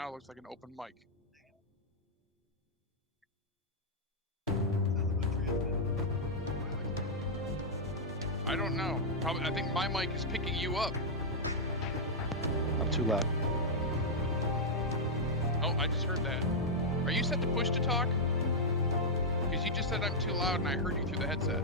now it looks like an open mic. I don't know. Probably, I think my mic is picking you up. I'm too loud. Oh, I just heard that. Are you set to push to talk? Because you just said I'm too loud and I heard you through the headset.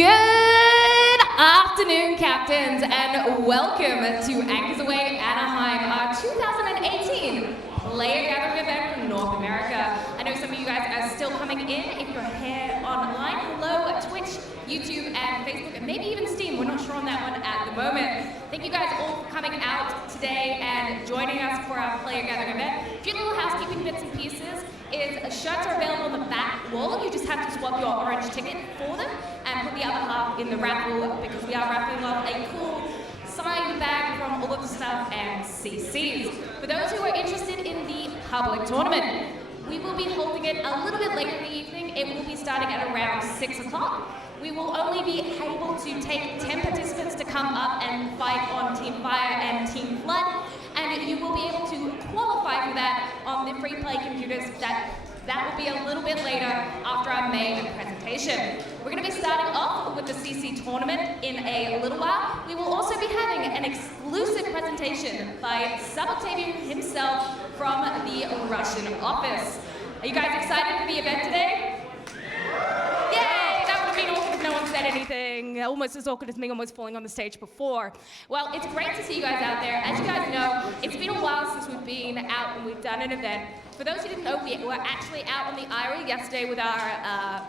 Good afternoon, captains, and welcome to Anchors Away Anaheim, our 2018 Player Gathering event from North America. I know some of you guys are still coming in. If you're here online, hello at Twitch, YouTube, and Facebook, and maybe even Steam. We're not sure on that one at the moment. Thank you guys all for coming out today and joining us for our Player Gathering event. A few little housekeeping bits and pieces is shirts are available on the back wall. You just have to swap your orange ticket for them and put the other half in the raffle, because we are raffling off a cool signed bag from all of the stuff and CCs. For those who are interested in the public tournament, we will be holding it a little bit later in the evening. It will be starting at around 6 o'clock. We will only be able to take 10 participants to come up and fight on Team Fire and Team Flood, and you will be able to qualify for that on the free play computers. That will be a little bit later after our main presentation. We're going to be starting off with the CC tournament in a little while. We will also be having an exclusive presentation by Sub-Octavian himself from the Russian office. Are you guys excited for the event today? Yay! That would have been awkward if no one said anything. Almost as awkward as me almost falling on the stage before. Well, it's great to see you guys out there. As you guys know, it's been a while since we've been out and we've done an event. For those who didn't know, we were actually out on the Eyrie yesterday with our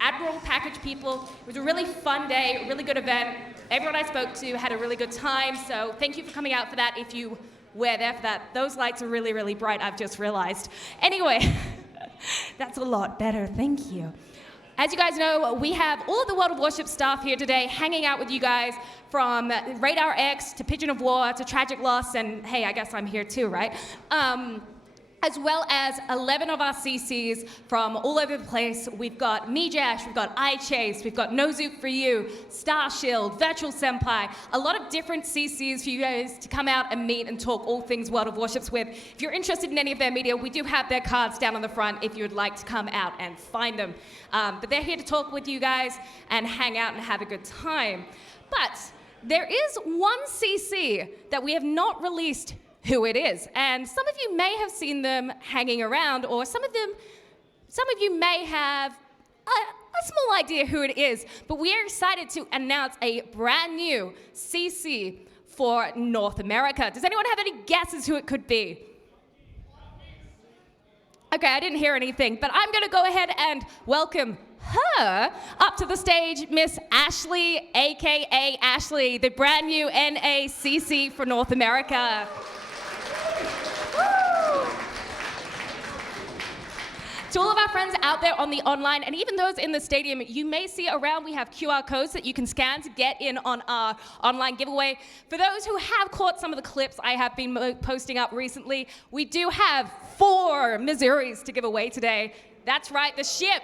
Admiral package people. It was a really fun day, really good event. Everyone I spoke to had a really good time, so thank you for coming out for that if you were there for that. Those lights are really, really bright, I've just realized. Anyway, that's a lot better, thank you. As you guys know, we have all of the World of Warships staff here today hanging out with you guys, from Radar X to Pigeon of War to TragicLoss, and hey, I guess I'm here too, right? As well as 11 of our CCs from all over the place. We've got Mijash, we've got iChase, we've got Nozook for You, Starshield, Virtual Senpai, a lot of different CCs for you guys to come out and meet and talk all things World of Warships with. If you're interested in any of their media, we do have their cards down on the front if you would like to come out and find them. But they're here to talk with you guys and hang out and have a good time. But there is one CC that we have not released who it is, and some of you may have seen them hanging around, or some of you may have a small idea who it is, but we are excited to announce a brand new CC for North America. Does anyone have any guesses who it could be? Okay, I didn't hear anything, but I'm gonna go ahead and welcome her up to the stage, Miss Ashley, AKA Ashley, the brand new NACC for North America. To all of our friends out there on the online, and even those in the stadium, you may see around we have QR codes that you can scan to get in on our online giveaway. For those who have caught some of the clips I have been posting up recently, we do have 4 Missouris to give away today. That's right, the ship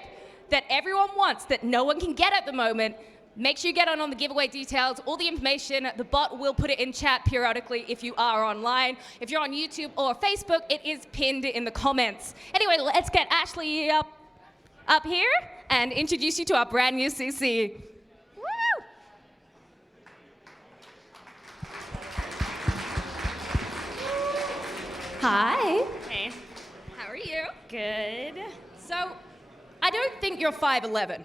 that everyone wants that no one can get at the moment. Make sure you get on the giveaway details, all the information. The bot will put it in chat periodically if you are online. If you're on YouTube or Facebook, it is pinned in the comments. Anyway, let's get Ashley up here and introduce you to our brand new CC. Woo! Hi. Hey. How are you? Good. So, I don't think you're 5'11".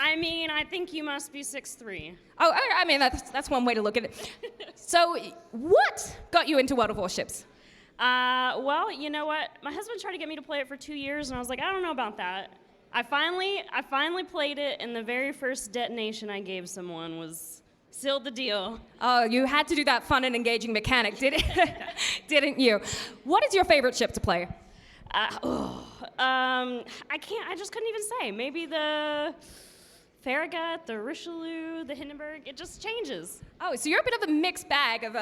I mean, I think you must be 6'3". Oh, I mean, that's one way to look at it. So, what got you into World of Warships? Well, you know what? My husband tried to get me to play it for 2 years, and I was like, I don't know about that. I finally played it, and the very first detonation I gave someone was sealed the deal. Oh, you had to do that fun and engaging mechanic, didn't you? What is your favorite ship to play? I just couldn't even say. Maybe the Farragut, the Richelieu, the Hindenburg, it just changes. Oh, so you're a bit of a mixed bag of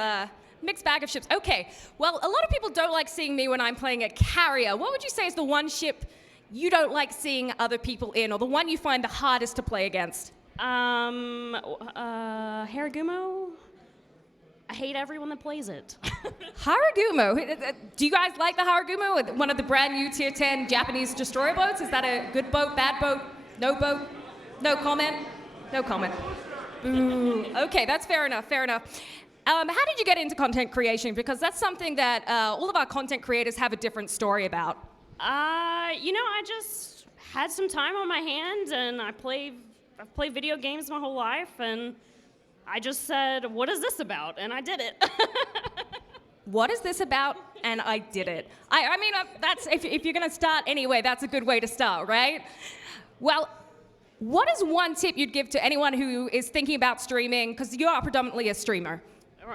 ships. Okay, well, a lot of people don't like seeing me when I'm playing a carrier. What would you say is the one ship you don't like seeing other people in, or the one you find the hardest to play against? Haragumo? I hate everyone that plays it. Haragumo. Do you guys like the Haragumo? One of the brand new Tier 10 Japanese destroyer boats? Is that a good boat, bad boat, no boat? No comment? No comment. Boo. Okay, that's fair enough, fair enough. How did you get into content creation? Because that's something that all of our content creators have a different story about. You know, I just had some time on my hands and I played I've played video games my whole life, and I just said, what is this about? And I did it. What is this about? And I did it. I mean, that's if you're going to start anyway, that's a good way to start, right? Well, what is one tip you'd give to anyone who is thinking about streaming? Because you are predominantly a streamer.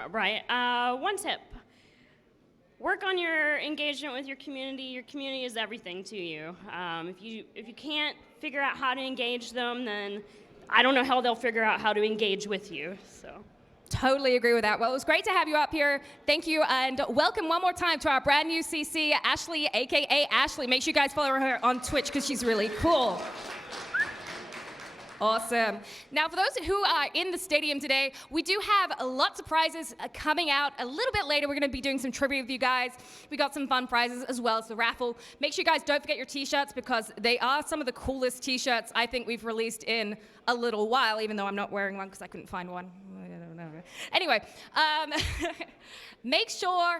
Right. One tip. Work on your engagement with your community. Your community is everything to you. If you can't figure out how to engage them, then I don't know how they'll figure out how to engage with you. So. Totally agree with that. Well, it was great to have you up here. Thank you, and welcome one more time to our brand new CC, Ashley, aka Ashley. Make sure you guys follow her on Twitch because she's really cool. Awesome. Now, for those who are in the stadium today, we do have lots of prizes coming out a little bit later. We're going to be doing some trivia with you guys. We got some fun prizes as well as the raffle. Make sure you guys don't forget your t-shirts because they are some of the coolest t-shirts I think we've released in a little while, even though I'm not wearing one because I couldn't find one. Anyway, make sure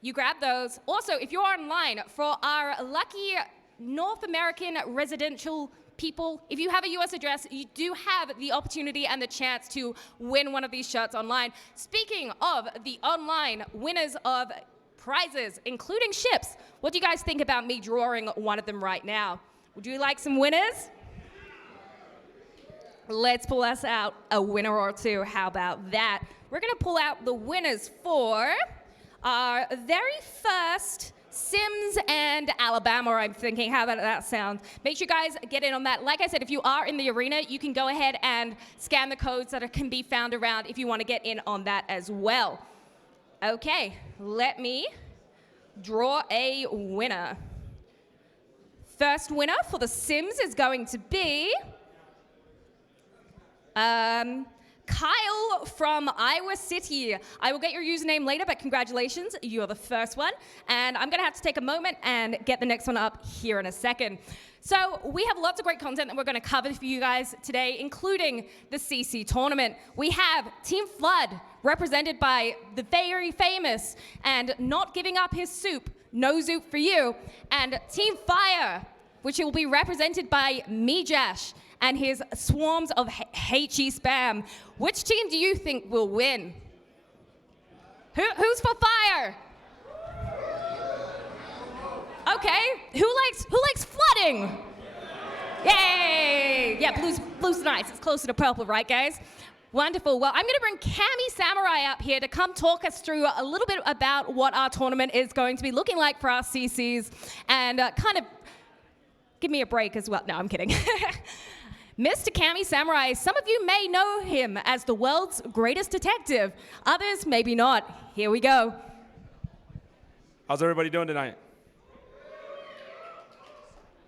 you grab those. Also, if you're online, for our lucky North American residential people, if you have a US address, you do have the opportunity and the chance to win one of these shirts online. Speaking of the online winners of prizes, including ships, what do you guys think about me drawing one of them right now? Would you like some winners? Let's pull us out a winner or two. How about that? We're going to pull out the winners for our very first Sims and Alabama, I'm thinking. How about that sound? Make sure you guys get in on that. Like I said, if you are in the arena, you can go ahead and scan the codes that can be found around if you want to get in on that as well. Okay, let me draw a winner. First winner for the Sims is going to be Kyle from Iowa City. I will get your username later, but congratulations, you're the first one. And I'm gonna have to take a moment and get the next one up here in a second. So we have lots of great content that we're gonna cover for you guys today, including the CC tournament. We have Team Flood, represented by the very famous and not giving up his soup, No Zoop for you, and Team Fire, which will be represented by Mijash and his swarms of HE spam. Which team do you think will win? Who's for Fire? Okay, who likes flooding? Yay! Yeah, blue's nice. It's closer to purple, right, guys? Wonderful. Well, I'm going to bring Cammy Samurai up here to come talk us through a little bit about what our tournament is going to be looking like for our CCs and kind of give me a break as well. No, I'm kidding. Mr. Cammy Samurai, some of you may know him as the world's greatest detective. Others, maybe not. Here we go. How's everybody doing tonight?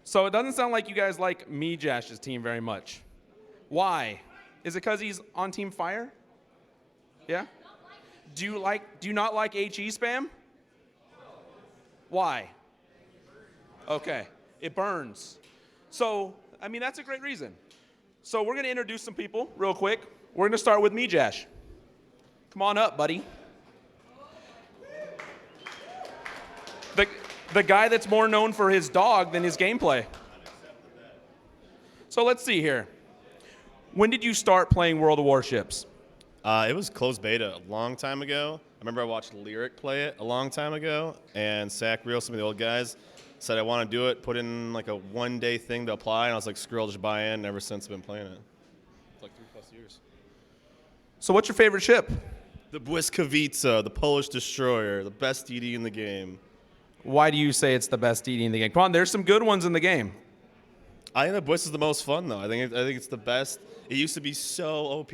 So it doesn't sound like you guys like me, Jash's team, very much. Why? Is it because he's on Team Fire? Yeah? Do you not like HE spam? Why? Okay. It burns. So, I mean, that's a great reason. So we're going to introduce some people real quick. We're going to start with Mijash. Come on up, buddy. The guy that's more known for his dog than his gameplay. So let's see here. When did you start playing World of Warships? It was closed beta a long time ago. I remember I watched Lyric play it a long time ago, and Sack Real, some of the old guys, said I want to do it, put in like a one-day thing to apply, and I was like, screw it, I'll just buy in, and ever since I've been playing it. It's like 3+ years. So what's your favorite ship? The Błyskawica, the Polish destroyer, the best DD in the game. Why do you say it's the best DD in the game? Come on, there's some good ones in the game. I think the Bwisk is the most fun, though. I think it's the best. It used to be so OP,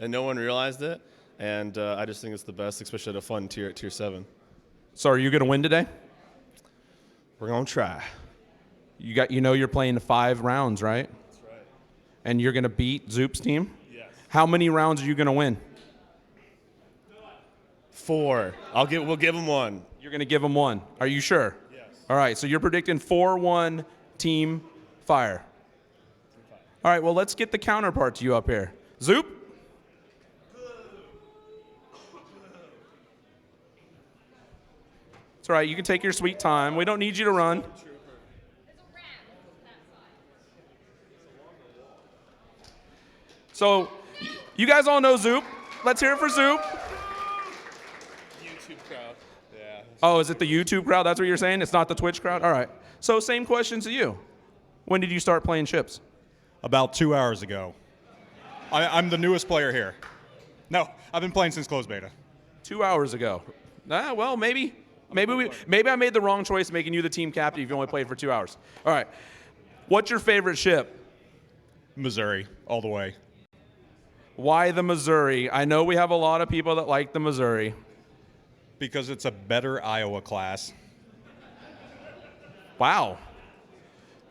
and no one realized it, and I just think it's the best, especially at a fun tier 7. So are you going to win today? We're going to try. You know you're playing 5 rounds, right? That's right. And you're going to beat Zoop's team? Yes. How many rounds are you going to win? 4. We'll give him 1. You're going to give him 1. Are you sure? Yes. All right, so you're predicting 4-1 Team Fire. All right, well, let's get the counterpart to you up here. Zoop? It's all right, you can take your sweet time. We don't need you to run. So, you guys all know Zoop. Let's hear it for Zoop. YouTube crowd. Yeah. Oh, is it the YouTube crowd? That's what you're saying? It's not the Twitch crowd? All right. So, same question to you. When did you start playing ships? About 2 hours ago. I'm the newest player here. No, I've been playing since closed beta. 2 hours ago. Well, maybe I made the wrong choice making you the team captain if you only played for 2 hours. All right. What's your favorite ship? Missouri, all the way. Why the Missouri? I know we have a lot of people that like the Missouri. Because it's a better Iowa class. Wow.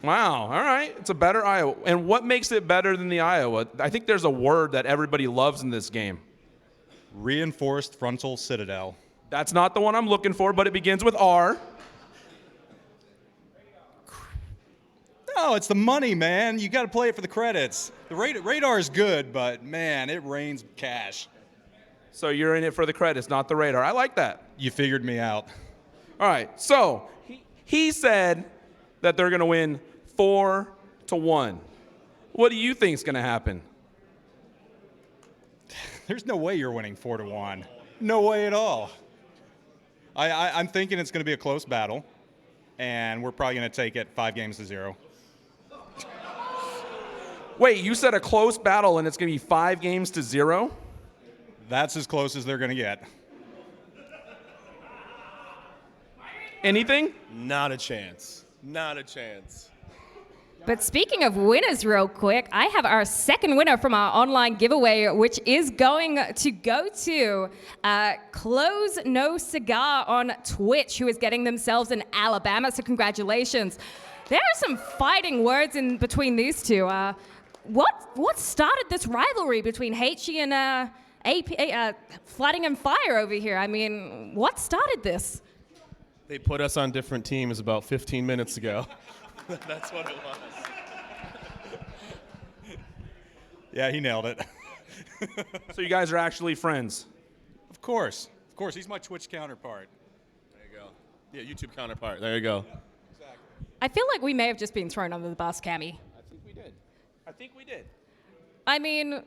All right. It's a better Iowa. And what makes it better than the Iowa? I think there's a word that everybody loves in this game. Reinforced frontal citadel. That's not the one I'm looking for, but it begins with R. No, it's the money, man. You got to play it for the credits. The radar is good, but man, it rains cash. So you're in it for the credits, not the radar. I like that. You figured me out. All right. So he said that they're going to win 4-1. What do you think is going to happen? There's no way you're winning 4-1. No way at all. I'm thinking it's going to be a close battle, and we're probably going to take it 5-0. Wait, you said a close battle and it's going to be 5-0? That's as close as they're going to get. Anything? Not a chance. Not a chance. But speaking of winners real quick, I have our second winner from our online giveaway, which is going to go to Close No Cigar on Twitch, who is getting themselves an Alabama, so congratulations. There are some fighting words in between these two. What started this rivalry between HE and Flooding and Fire over here? I mean, what started this? They put us on different teams about 15 minutes ago. That's what it was. Yeah, he nailed it. So you guys are actually friends? Of course. He's my Twitch counterpart. There you go. Yeah, YouTube counterpart. There you go. I feel like we may have just been thrown under the bus, Cammy. I think we did. I mean,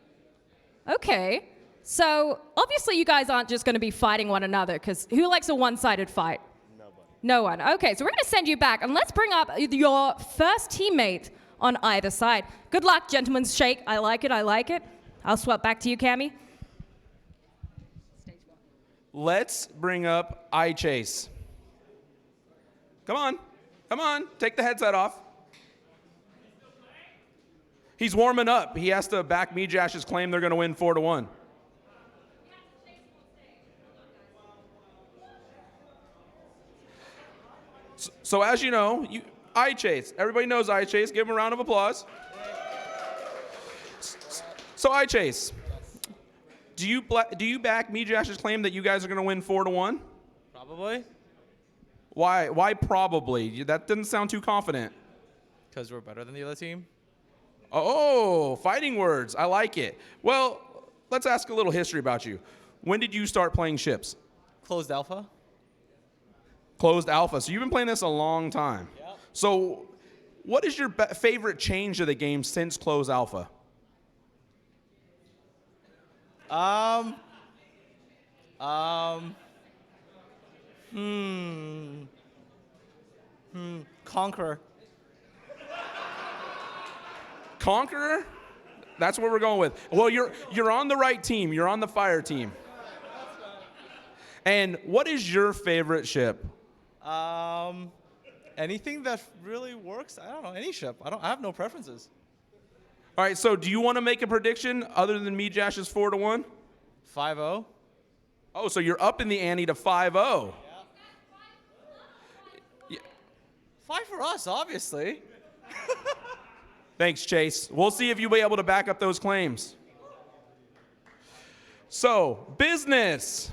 okay. So obviously you guys aren't just going to be fighting one another, because who likes a one-sided fight? Nobody. No one. Okay, so we're going to send you back, and let's bring up your first teammate on either side. Good luck, gentlemen's shake. I like it. I'll swap back to you, Cammy. Let's bring up iChase. Come on. Take the headset off. He's warming up. He has to back me, Jash's claim they're going to win 4-1. So as you know, iChase. Everybody knows iChase. Give him a round of applause. So iChase, do you back me, Jash's claim that you guys are going to win 4-1? Probably. Why probably? That didn't sound too confident. Because we're better than the other team. Oh, fighting words. I like it. Well, let's ask a little history about you. When did you start playing ships? Closed alpha. Closed alpha. So you've been playing this a long time. Yeah. So what is your favorite change to the game since closed alpha? Conqueror. Conqueror? That's what we're going with. Well, you're on the right team. You're on the fire team. And what is your favorite ship? Anything that really works. I don't know. Any ship. I have no preferences. All right, so do you want to make a prediction other than me, Jash's 4-1? 5-0. Oh, so you're up in the ante to 5-0. Yeah. 5 for us, obviously. Thanks, Chase. We'll see if you'll be able to back up those claims. So, business.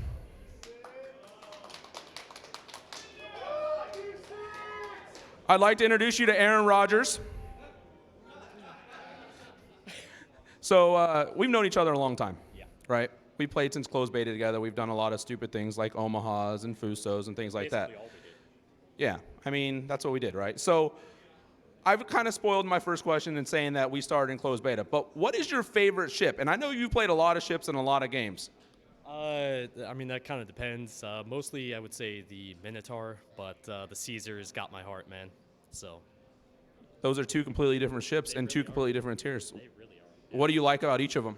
I'd like to introduce you to Aaron Rodgers. So, we've known each other a long time, right? We played since closed beta together. We've done a lot of stupid things like Omahas and Fusos and things like that. Yeah, I mean, that's what we did, right? So, I've kind of spoiled my first question in saying that we started in closed beta, but what is your favorite ship? And I know you've played a lot of ships in a lot of games. I mean, that kind of depends. Mostly, I would say the Minotaur, but the Caesar's got my heart, man. So. Those are two completely different ships and two completely different tiers. They really are. What do you like about each of them?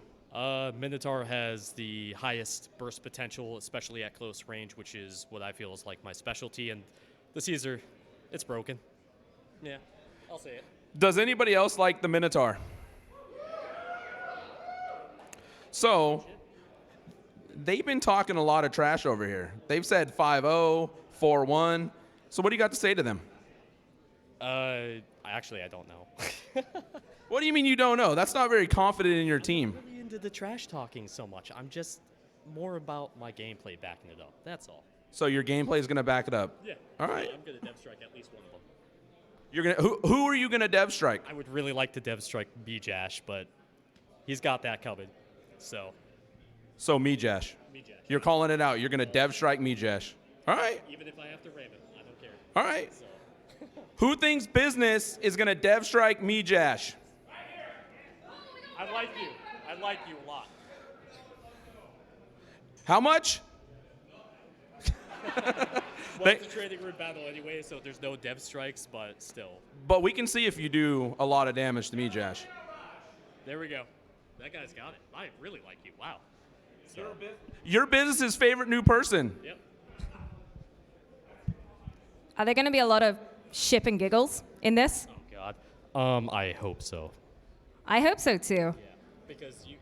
Minotaur has the highest burst potential, especially at close range, which is what I feel is like my specialty. And the Caesar, it's broken. Yeah, I'll say it. Does anybody else like the Minotaur? So, they've been talking a lot of trash over here. They've said 5-0, 4-1. So what do you got to say to them? Actually, I don't know. What do you mean you don't know? That's not very confident in your team. I'm really into the trash talking so much. I'm just more about my gameplay backing it up. That's all. So your gameplay is going to back it up? Yeah. All right. I'm going to dev strike at least one of them. You're gonna who are you going to dev strike? I would really like to dev strike B-Jash, but he's got that covered. So Mejash. You're calling it out. You're going to dev strike Mejash. All right. even if I have to ram it, I don't care. All right. So. Who thinks business is going to dev strike Mejash? I like you. I like you a lot. How much? Well, it's a trading room battle anyway, so there's no dev strikes, but still. But we can see if you do a lot of damage to Mejash. There we go. That guy's got it. I really like you. Wow. So, Your business's favorite new person. yep. Are there going to be a lot of ship and giggles in this? Oh, God. I hope so. I hope so too. Yeah. Because you.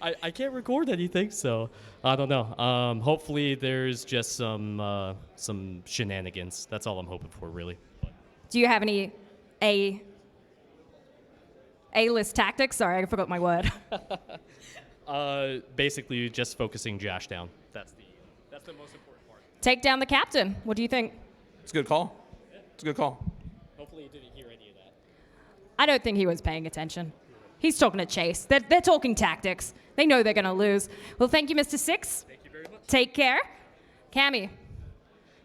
I can't record anything, so I don't know. Hopefully, there's just some shenanigans. That's all I'm hoping for, really. Do you have any A-list tactics? Sorry, I forgot my word. Basically, just focusing Josh down. That's the most important part. Take down the captain. What do you think? It's a good call. It's a good call. Hopefully, you didn't hear any of that. I don't think he was paying attention. He's talking to Chase. They're talking tactics. They know they're going to lose. Well, thank you, Mr. Six. Thank you very much. Take care. Cammy,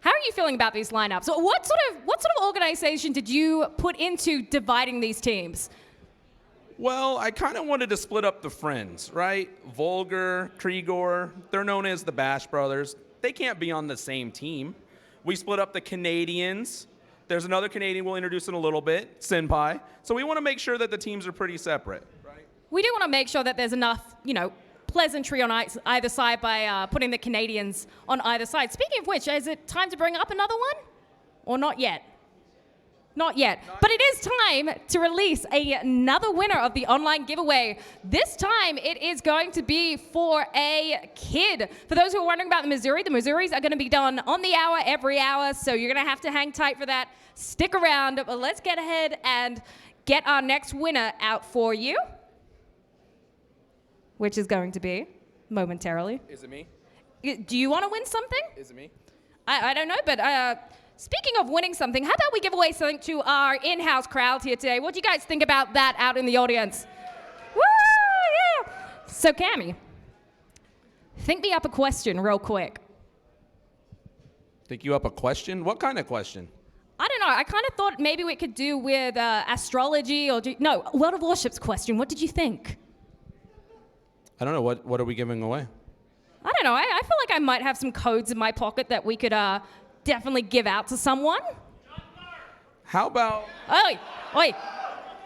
how are you feeling about these lineups? What sort of organization did you put into dividing these teams? Well, I kind of wanted to split up the friends, right? Volger, Krigor, they're known as the Bash Brothers. They can't be on the same team. We split up the Canadians. There's another Canadian we'll introduce in a little bit, Senpai. So we want to make sure that the teams are pretty separate. Right? We do want to make sure that there's enough, pleasantry on either side by putting the Canadians on either side. Speaking of which, is it time to bring up another one? Or not yet? Not yet. But it is time to release another winner of the online giveaway. This time, it is going to be for a kid. For those who are wondering about the Missouris are going to be done on the hour, every hour, so you're going to have to hang tight for that. Stick around, but let's get ahead and get our next winner out for you, which is going to be momentarily. Is it me? Do you want to win something? Is it me? I don't know, but speaking of winning something, how about we give away something to our in-house crowd here today? What do you guys think about that out in the audience? Woo, yeah! So, Cammy, think me up a question real quick. Think you up a question? What kind of question? I don't know. I kind of thought maybe we could do with astrology or World of Warships question. What did you think? I don't know. What are we giving away? I don't know. I feel like I might have some codes in my pocket that we could definitely give out to someone. How about... Oi,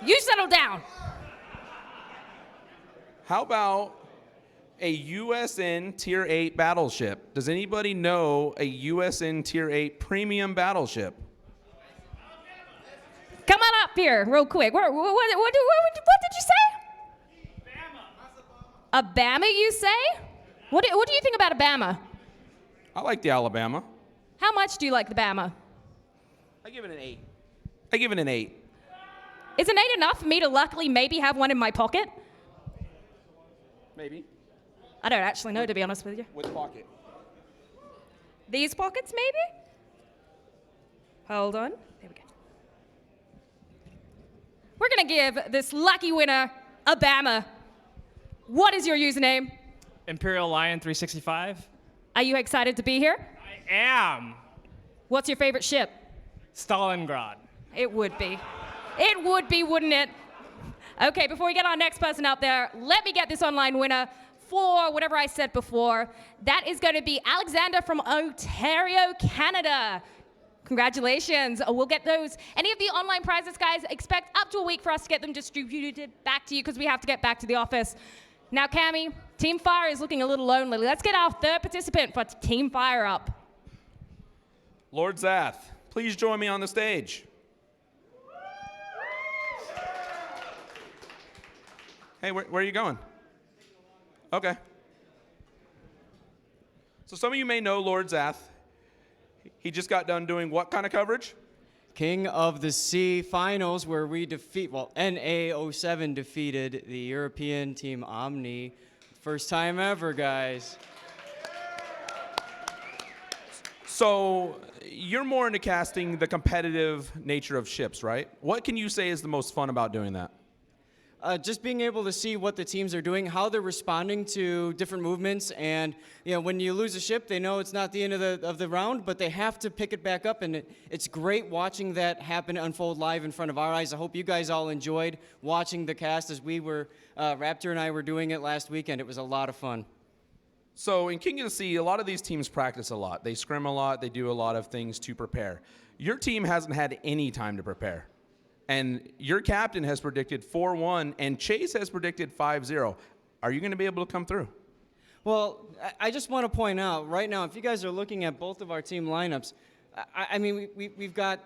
you settle down. How about a USN Tier 8 battleship? Does anybody know a USN Tier 8 premium battleship? Come on up here real quick. What did you say? A Bama, you say? What do you think about a Bama? I like the Alabama. How much do you like the Bama? I give it an 8. I give it an 8. Is an 8 enough for me to luckily maybe have one in my pocket? Maybe. I don't actually know, to be honest with you. Which pocket? These pockets, maybe? Hold on. There we go. We're going to give this lucky winner a Bama. What is your username? Imperial Lion 365. Are you excited to be here? I am. What's your favorite ship? Stalingrad. It would be. It would be, wouldn't it? Okay, before we get our next person out there, let me get this online winner for whatever I said before. That is going to be Alexander from Ontario, Canada. Congratulations. We'll get those. Any of the online prizes, guys, expect up to a week for us to get them distributed back to you because we have to get back to the office. Now, Cammie, Team Fire is looking a little lonely. Let's get our third participant for Team Fire up. Lord Zath, please join me on the stage. Hey, where are you going? Okay. So some of you may know Lord Zath. He just got done doing what kind of coverage? King of the Sea Finals, where we NA07 defeated the European team Omni. First time ever, guys. So you're more into casting the competitive nature of ships, right? What can you say is the most fun about doing that? Just being able to see what the teams are doing, how they're responding to different movements, and when you lose a ship, they know it's not the end of the round, but they have to pick it back up, and it's great watching that happen, unfold live in front of our eyes. I hope you guys all enjoyed watching the cast as we were, Raptor and I were doing it last weekend. It was a lot of fun. So in King of the Sea, a lot of these teams practice a lot. They scrim a lot. They do a lot of things to prepare. Your team hasn't had any time to prepare. And your captain has predicted 4-1, and Chase has predicted 5-0. Are you going to be able to come through? Well, I just want to point out, right now, if you guys are looking at both of our team lineups, I mean, we've got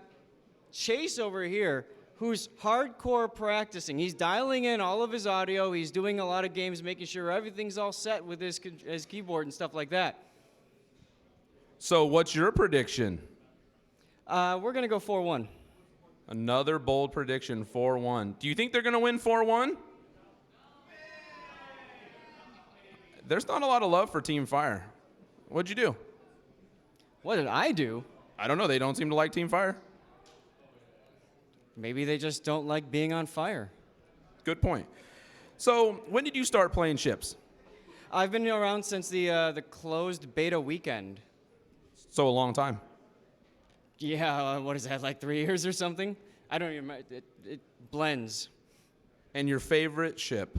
Chase over here, who's hardcore practicing. He's dialing in all of his audio. He's doing a lot of games, making sure everything's all set with his keyboard and stuff like that. So what's your prediction? We're going to go 4-1. Another bold prediction, 4-1. Do you think they're going to win 4-1? There's not a lot of love for Team Fire. What'd you do? What did I do? I don't know. They don't seem to like Team Fire. Maybe they just don't like being on fire. Good point. So when did you start playing ships? I've been around since the closed beta weekend. So a long time. Yeah, what is that, like 3 years or something? I don't even, it blends. And your favorite ship?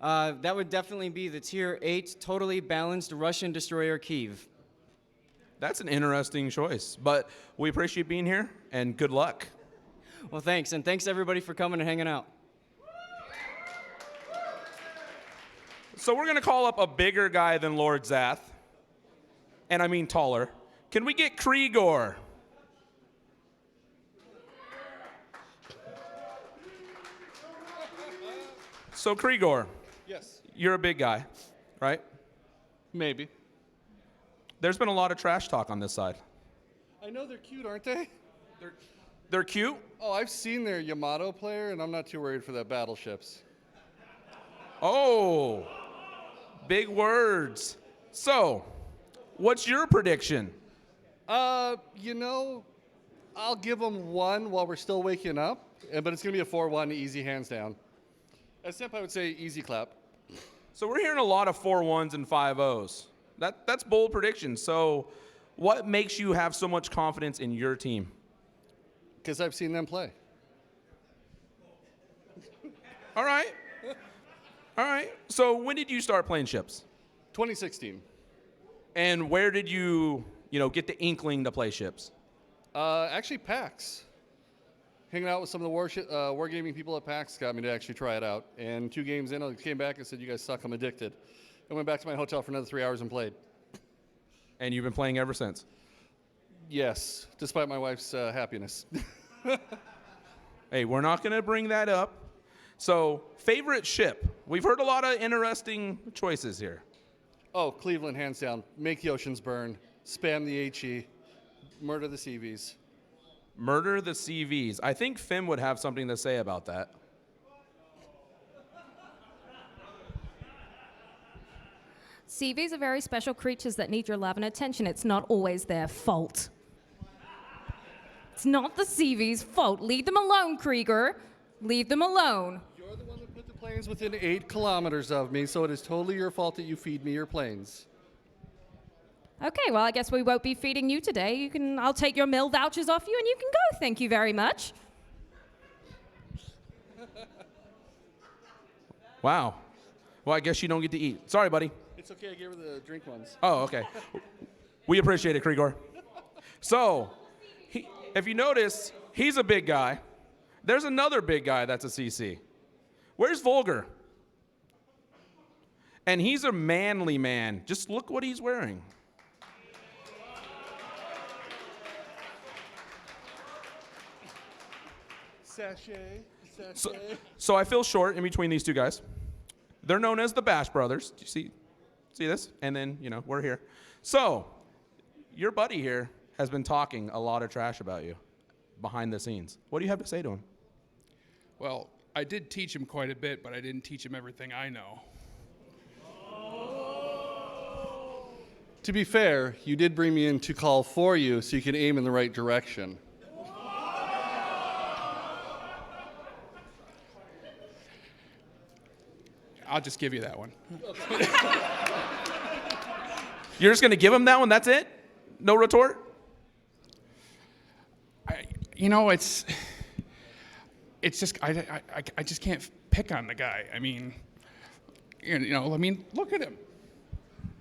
That would definitely be the Tier 8 totally balanced Russian destroyer Kyiv. That's an interesting choice, but we appreciate being here, and good luck. Well, thanks, and thanks everybody for coming and hanging out. So we're gonna call up a bigger guy than Lord Zath, and I mean taller. Can we get Krigor? So Krigor, Yes. you're a big guy, right? Maybe. There's been a lot of trash talk on this side. I know they're cute, aren't they? They're cute? Oh, I've seen their Yamato player, and I'm not too worried for their battleships. Oh, big words. So, what's your prediction? You know, I'll give them 1 while we're still waking up, but it's going to be a 4-1 easy hands down. As Senpai would say, easy clap. So we're hearing a lot of 4-1s and 5-0s. That's bold prediction. So what makes you have so much confidence in your team? Because I've seen them play. All right. All right. So when did you start playing ships? 2016. And where did you get the inkling to play ships? Actually, PAX. Hanging out with some of the wargaming people at PAX got me to actually try it out. And 2 games in, I came back and said, "You guys suck, I'm addicted." I went back to my hotel for another 3 hours and played. And you've been playing ever since? Yes, despite my wife's happiness. Hey, we're not going to bring that up. So, favorite ship? We've heard a lot of interesting choices here. Oh, Cleveland, hands down. Make the oceans burn. Spam the HE. Murder the CVs. Murder the CVs. I think Fem would have something to say about that. CVs are very special creatures that need your love and attention. It's not always their fault. It's not the CV's fault. Leave them alone, Krieger. Leave them alone. You're the one that put the planes within 8 kilometers of me, so it is totally your fault that you feed me your planes. Okay, well, I guess we won't be feeding you today. I'll take your meal vouchers off you and you can go. Thank you very much. Wow. Well, I guess you don't get to eat. Sorry, buddy. It's okay. I gave her the drink ones. Oh, okay. We appreciate it, Krigor. So, if you notice, he's a big guy. There's another big guy that's a CC. Where's Volger? And he's a manly man. Just look what he's wearing. Sachet. So I feel short in between these two guys. They're known as the Bash Brothers. Do you see this? And then, we're here. So, your buddy here has been talking a lot of trash about you behind the scenes. What do you have to say to him? Well, I did teach him quite a bit, but I didn't teach him everything I know. To be fair, you did bring me in to call for you so you can aim in the right direction. I'll just give you that one. You're just going to give him that one? That's it? No retort? It's just I just can't pick on the guy. I mean, look at him.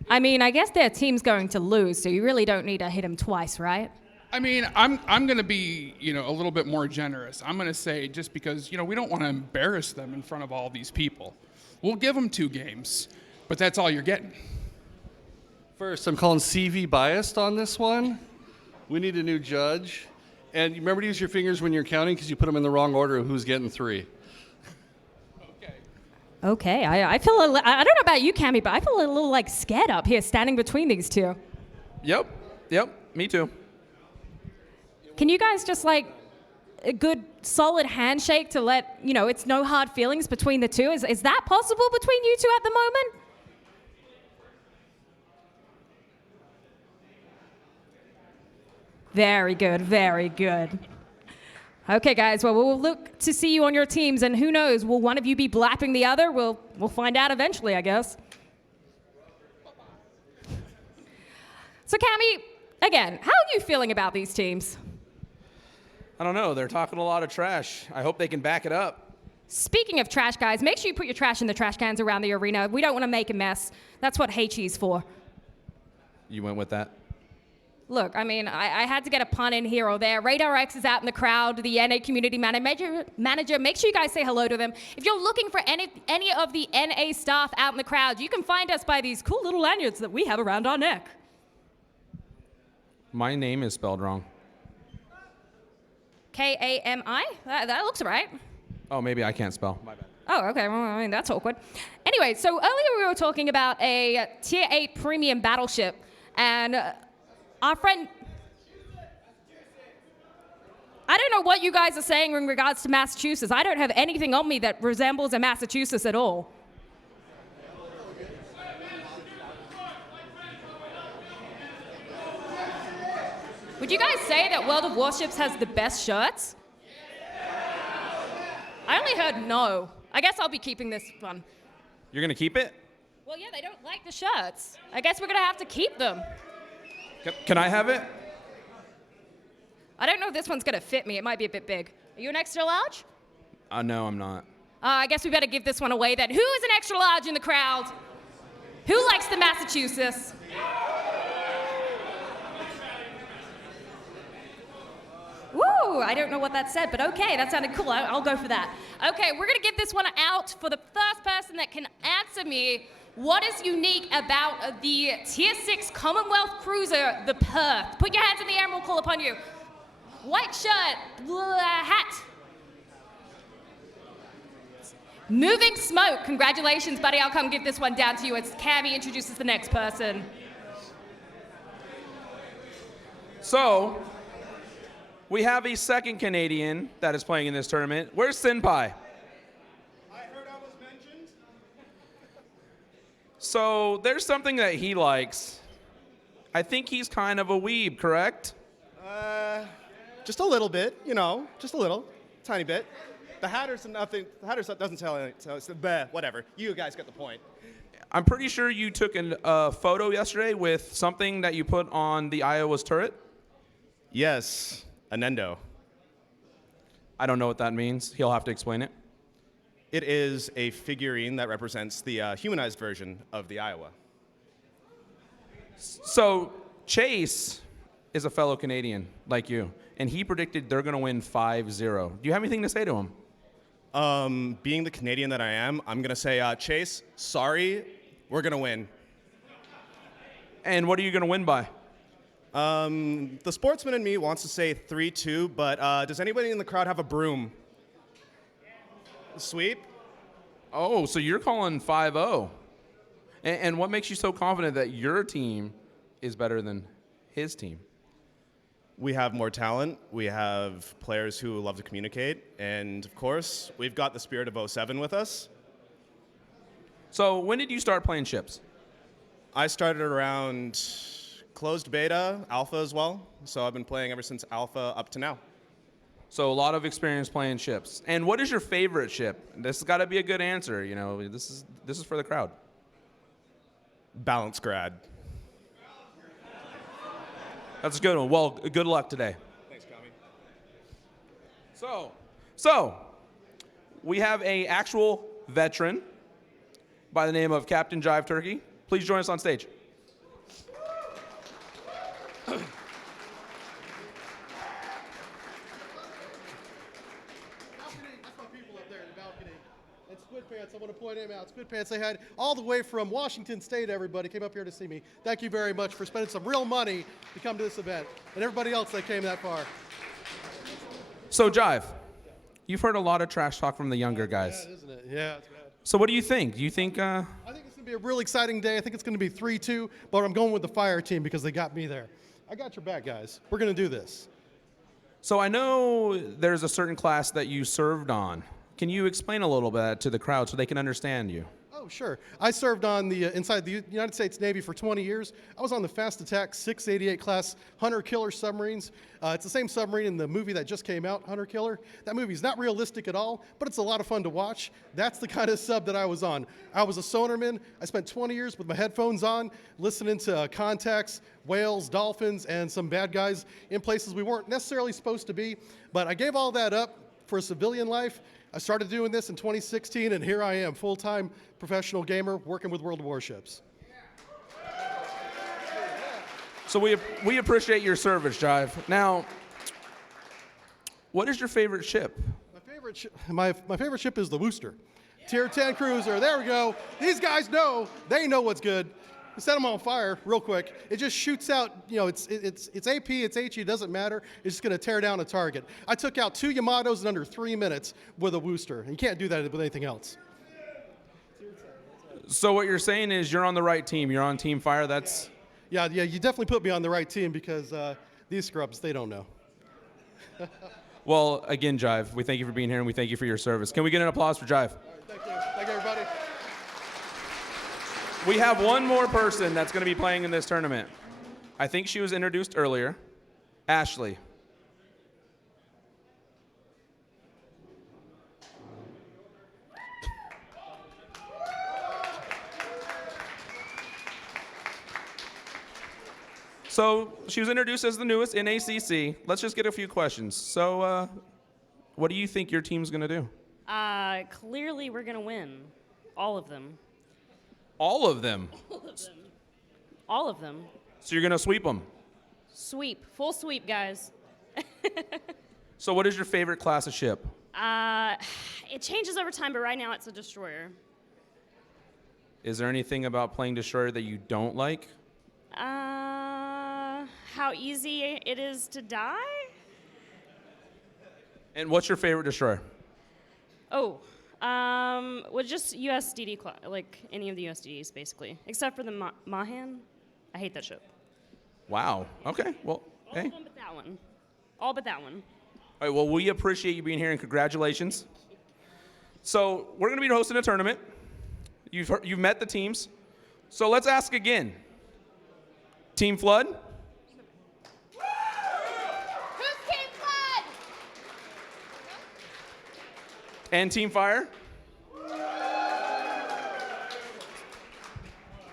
I mean, I guess their team's going to lose, so you really don't need to hit him twice, right? I mean, I'm going to be, a little bit more generous. I'm going to say just because, we don't want to embarrass them in front of all these people. We'll give them 2 games, but that's all you're getting. First, I'm calling CV biased on this one. We need a new judge. And remember to use your fingers when you're counting because you put them in the wrong order of who's getting 3. Okay, I feel I don't know about you, Cammy, but I feel a little scared up here standing between these two. Yep, me too. Can you guys just a good solid handshake to let, it's no hard feelings between the two? Is that possible between you two at the moment? Very good, very good. Okay, guys, well, we'll look to see you on your teams, and who knows, will one of you be blapping the other? We'll find out eventually, I guess. So, Cammy, again, how are you feeling about these teams? I don't know. They're talking a lot of trash. I hope they can back it up. Speaking of trash, guys, make sure you put your trash in the trash cans around the arena. We don't want to make a mess. That's what HE's for. You went with that? Look, I mean, I had to get a pun in here or there. Radar X is out in the crowd, the NA community manager. Make sure you guys say hello to them. If you're looking for any of the NA staff out in the crowd, you can find us by these cool little lanyards that we have around our neck. My name is spelled wrong. Kami? That looks right. Oh, maybe I can't spell. My bad. Oh, okay. Well, I mean, that's awkward. Anyway, so earlier we were talking about a Tier 8 premium battleship, and our friend... I don't know what you guys are saying in regards to Massachusetts. I don't have anything on me that resembles a Massachusetts at all. Would you guys say that World of Warships has the best shirts? I only heard no. I guess I'll be keeping this one. You're going to keep it? Well, yeah, they don't like the shirts. I guess we're going to have to keep them. Can I have it? I don't know if this one's going to fit me. It might be a bit big. Are you an extra large? No, I'm not. I guess we better give this one away then. Who is an extra large in the crowd? Who likes the Massachusetts? Woo! I don't know what that said, but okay, that sounded cool. I'll go for that. Okay, we're gonna give this one out for the first person that can answer me. What is unique about the Tier 6 Commonwealth Cruiser, the Perth? Put your hands in the air and we'll call upon you. White shirt, hat. Moving smoke. Congratulations, buddy. I'll come give this one down to you as Cammy introduces the next person. So, we have a second Canadian that is playing in this tournament. Where's Senpai? I heard I was mentioned. So, there's something that he likes. I think he's kind of a weeb, correct? Just a little bit, just a little, tiny bit. The Hatter's nothing. The Hatter's doesn't tell anything. So it's whatever. You guys get the point. I'm pretty sure you took a photo yesterday with something that you put on the Iowa's turret. Yes, Anendo. I don't know what that means. He'll have to explain it. It is a figurine that represents the humanized version of the Iowa. So Chase is a fellow Canadian like you, and he predicted they're going to win 5-0. Do you have anything to say to him? Being the Canadian that I am, I'm going to say, Chase, sorry, we're going to win. And what are you going to win by? The sportsman in me wants to say 3-2, but does anybody in the crowd have a broom? Sweep? Oh, so you're calling 5-0. And what makes you so confident that your team is better than his team? We have more talent. We have players who love to communicate. And, of course, we've got the spirit of 07 with us. So when did you start playing ships? I started around closed beta, alpha as well. So I've been playing ever since alpha up to now. So a lot of experience playing ships. And what is your favorite ship? This has got to be a good answer. You know, this is for the crowd. Balance grad. That's a good one. Well, good luck today. Thanks, Kami. So we have a actual veteran by the name of Captain Jive Turkey. Please join us on stage. I want to point him out. Squid Pants, they had all the way from Washington State, everybody came up here to see me. Thank you very much for spending some real money to come to this event. And everybody else that came that far. So, Jive, you've heard a lot of trash talk from the younger guys. Bad, isn't it? Yeah, it's bad. So what do you think? Do you think... I think it's going to be a really exciting day. I think it's going to be 3-2, but I'm going with the fire team because they got me there. I got your back, guys. We're going to do this. So I know there's a certain class that you served on. Can you explain a little bit to the crowd so they can understand you? Oh, sure. I served on the inside the United States Navy for 20 years. I was on the Fast Attack 688 class hunter-killer submarines. It's the same submarine in the movie that just came out, Hunter Killer. That movie's not realistic at all, but it's a lot of fun to watch. That's the kind of sub that I was on. I was a sonarman. I spent 20 years with my headphones on, listening to contacts, whales, dolphins, and some bad guys in places we weren't necessarily supposed to be. But I gave all that up for a civilian life. I started doing this in 2016, and here I am, full-time professional gamer working with World Warships. So we appreciate your service, Jive. Now, what is your favorite ship? My favorite ship is the Wooster. Tier 10 cruiser, there we go. These guys know, they know what's good. Set them on fire real quick. It just shoots out, you know, it's AP, it's HE, it doesn't matter. It's just going to tear down a target. I took out 2 Yamatos in under 3 minutes with a Wooster. And you can't do that with anything else. So what you're saying is you're on the right team. You're on Team Fire. That's... Yeah, you definitely put me on the right team because these scrubs, they don't know. Well, again, Jive, we thank you for being here and we thank you for your service. Can we get an applause for Jive? Thank you. Thank you, everybody. We have one more person that's going to be playing in this tournament. I think she was introduced earlier. Ashley. So she was introduced as the newest in ACC. Let's just get a few questions. So what do you think your team's going to do? Clearly we're going to win. All of them. All of them? All of them. All of them. So you're going to sweep them? Sweep. Full sweep, guys. So what is your favorite class of ship? It changes over time, but right now it's a destroyer. Is there anything about playing destroyer that you don't like? How easy it is to die? And what's your favorite destroyer? Oh, well, just USDD, like any of the USDDs, basically, except for the Mahan. I hate that ship. Wow. Okay. Well, All of them but that one. All but that one. All right. Well, we appreciate you being here and congratulations. So we're going to be hosting a tournament. You've met the teams. So let's ask again. Team Flood. Who's Team Flood? And Team Fire.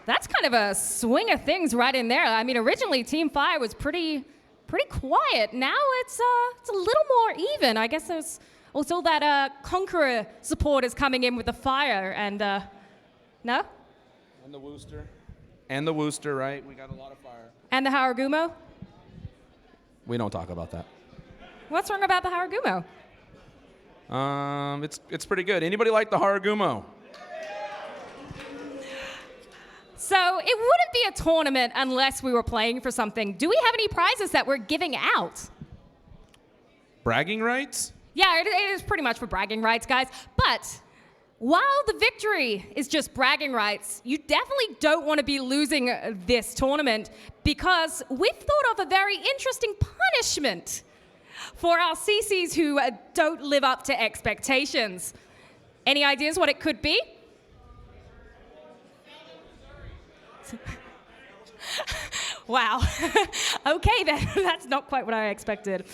That's kind of a swing of things right in there. I mean, originally Team Fire was pretty quiet. Now it's a little more even. I guess there's Also, that Conqueror support is coming in with the fire, and no? And the Wooster. And the Wooster, right? We got a lot of fire. And the Haragumo? We don't talk about that. What's wrong about the Haragumo? It's pretty good. Anybody like the Haragumo? So it wouldn't be a tournament unless we were playing for something. Do we have any prizes that we're giving out? Bragging rights? Yeah, it is pretty much for bragging rights, guys. But while the victory is just bragging rights, you definitely don't want to be losing this tournament because we've thought of a very interesting punishment for our CCs who don't live up to expectations. Any ideas what it could be? Wow. Okay, then. That's not quite what I expected.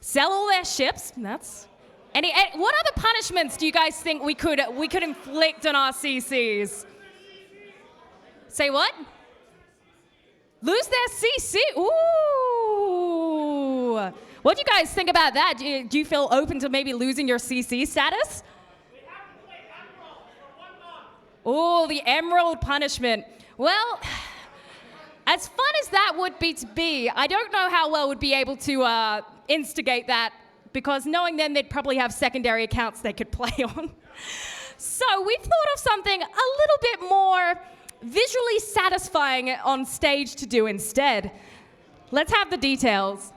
Sell all their ships. That's what other punishments do you guys think we could inflict on our CCs? Say what? Lose their CC. Ooh. What do you guys think about that? Do you feel open to maybe losing your CC status? Oh, the Emerald punishment. Well, as fun as that would be to be, I don't know how well we'd be able to instigate that because knowing them, they'd probably have secondary accounts they could play on. So we've thought of something a little bit more visually satisfying on stage to do instead. Let's have the details.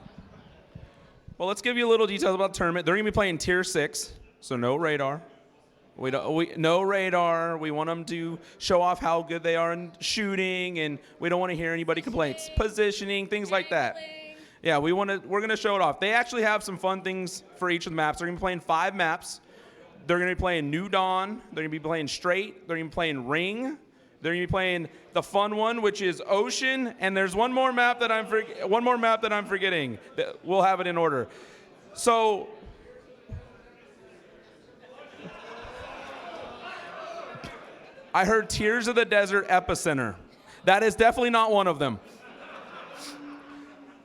Well, let's give you a little details about the tournament. They're going to be playing Tier 6, so no radar. No radar. We want them to show off how good they are in shooting, and we don't want to hear anybody complaints. Positioning, things like that. Yeah, we're going to show it off. They actually have some fun things for each of the maps. They're going to be playing 5 maps. They're going to be playing New Dawn. They're going to be playing Strait. They're going to be playing Ring. They're going to be playing the fun one, which is Ocean, and there's one more map that I'm forgetting. We'll have it in order. So I heard Tears of the Desert Epicenter. That is definitely not one of them.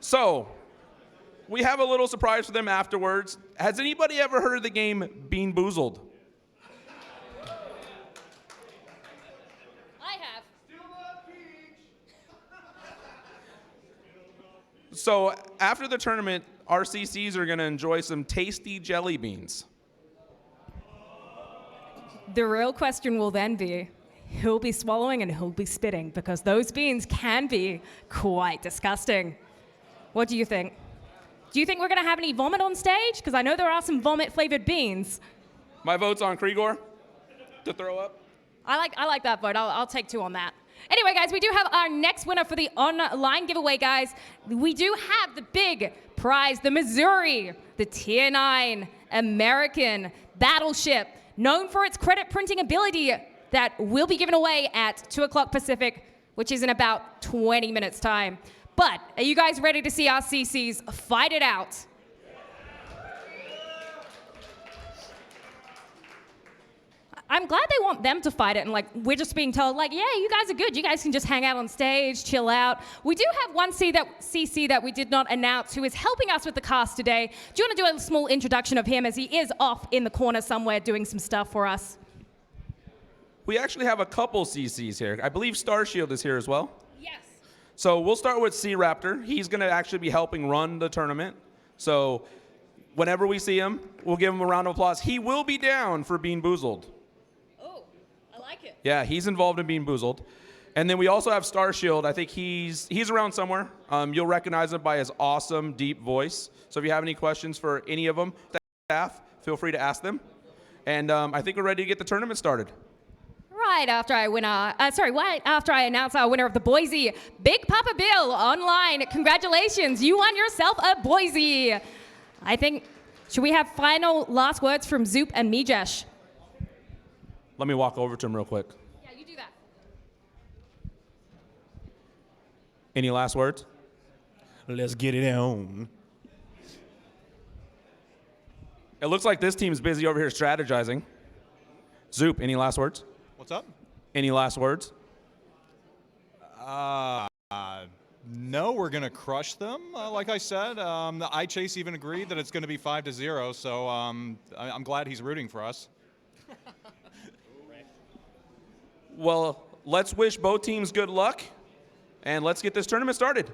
So we have a little surprise for them afterwards. Has anybody ever heard of the game Bean Boozled? I have. So after the tournament, our CCs are going to enjoy some tasty jelly beans. The real question will then be, who'll be swallowing and who'll be spitting? Because those beans can be quite disgusting. What do you think? Do you think we're going to have any vomit on stage? Because I know there are some vomit-flavored beans. My vote's on Krigor to throw up. I like that vote. I'll take 2 on that. Anyway, guys, we do have our next winner for the online giveaway, guys. We do have the big prize, the Missouri, the Tier 9 American battleship, known for its credit printing ability, that will be given away at 2 o'clock Pacific, which is in about 20 minutes' time. But are you guys ready to see our CCs fight it out? I'm glad they want them to fight it, and we're just being told, yeah, you guys are good. You guys can just hang out on stage, chill out. We do have one CC that we did not announce who is helping us with the cast today. Do you want to do a small introduction of him as he is off in the corner somewhere doing some stuff for us? We actually have a couple CCs here. I believe Starshield is here as well. Yes. So we'll start with Sea Raptor. He's going to actually be helping run the tournament. So whenever we see him, we'll give him a round of applause. He will be down for Bean Boozled. Oh, I like it. Yeah, he's involved in Bean Boozled. And then we also have Starshield. I think he's around somewhere. You'll recognize him by his awesome, deep voice. So if you have any questions for any of them, staff, feel free to ask them. And I think we're ready to get the tournament started. Right after I announce our winner of the Boise Big Papa Bill online. Congratulations, you won yourself a Boise. I think, should we have final last words from Zoop and Mijesh? Let me walk over to him real quick. Yeah, you do that. Any last words? Let's get it on. It looks like this team's busy over here strategizing. Zoop, any last words? What's up? Any last words? No, we're going to crush them. Like I said, the iChase even agreed that it's going to be 5-0. So I'm glad he's rooting for us. Well, let's wish both teams good luck, and let's get this tournament started.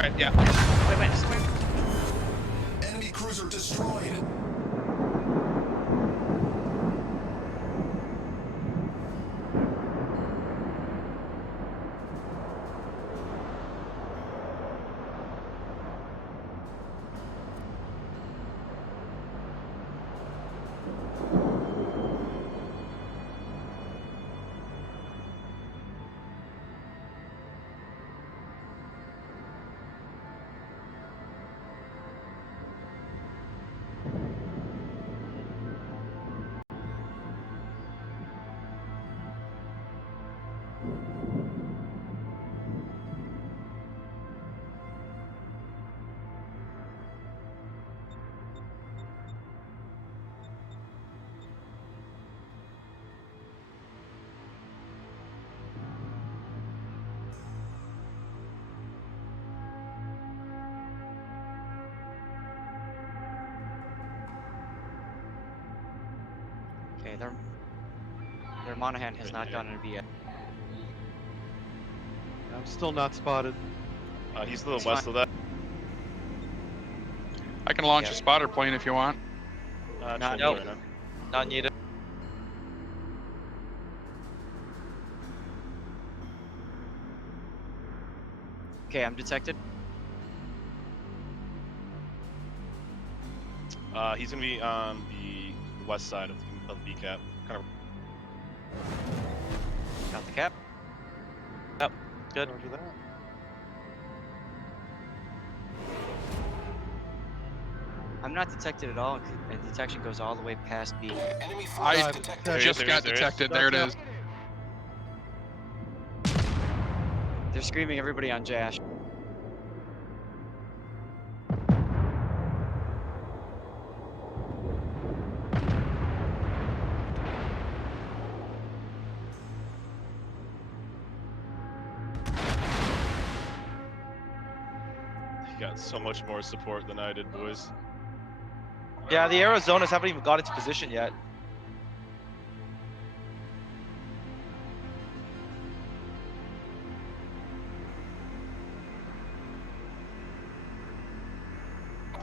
right, yeah. Wait, just wait. Enemy cruiser destroyed. Okay, their Monahan has not gone into B yet. I'm still not spotted. He's to the west of that. I can launch a spotter plane if you want. Not nope. needed. Not needed. Okay, I'm detected. He's gonna be on the west side of the B cap. Kind of. Got the cap. Yep. Good. Roger that. I'm not detected at all, and detection goes all the way past B. I just got detected. There it is. They're screaming everybody on Jash. He got so much more support than I did, boys. Yeah, the Arizonas haven't even got into position yet.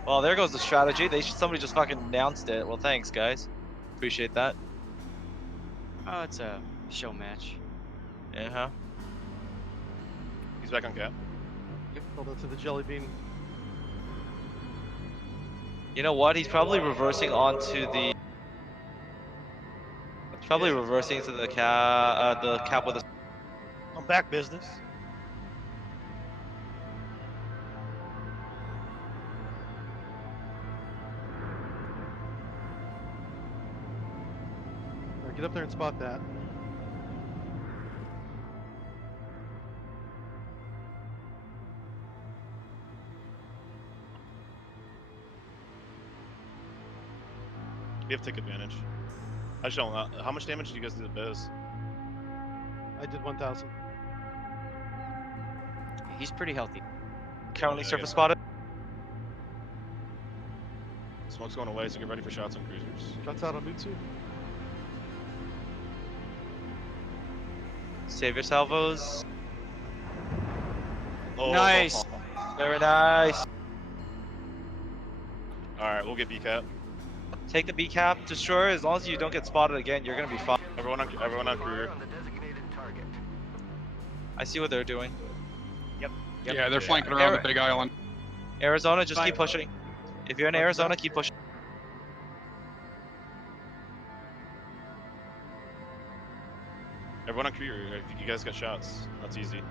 Well, there goes the strategy. Somebody just fucking announced it. Well, thanks, guys. Appreciate that. Oh, it's a show match. Yeah, huh? He's back on cap. Yep, hold on to the jelly bean. You know what? He's probably reversing onto the. He's probably reversing to the cap with a. I'm back business. All right, get up there and spot that. You have to take advantage. I just don't know. How much damage did you guys do to Biz? I did 1,000. He's pretty healthy. Currently surface spotted. Smoke's going away, so get ready for shots on cruisers. Shots out on Mutsu. Save your salvos. Oh, Nice. Very nice. Alright, we'll get B cap. Take the B cap, destroyer. As long as you don't get spotted again, you're gonna be fine. Everyone on crew. I see what they're doing. Yep. Yeah, they're flanking around the big island. Arizona, just keep pushing. If you're in Arizona, keep pushing. Everyone on crew, if you guys got shots, that's easy.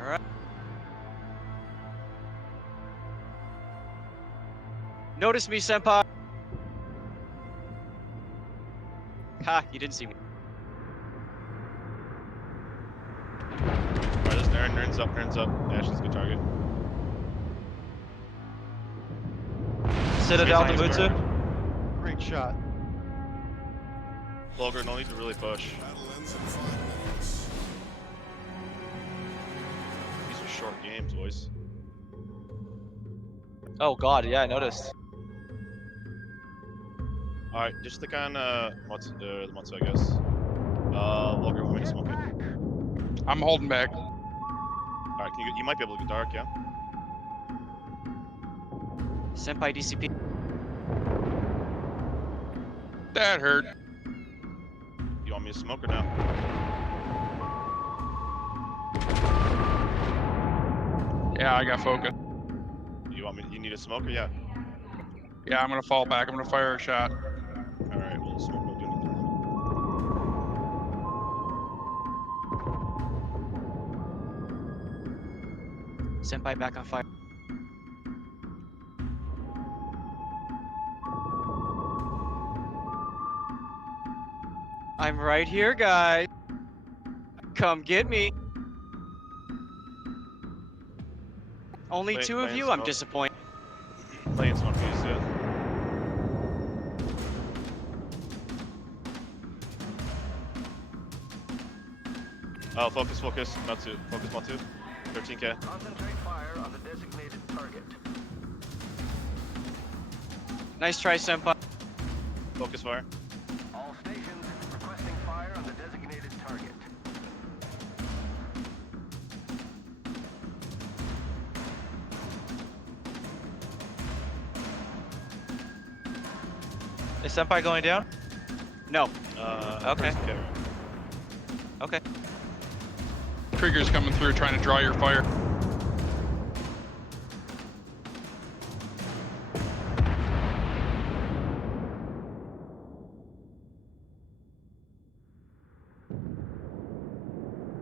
Alright. Notice me, senpai. Ha, you didn't see me. Alright, there's Nern's up. Ashton's a good target. Citadel to Mutsu. Great shot. Vulgar, no need to really push. These are short games, boys. Oh god, yeah, I noticed. Alright, just stick on the Mutsu, I guess. Vulgar, want me to smoke it? I'm holding back. All right, you might be able to go dark, yeah. Senpai DCP. That hurt. You want me to smoke or no? Yeah, I got focus. You want me? You need a smoke or yeah? Yeah, I'm gonna fall back. I'm gonna fire a shot. All right, well, smoke won't do anything. Senpai back on fire. I'm right here, guys. Come get me. Only two of you? I'm disappointed. Playing smoke use it. Oh, focus. Matsu. Focus, Matsu. 13K. Concentrate fire on the designated target. Nice try, Senpai. Focus fire. All stations requesting fire on the designated target. Is Senpai going down? No. Okay. Okay. Krieger's coming through trying to draw your fire.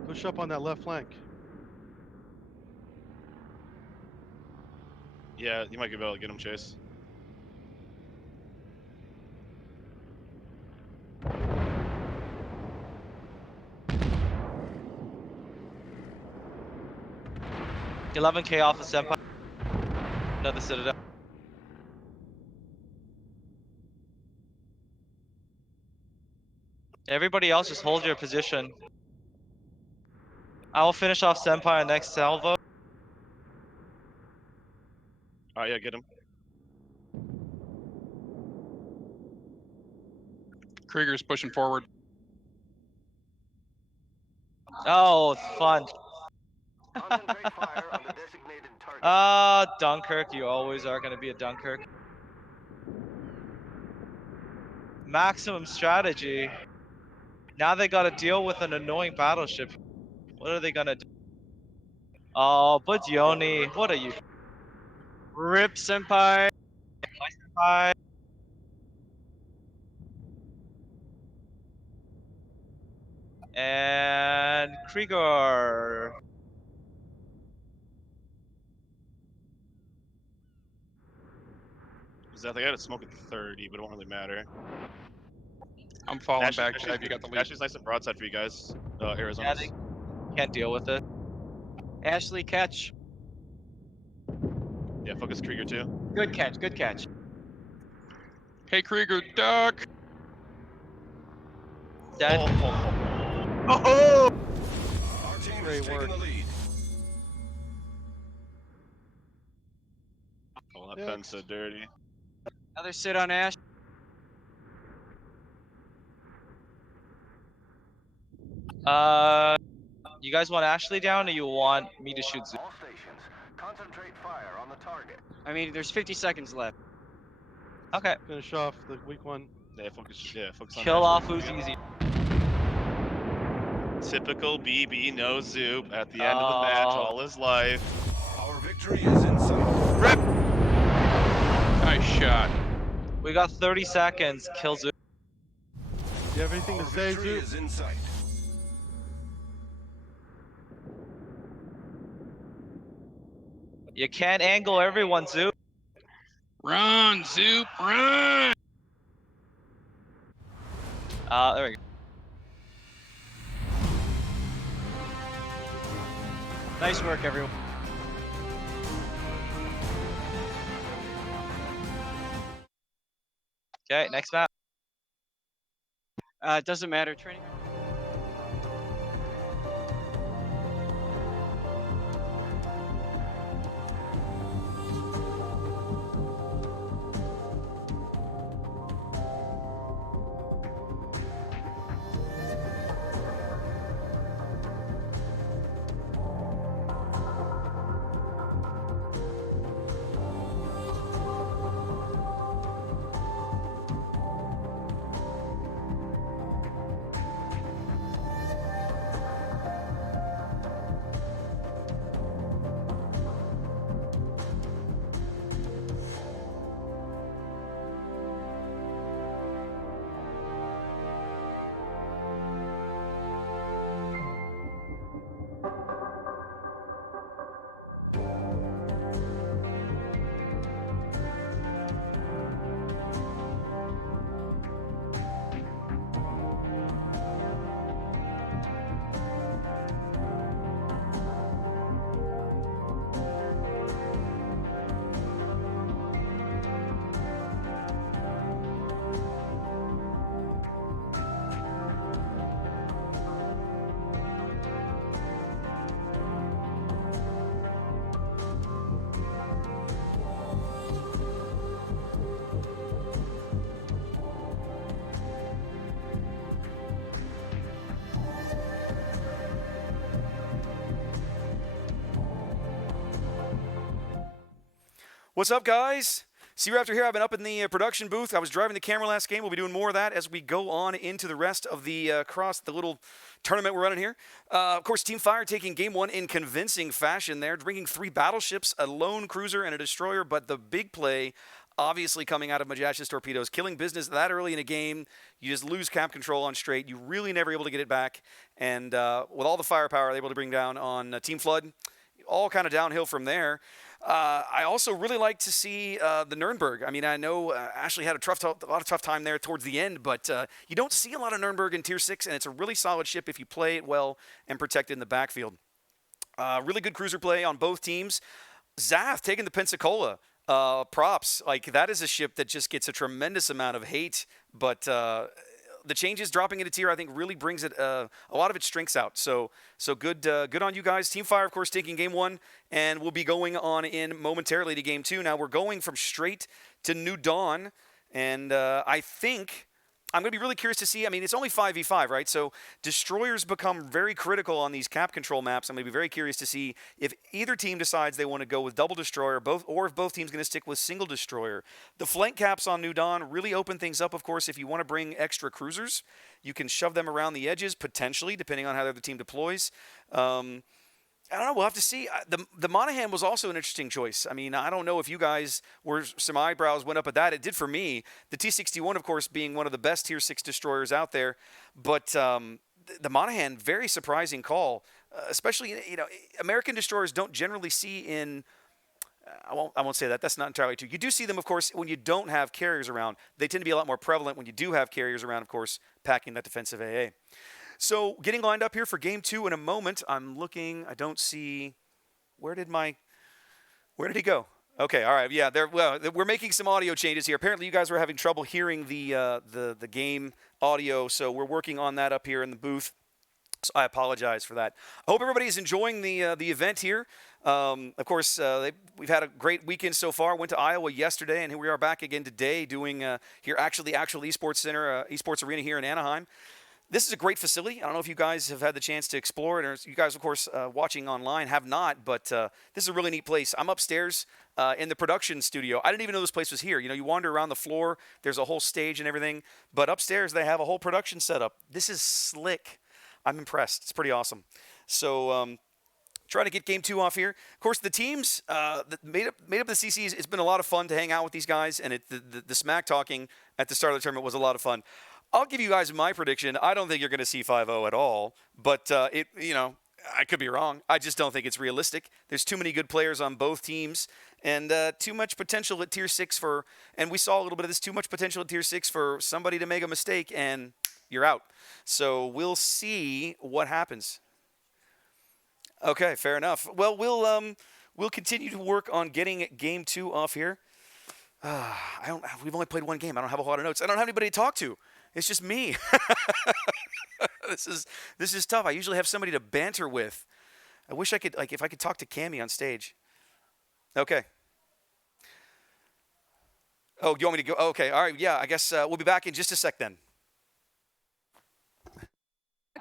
Push up on that left flank. Yeah, you might be able to get him, Chase. $11K off of Senpai. Another Citadel. Everybody else just hold your position. I will finish off Senpai on next salvo. Alright, yeah, get him. Krieger's pushing forward. Oh, fun. Concentrate fire on the designated target. Dunkirk, you always are going to be a Dunkirk. Maximum strategy. Now they got to deal with an annoying battleship. What are they going to do? Oh, but Yoni, what are you? Rip, Senpai. Senpai. And Krieger. I think I had a smoke at 30, but it won't really matter. I'm falling back, Chad. You got the lead. Ashley's nice and broadside for you guys. Arizona. Yeah, they can't deal with it. Ashley, catch. Yeah, focus Krieger too. Good catch, good catch. Hey, Krieger, duck. Dead. Oh! Our team Great is taking work. the lead. Oh, that pen's so dirty. Another sit on Ash. You guys want Ashley down, or you want me to shoot Zoo? All stations, concentrate fire on the target. I mean, there's 50 seconds left. Okay. Finish off the weak one. Yeah, focus on Kill off Ashley. who's easy. Typical BB, no Zoop. At the end of the match, all his life. Our victory is in sight. Rip! Nice shot. We got 30 seconds. Kill Zoo. You have anything to say, Victory Zoop? is in sight. You can't angle everyone, Zoo. Run, Zoop, run! There we go. Nice work, everyone. Okay, next map. It doesn't matter. Training. What's up, guys? C-Raptor here. I've been up in the production booth. I was driving the camera last game. We'll be doing more of that as we go on into the rest of the the little tournament we're running here. Of course, Team Fire taking game 1 in convincing fashion there, bringing 3 battleships, a lone cruiser, and a destroyer. But the big play, obviously coming out of Majash's torpedoes, killing business that early in a game. You just lose cap control on straight. You really never able to get it back. And with all the firepower they're able to bring down on Team Flood, all kind of downhill from there. I also really like to see the Nuremberg. I mean, I know Ashley had a lot of tough time there towards the end, but you don't see a lot of Nuremberg in Tier 6, and it's a really solid ship if you play it well and protect it in the backfield. Really good cruiser play on both teams. Zath taking the Pensacola. Props. Like, that is a ship that just gets a tremendous amount of hate, but the changes dropping into tier, I think, really brings it a lot of its strengths out. So good on you guys. Team Fire, of course, taking game 1, and we'll be going on in momentarily to game 2. Now we're going from straight to New Dawn, and I think I'm going to be really curious to see. I mean, it's only 5v5, right? So destroyers become very critical on these cap control maps. I'm going to be very curious to see if either team decides they want to go with double destroyer, or if both teams are going to stick with single destroyer. The flank caps on New Dawn really open things up, of course. If you want to bring extra cruisers, you can shove them around the edges, potentially, depending on how the other team deploys. I don't know. We'll have to see. The Monahan was also an interesting choice. I mean, I don't know if you guys some eyebrows went up at that. It did for me. The T-61, of course, being one of the best Tier 6 destroyers out there. But the Monahan, very surprising call. Especially, American destroyers don't generally see in... I won't say that. That's not entirely true. You do see them, of course, when you don't have carriers around. They tend to be a lot more prevalent when you do have carriers around, of course, packing that defensive AA. So getting lined up here for game 2 in a moment. I'm looking. I don't see. Where did he go? Okay, all right. Yeah, we're making some audio changes here. Apparently, you guys were having trouble hearing the game audio, so we're working on that up here in the booth. So I apologize for that. I hope everybody is enjoying the event here. Of course, we've had a great weekend so far. Went to Iowa yesterday, and here we are back again today doing here actually the actual esports center, esports arena here in Anaheim. This is a great facility. I don't know if you guys have had the chance to explore it, or you guys, of course, watching online have not, but this is a really neat place. I'm upstairs in the production studio. I didn't even know this place was here. You wander around the floor. There's a whole stage and everything, but upstairs they have a whole production setup. This is slick. I'm impressed. It's pretty awesome. So trying to get game 2 off here. Of course, the teams that made up the CCs, it's been a lot of fun to hang out with these guys, and the smack talking at the start of the tournament was a lot of fun. I'll give you guys my prediction. I don't think you're going to see 5-0 at all, but I could be wrong. I just don't think it's realistic. There's too many good players on both teams, and too much potential at Tier 6 and we saw a little bit of this, too much potential at Tier 6 for somebody to make a mistake, and you're out. So we'll see what happens. Okay, fair enough. Well, we'll continue to work on getting game 2 off here. We've only played one game. I don't have a whole lot of notes. I don't have anybody to talk to. It's just me. This is tough. I usually have somebody to banter with. I wish I could, if I could talk to Cammy on stage. Okay. Oh, you want me to go? Oh, okay. All right. Yeah, I guess we'll be back in just a sec then.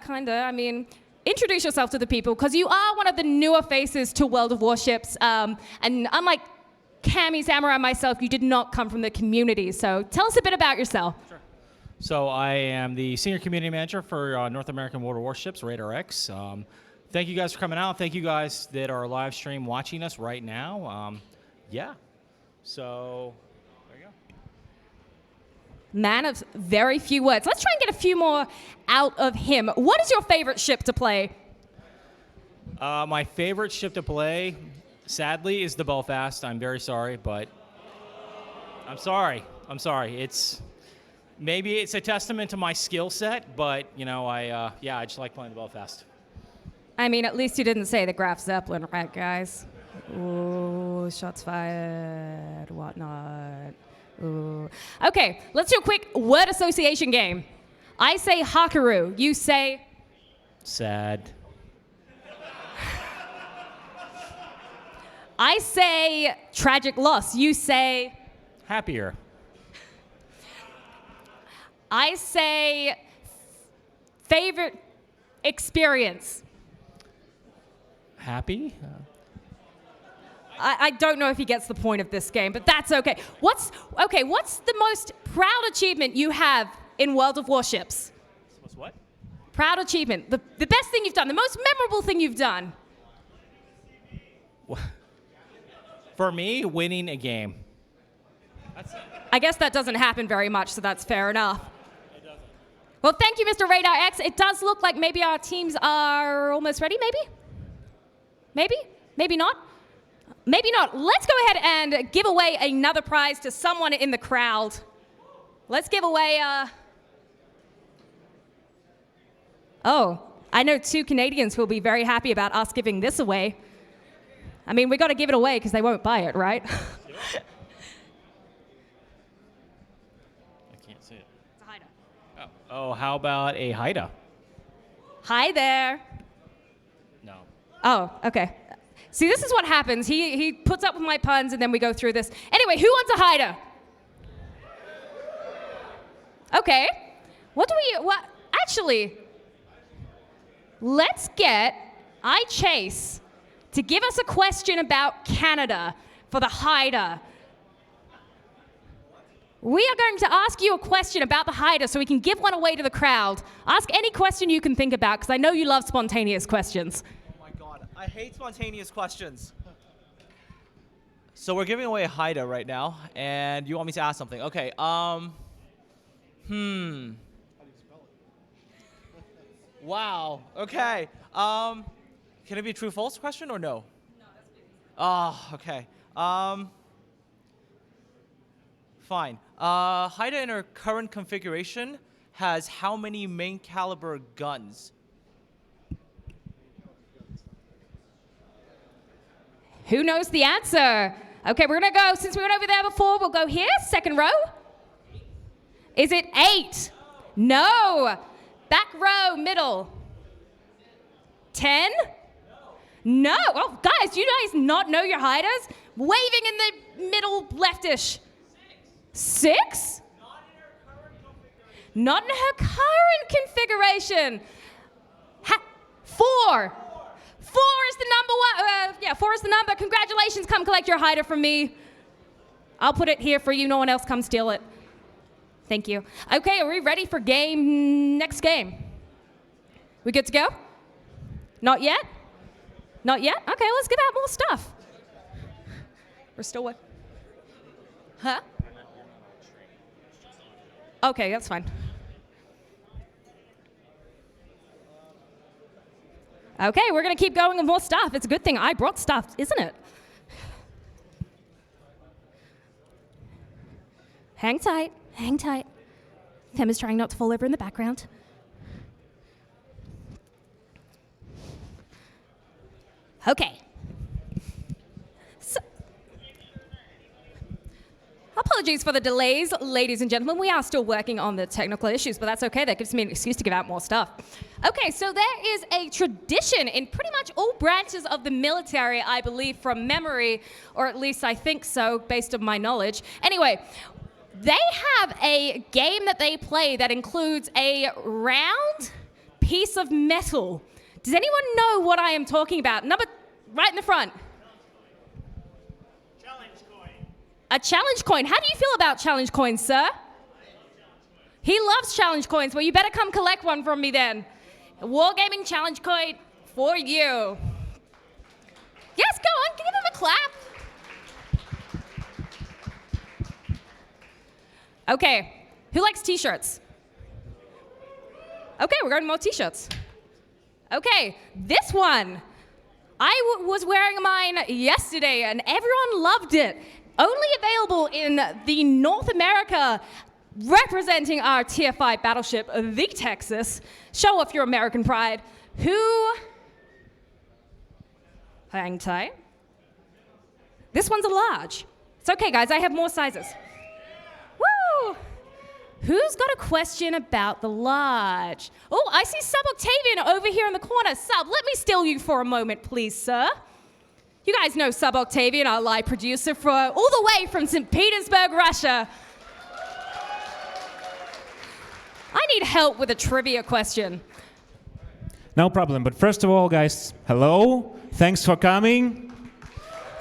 Kinda. I mean, introduce yourself to the people, because you are one of the newer faces to World of Warships. And unlike Cammy, Samurai, and myself, you did not come from the community. So tell us a bit about yourself. Sure. So I am the Senior Community Manager for North American World of Warships, Radar X. Thank you guys for coming out. Thank you guys that are live stream watching us right now. Yeah. So there you go. Man of very few words. Let's try and get a few more out of him. What is your favorite ship to play? My favorite ship to play, sadly, is the Belfast. I'm very sorry, but I'm sorry. Maybe it's a testament to my skill set, but I just like playing the Belfast. I mean, at least you didn't say the Graf Zeppelin, right, guys? Ooh, shots fired, whatnot. Ooh. Okay, let's do a quick word association game. I say Hakaru. You say... Sad. I say tragic loss. You say... Happier. I say favorite experience. Happy? I don't know if he gets the point of this game, but that's okay. What's the most proud achievement you have in World of Warships? What? Proud achievement. The best thing you've done, the most memorable thing you've done. For me, winning a game. I guess that doesn't happen very much, so that's fair enough. Well, thank you, Mr. Radar X. It does look like maybe our teams are almost ready, maybe? Maybe? Maybe not? Maybe not. Let's go ahead and give away another prize to someone in the crowd. Let's give away, Oh, I know 2 Canadians who will be very happy about us giving this away. I mean, we got to give it away because they won't buy it, right? I can't see it. It's a Haida. Oh, how about a Haida? Hi there. No. Oh, okay. See, this is what happens. He puts up with my puns, and then we go through this. Anyway, who wants a Haida? Okay. Actually, let's get iChase to give us a question about Canada for the Haida. We are going to ask you a question about the Haida so we can give one away to the crowd. Ask any question you can think about, because I know you love spontaneous questions. Oh my god, I hate spontaneous questions. So we're giving away a Haida right now, and you want me to ask something. Okay, Wow, okay. Can it be a true-false question or no? No, that's me. Oh, okay. Fine. Haida in her current configuration has how many main caliber guns? Who knows the answer? Okay, we're gonna go, since we went over there before, we'll go here, second row. Is it 8? No. Back row, middle. 10? No. Oh, guys, do you guys not know your Haidas? Waving in the middle leftish. 6? Not in her current configuration. 4. 4 is the number 4 is the number. Congratulations, come collect your Haida from me. I'll put it here for you, no one else come steal it. Thank you. Okay, are we ready for next game? We good to go? Not yet? Not yet? Okay, let's give out more stuff. We're still what? Huh? Okay, that's fine. Okay, we're gonna keep going with more stuff. It's a good thing I brought stuff, isn't it? Hang tight, hang tight. Fem is trying not to fall over in the background. Okay. So, apologies for the delays, ladies and gentlemen. We are still working on the technical issues, but that's okay. That gives me an excuse to give out more stuff. Okay, so there is a tradition in pretty much all branches of the military, I believe, from memory, or at least I think so, based on my knowledge. Anyway, they have a game that they play that includes a round piece of metal. Does anyone know what I am talking about? Number, right in the front. Challenge coin. A challenge coin. How do you feel about challenge coins, sir? He loves challenge coins. Well, you better come collect one from me then. A Wargaming challenge coin for you. Yes, go on. Give him a clap. Okay. Who likes t-shirts? Okay, we're going to more t-shirts. Okay, this one. I was wearing mine yesterday and everyone loved it. Only available in the North America, representing our Tier 5 battleship, the Texas. Show off your American pride. Who? Hang tight. This one's a large. It's okay, guys, I have more sizes. Woo! Who's got a question about the large? Oh, I see Sub Octavian over here in the corner. Sub, let me steal you for a moment, please, sir. You guys know Sub Octavian, our live producer, all the way from St. Petersburg, Russia. I need help with a trivia question. No problem. But first of all, guys, hello. Thanks for coming.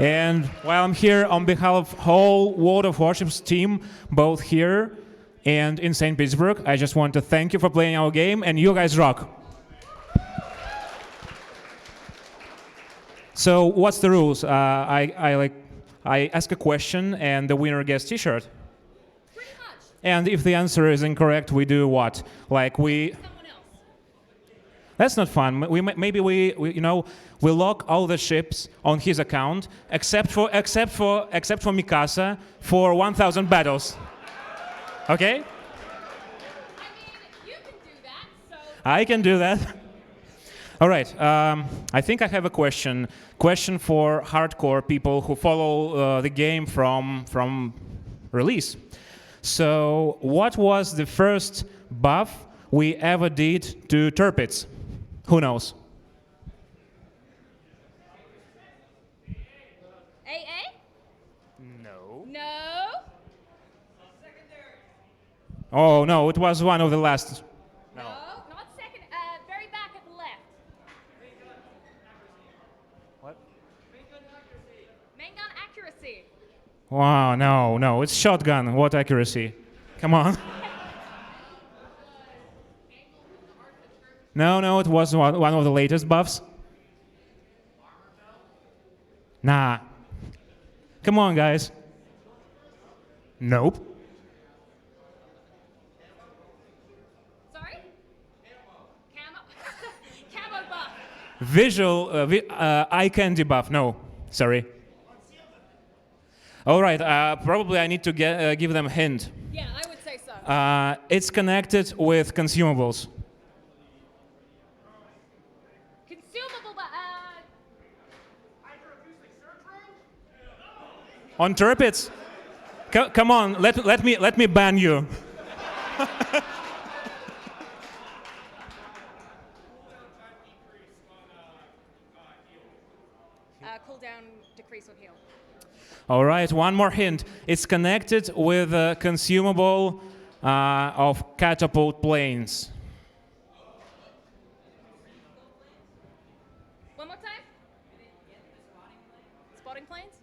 And while I'm here on behalf of whole World of Warships team, both here and in St. Petersburg, I just want to thank you for playing our game, and you guys rock. So what's the rules? I ask a question, and the winner gets T-shirt. And if the answer is incorrect, we do what? Like we. That's not fun. Maybe we lock all the ships on his account, except for Mikasa for 1,000 battles. Okay? I can do that. All right. I think I have a question. Question for hardcore people who follow the game from release. So, what was the first buff we ever did to Turpits? Who knows? AA? No. No. Oh no, it was one of the last. No, not second. Very back at the left. What? Main gun accuracy. Wow, no, it's shotgun. What accuracy? Come on. No, it was one of the latest buffs. Nah. Come on, guys. Nope. Sorry? Camo buff. Visual, eye candy buff. No, sorry. All right, probably I need to give them a hint. Yeah, I would say so. It's connected with consumables. Consumable, but On Turpits? Come on, let me ban you. cooldown decrease or heal. All right, one more hint. It's connected with a consumable of catapult planes. One more time. Spotting planes?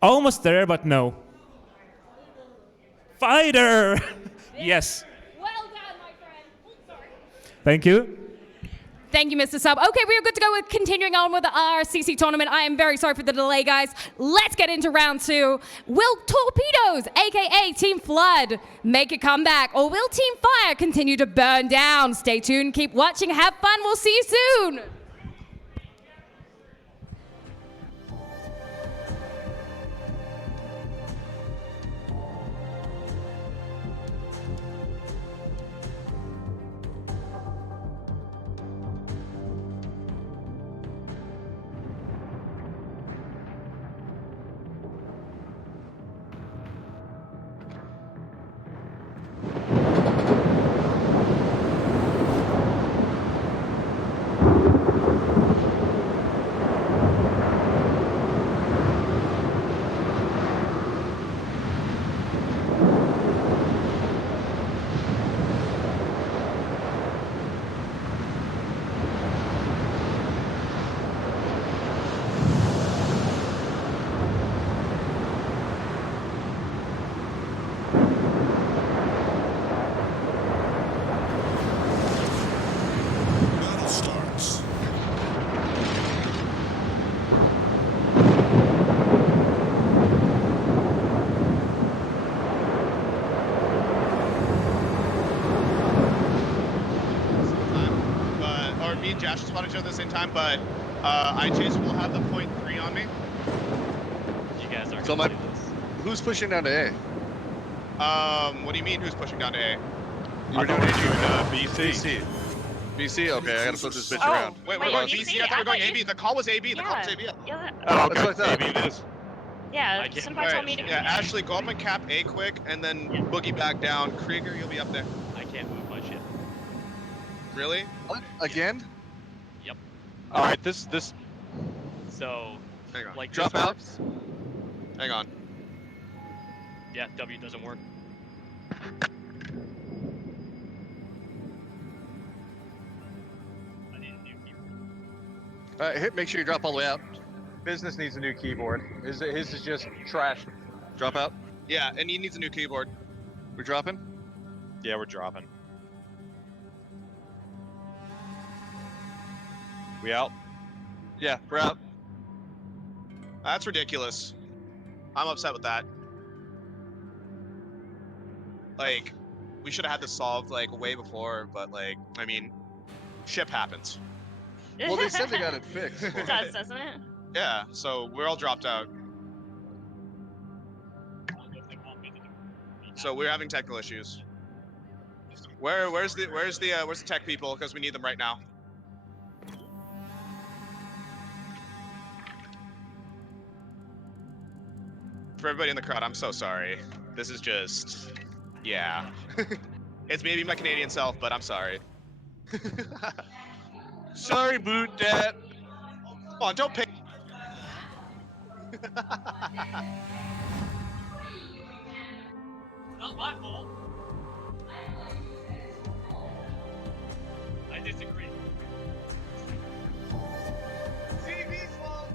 Almost there, but no. Fighter! Yes. Well done, my friend. Oh, sorry. Thank you. Thank you, Mr. Sub. Okay, we are good to go with continuing on with the RCC tournament. I am very sorry for the delay, guys. Let's get into round two. Will Torpedoes, aka Team Flood, make a comeback, or will Team Fire continue to burn down? Stay tuned, keep watching, have fun. We'll see you soon. Battle starts. Or me and Josh spot each other at the same time, but iChase will have the .3 on me. You guys are So who's pushing down to A? What do you mean who's pushing down to A? You were doing BC. BC? Okay, I gotta flip this bitch around. Wait, Wait, BC, I thought we were going AB. The call was AB. The call was AB. Yeah. Oh, okay. That's what I thought. AB it is. Yeah, somebody told me to. Yeah, Ashley, go up and cap A quick, and then boogie back down. Krieger, you'll be up there. I can't move my ship. Really? What? Again? Yep. All right, this. So, Hang on. like Drop this out. works. Hang on. Yeah, W doesn't work. Make sure you drop all the way out. Business needs a new keyboard. His is just trash. Drop out? Yeah, and he needs a new keyboard. We dropping? Yeah, we're dropping. We out? Yeah, we're out. That's ridiculous. I'm upset with that. Like, we should have had this solved like way before, but like, I mean, ship happens. Well, they said they got it fixed. It does, doesn't it? Yeah, so we're all dropped out. So we're having technical issues. Where's the tech people? Because we need them right now. For everybody in the crowd, I'm so sorry. This is just, yeah. It's maybe my Canadian self, but I'm sorry. Sorry, boot dad. Come on, don't pick. Not my fault. I disagree. CV's fault.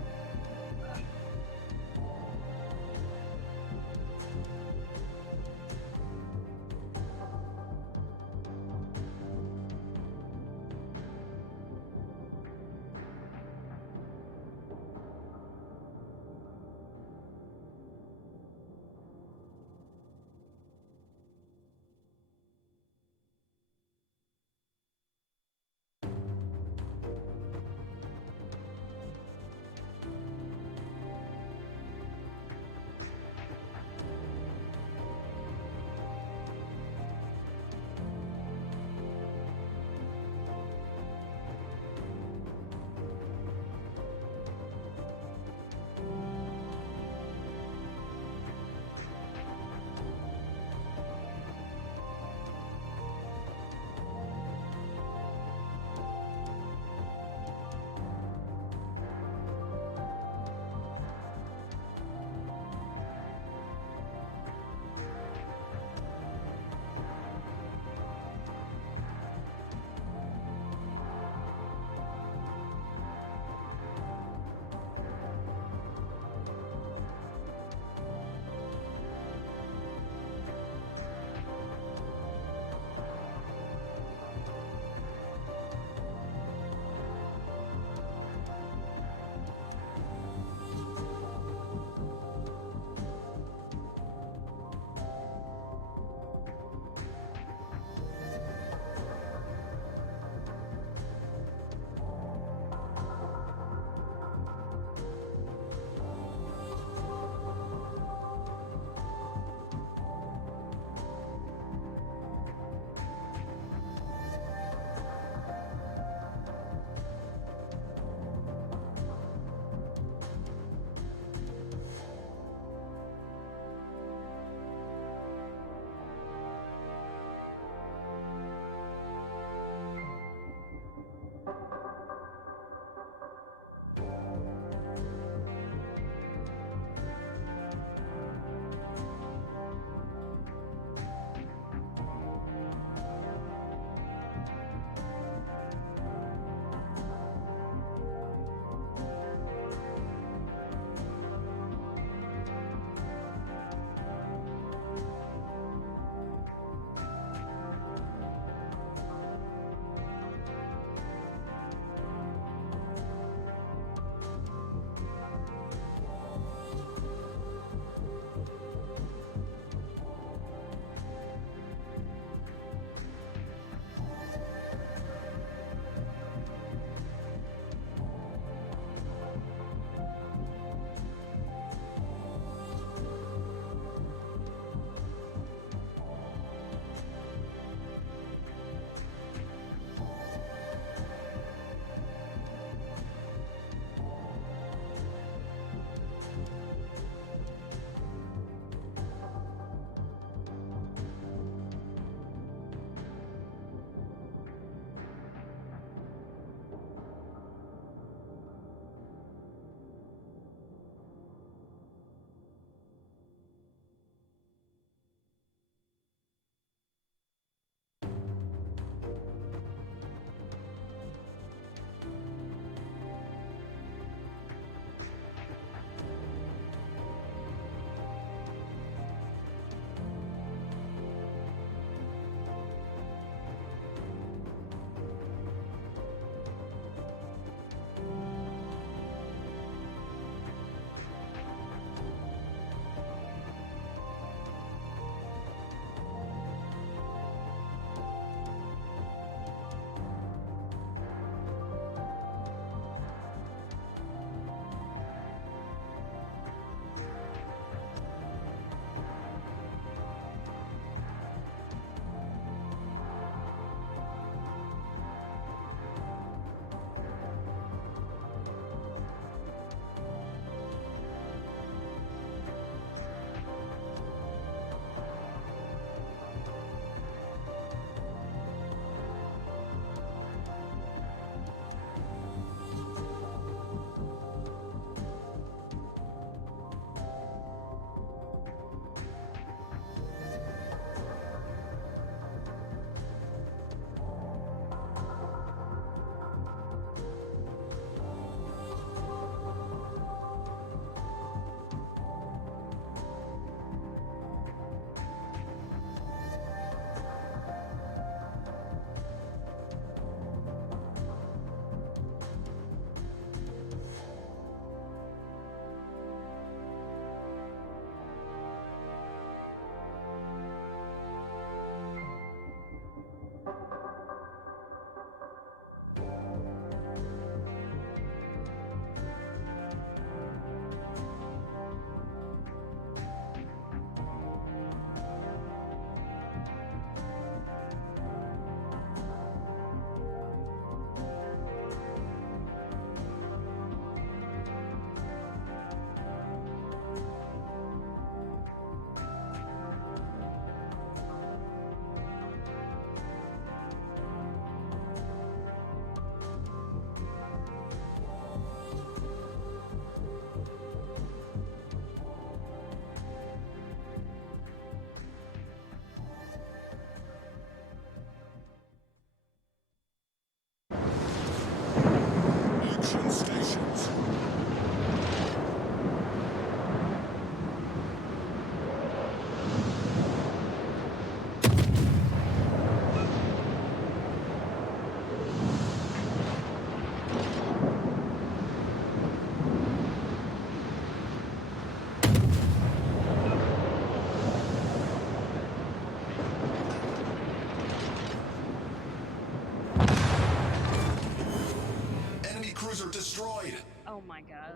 Towers are destroyed. Oh my god.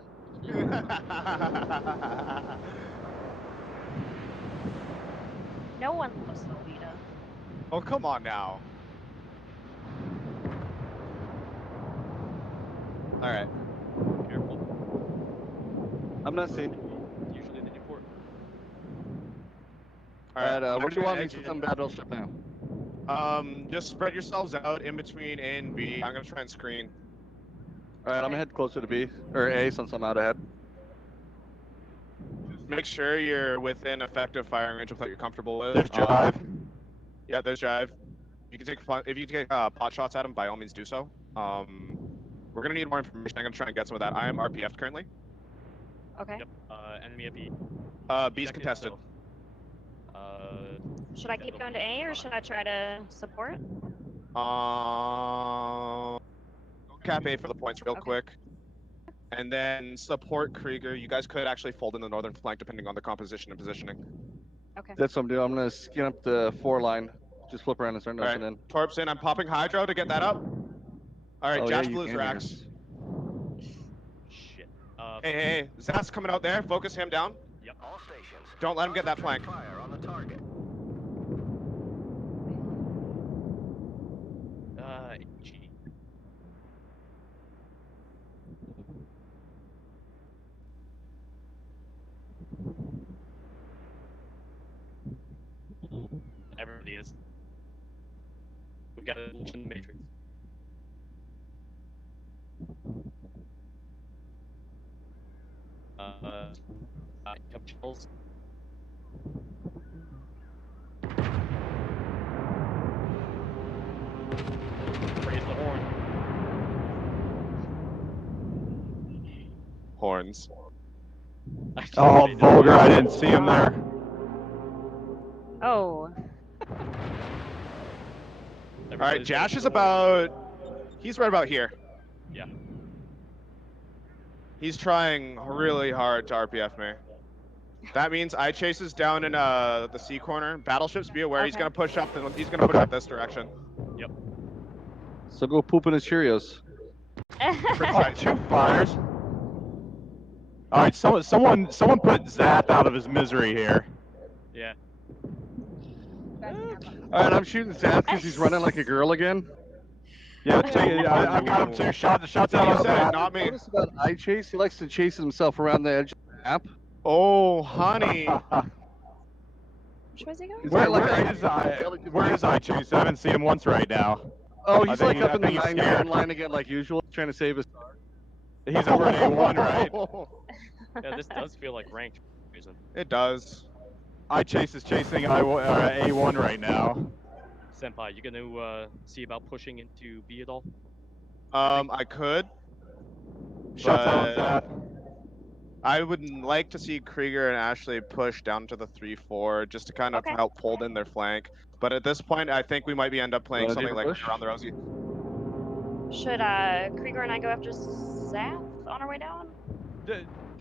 No one loves Lolita. Oh, come on now. All right. Careful. I'm not seeing. Usually the Newport. All right. Where do you want me exit. to some battleship now? Just spread yourselves out in between A and B. I'm gonna try and screen. All right, I'm gonna head closer to B or A since I'm out ahead. Make sure you're within effective firing range of what you're comfortable with. There's Jive. Yeah, there's Jive. You can take if you take pot shots at him, by all means do so. We're gonna need more information. I'm gonna try and get some of that. I am RPF currently. Okay. Yep. Enemy at B. B's contested. Should I keep going to A or should I try to support? Cap A for the points real quick. And then support Krieger. You guys could actually fold in the northern flank depending on the composition and positioning. Okay. That's what I'm doing. I'm gonna skin up the 4 line. Just flip around and start nosing in. Torps in. I'm popping Hydro to get that up. All right, Oh, Josh yeah, you Blues can racks. Shit. Hey, Zach's coming out there. Focus him down. Yep. All stations. Don't let him get that flank. Fire on the target. G. Everybody is. We've got a in the matrix. Chills. Raise the horn. Horns. Oh, Vulgar, I didn't see him there. Oh. All right, Josh is about. He's right about here. Yeah. He's trying really hard to RPF me. That means I chases down in the C corner. Battleships, be aware. He's gonna push up. He's gonna push up this direction. Yep. So go poop in his Cheerios. Alright, 2 fires. Alright, someone put Zap out of his misery here. Yeah. Alright, I'm shooting Zap because he's running like a girl again. Yeah, I got him 2 shots out on Zap. Not me. Notice about eye chase? He likes to chase himself around the edge of the map. Oh, honey. Which way is he going? Where is I Chase? I haven't seen him once right now. Oh, he's like up I in the think he's 9-man scared. line again like usual, trying to save his star. He's over at A1, right? Yeah, this does feel like ranked for some reason. It does. I Chase is chasing A1 right now. Senpai, you gonna see about pushing into B at all? I could. Shots out on Zap. I would like to see Krieger and Ashley push down to the 3-4 just to kind of help fold in their flank. But at this point, I think we might end up playing something like around the Rosie. Should Krieger and I go after Zap on our way down?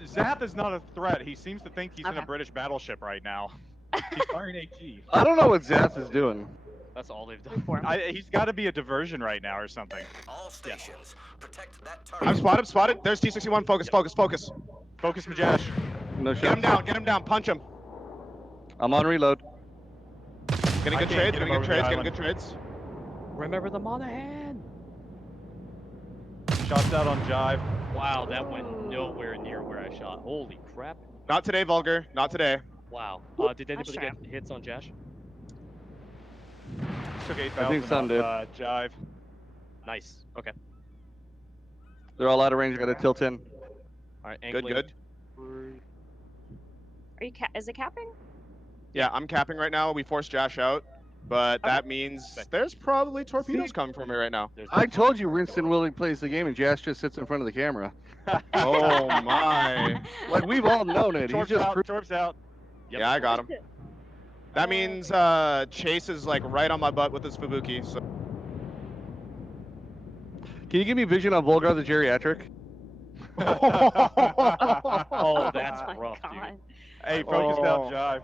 Zap is not a threat. He seems to think he's in a British battleship right now. He's firing AT. I don't know what Zap is doing. That's all they've done. He's got to be a diversion right now or something. All stations. Protect that target. I'm spotted. There's T61. Focus. Focus, Majesh. No Get him shot. down. Punch him. I'm on reload. Getting good trades. Remember the Monahan. Shots out on Jive. Wow, that went nowhere near where I shot. Holy crap. Not today, Vulgar. Not today. Wow. Did anybody get hits on Josh? Took 8,000 I think some did. Jive. Nice. Okay. They're all out of range. I got to tilt in. All right. Good. Are you is it capping? Yeah, I'm capping right now. We forced Josh out, but that means there's probably torpedoes coming from me right now. I told you Winston Willie plays the game and Jash just sits in front of the camera. Oh my! Like we've all known it. He's just Torps out. Yep. Yeah, I got him. That means Chase is like right on my butt with his Fubuki. So. Can you give me vision on Volgar the geriatric? Oh, that's rough, dude. Hey, focus down, Jive.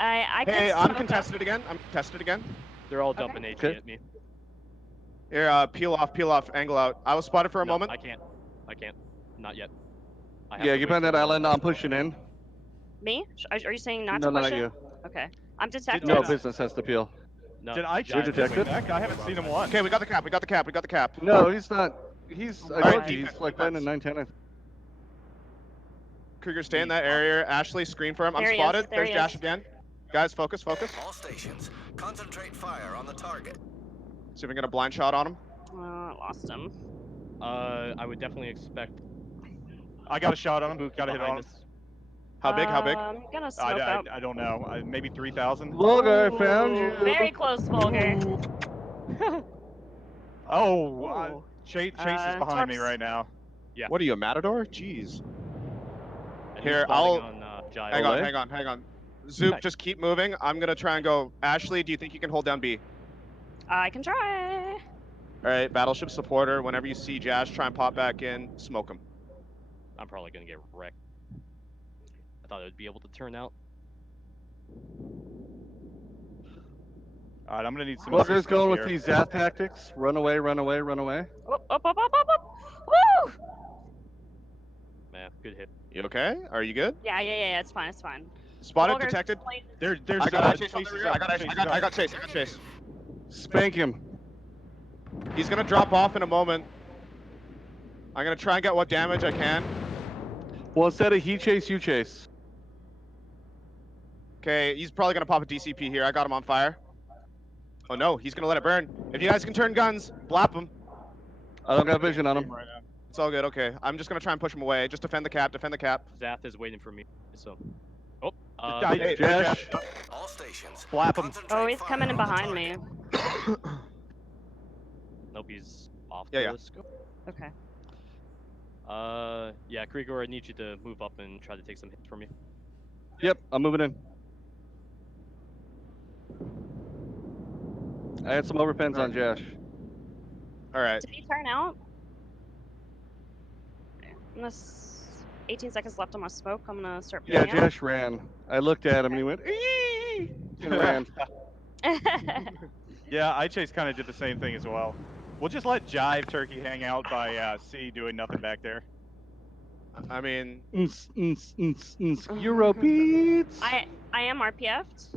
Hey, I'm contested again. They're all dumping AG at me. Here, peel off, angle out. I was spotted for a moment. I can't. I can't. Not yet. Yeah, get behind that island. I'm pushing in. Me? Are you saying not No, to push not it? you. Okay. I'm detected. No, business has to peel. No, Did I You're check this detected? back? I haven't seen him once. Okay, we got the cap. We got the cap. We got the cap. No, he's not. He's. I Alright, told you, defense, he's like playing in 910. I think. Krieger, stay in that area. Ashley, screen for him. I'm There he is, spotted. there There's he Jash is. again. Guys, focus, focus. All stations, concentrate fire on the target. See if we can get a blind shot on him. I lost him. I would definitely expect. I got a shot on him. Got a hit behind on him. us. How big? How big? I'm gonna smoke I, up. I don't know. Maybe 3,000. Vulgar, I found you. Very close, Vulgar. Oh, Chase is behind me Torps. right now. Yeah. What are you, a matador? Jeez. And Here, he's spawning I'll. On, Jive. Hang on. Zoop, just keep moving. I'm gonna try and go. Ashley, do you think you can hold down B? I can try. All right, battleship supporter. Whenever you see Jash, try and pop back in. Smoke him. I'm probably gonna get wrecked. I thought it would be able to turn out. All right, I'm gonna need some. Vulgar's assistance going with here. these Zath tactics. Run away, run away, run away. Up. Woo! Man, good hit. You okay? Are you good? Yeah. It's fine. It's fine. Spotted, Vulgar's detected. playing- There's. I got Chase. Chase is I up, got Chase is up. I got Chase. I got Chase. Spank him. He's gonna drop off in a moment. I'm gonna try and get what damage I can. Well, instead of he chase, you chase. Okay, he's probably gonna pop a DCP here. I got him on fire. Oh no, he's gonna let it burn. If you guys can turn guns, blap him. I don't got vision on him. It's all good. Okay, I'm just gonna try and push him away. Just defend the cap. Defend the cap. Zath is waiting for me. So. Oh. Hey, Jash. All stations. Flap him. Oh, he's coming in behind me. Nope, he's off Yeah. the scope. Okay. Yeah, Krieger, I need you to move up and try to take some hits for me. Yep, I'm moving in. I had some overpens on Jash. All right. Did he turn out? Unless 18 seconds left on my smoke, I'm gonna start Yeah, peeling out. Jash ran. I looked at him and he went, eee! And ran. Yeah, I Chase kind of did the same thing as well. We'll just let Jive Turkey hang out by C doing nothing back there. I mean, Euro beats. I am RPF'd.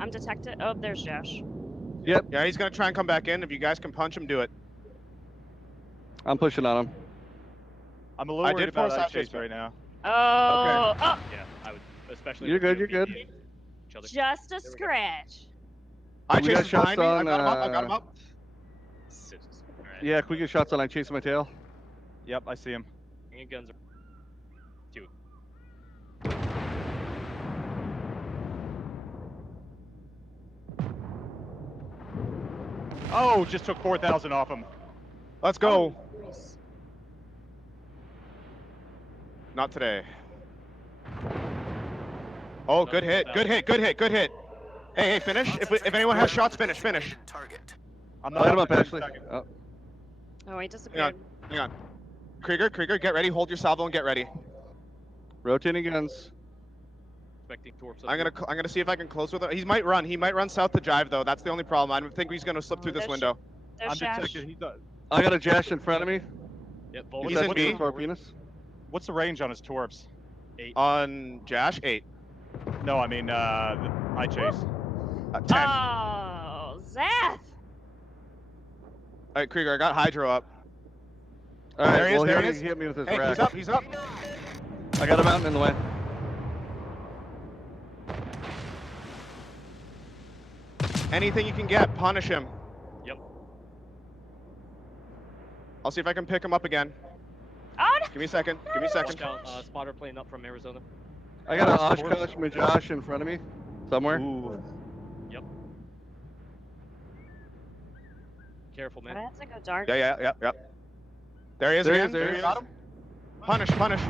I'm detected. Oh, there's Josh. Yep. Yeah, he's gonna try and come back in. If you guys can punch him, do it. I'm pushing on him. I'm a little I worried did about force I out Chase Chase right now. Oh, oh, Yeah, I would especially. You're with good, you're good. each other. just a scratch. I We Chase got is behind shots me. I on, got him up. I got him up. Alright. Yeah, quick get shots on. I chasing my tail. Yep, I see him. Your guns are. Two. Oh, just took 4,000 off him. Let's go. Nice. Not today. Oh, good hit. Good hit. Good hit. Good hit. Hey, finish. If anyone has shots, finish. Target. I'm Light him up, in a Ashley. second. Oh. Oh, he Hang on. disappeared. Hang on. Krieger, get ready. Hold your salvo and get ready. Rotating guns. Expecting torps. up I'm here. gonna see if I can close with it. He might run. He might run south to Jive though. That's the only problem. I don't think he's gonna slip through this There's- window. There's I'm Josh. detected. He's I got a Jash in front of me. Yep, He's What's in that B. speed for penis? What's the range on his torps? On Jash, 8. No, I mean, I Chase. 10. Oh, Zath. Alright, Krieger, I got Hydro up. All right, There he is, well, there here he is. hit me with his Hey, rack. he's up. I got a mountain in the way. Anything you can get, punish him. Yep. I'll see if I can pick him up again. Oh, no. Give me a second. Watch out, spotter plane up from Arizona. I got an Oshkosh Majosh in front of me, somewhere. Ooh. Yep. Careful, I man. have to go dark. Yeah. There he is There he again. is, there he is. Got him. Punish.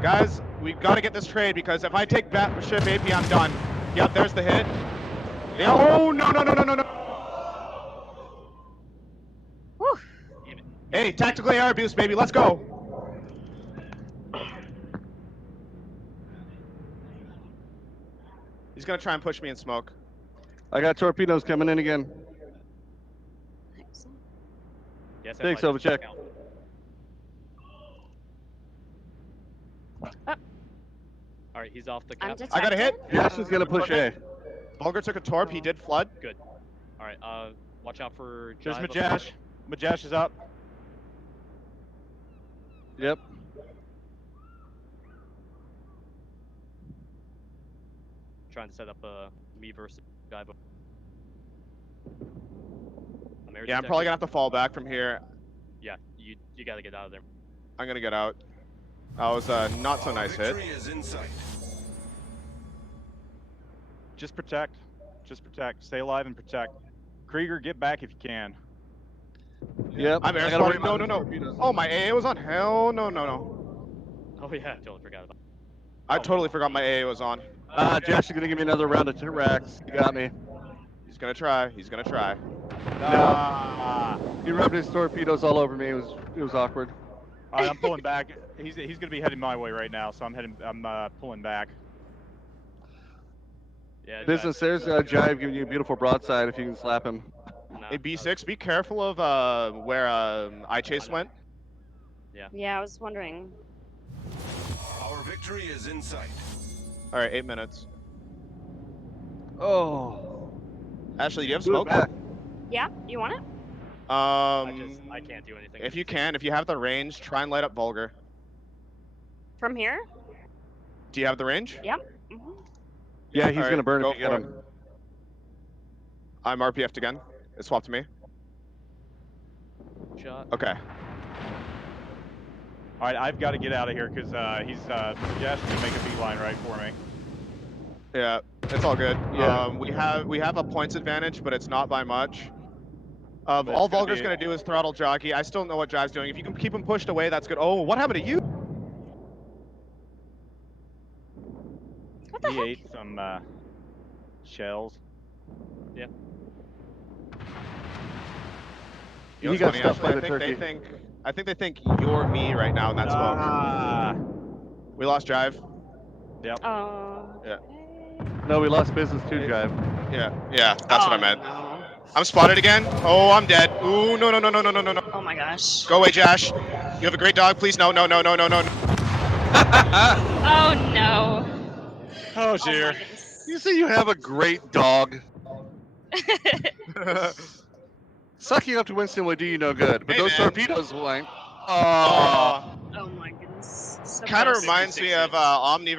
Guys, we've got to get this trade because if I take ship AP, I'm done. Yep, there's the hit. Yeah, oh, no. Whew. Hey, tactical AR boost, baby. Let's go. He's going to try and push me in smoke. I got torpedoes coming in again. Yes, Thanks, Overcheck. right, he's off the cap. I got a hit. Josh is gonna push A. Vulgar took a torp. He did flood. Good. All right, watch out for There's Jive up Majesh. Majesh is up. Yep. Trying to set up a me versus Jive. Yeah, I'm probably gonna have to fall back from here. Yeah, you gotta get out of there. I'm gonna get out. That was a not so nice hit. Is in sight. Just protect. Just protect. Stay alive and protect. Krieger, get back if you can. Yep. I'm air spotting. No. Oh, my AA was on. Hell no. Oh yeah, totally forgot about. I totally forgot my AA was on. Josh is gonna give me another round of racks. You got me. He's gonna try. No. He rubbed his torpedoes all over me. It was awkward. All right, I'm pulling back. He's gonna be heading my way right now, so I'm pulling back. Yeah. Business, there's Jive giving you a beautiful broadside if you can slap him. No. Hey, B6, be careful of where iChase went. Yeah. Yeah, I was wondering. Our victory is in sight. All right, 8 minutes. Oh. Ashley, do you have Do it smoke? back. Yeah, you want it? I can't do anything. If you have the range, try and light up Vulgar. From here? Do you have the range? Yep. Yeah, he's All right, gonna burn go if you get for him. it. I'm RPF'd again. It swapped to me. Shot. Okay. All right, I've got to get out of here because he's suggesting to make a beeline right for me. Yeah, it's all good. Yeah. We have a points advantage, but it's not by much. But All it's gonna Vulgar's be- gonna do is throttle jockey. I still don't know what Jive's doing. If you can keep him pushed away, that's good. Oh, what happened to you? He ate some shells. Yeah. You know He what's got funny, stuffed by Ashley? the turkey. I think they think you're me right now in that smoke. We lost Jive. Yep. Oh. Yeah. No, we lost business too, Jive. Yeah, that's what I meant. I'm spotted again. Oh, I'm dead. Ooh, no. Oh my gosh. Go away, Josh. You have a great dog, please. No. Oh no. Oh dear. You say you have a great dog. Sucking up to Winston would do you no good, but Hey, those man. torpedoes went. Oh. Oh my goodness. So Kind of close. reminds me of Omni.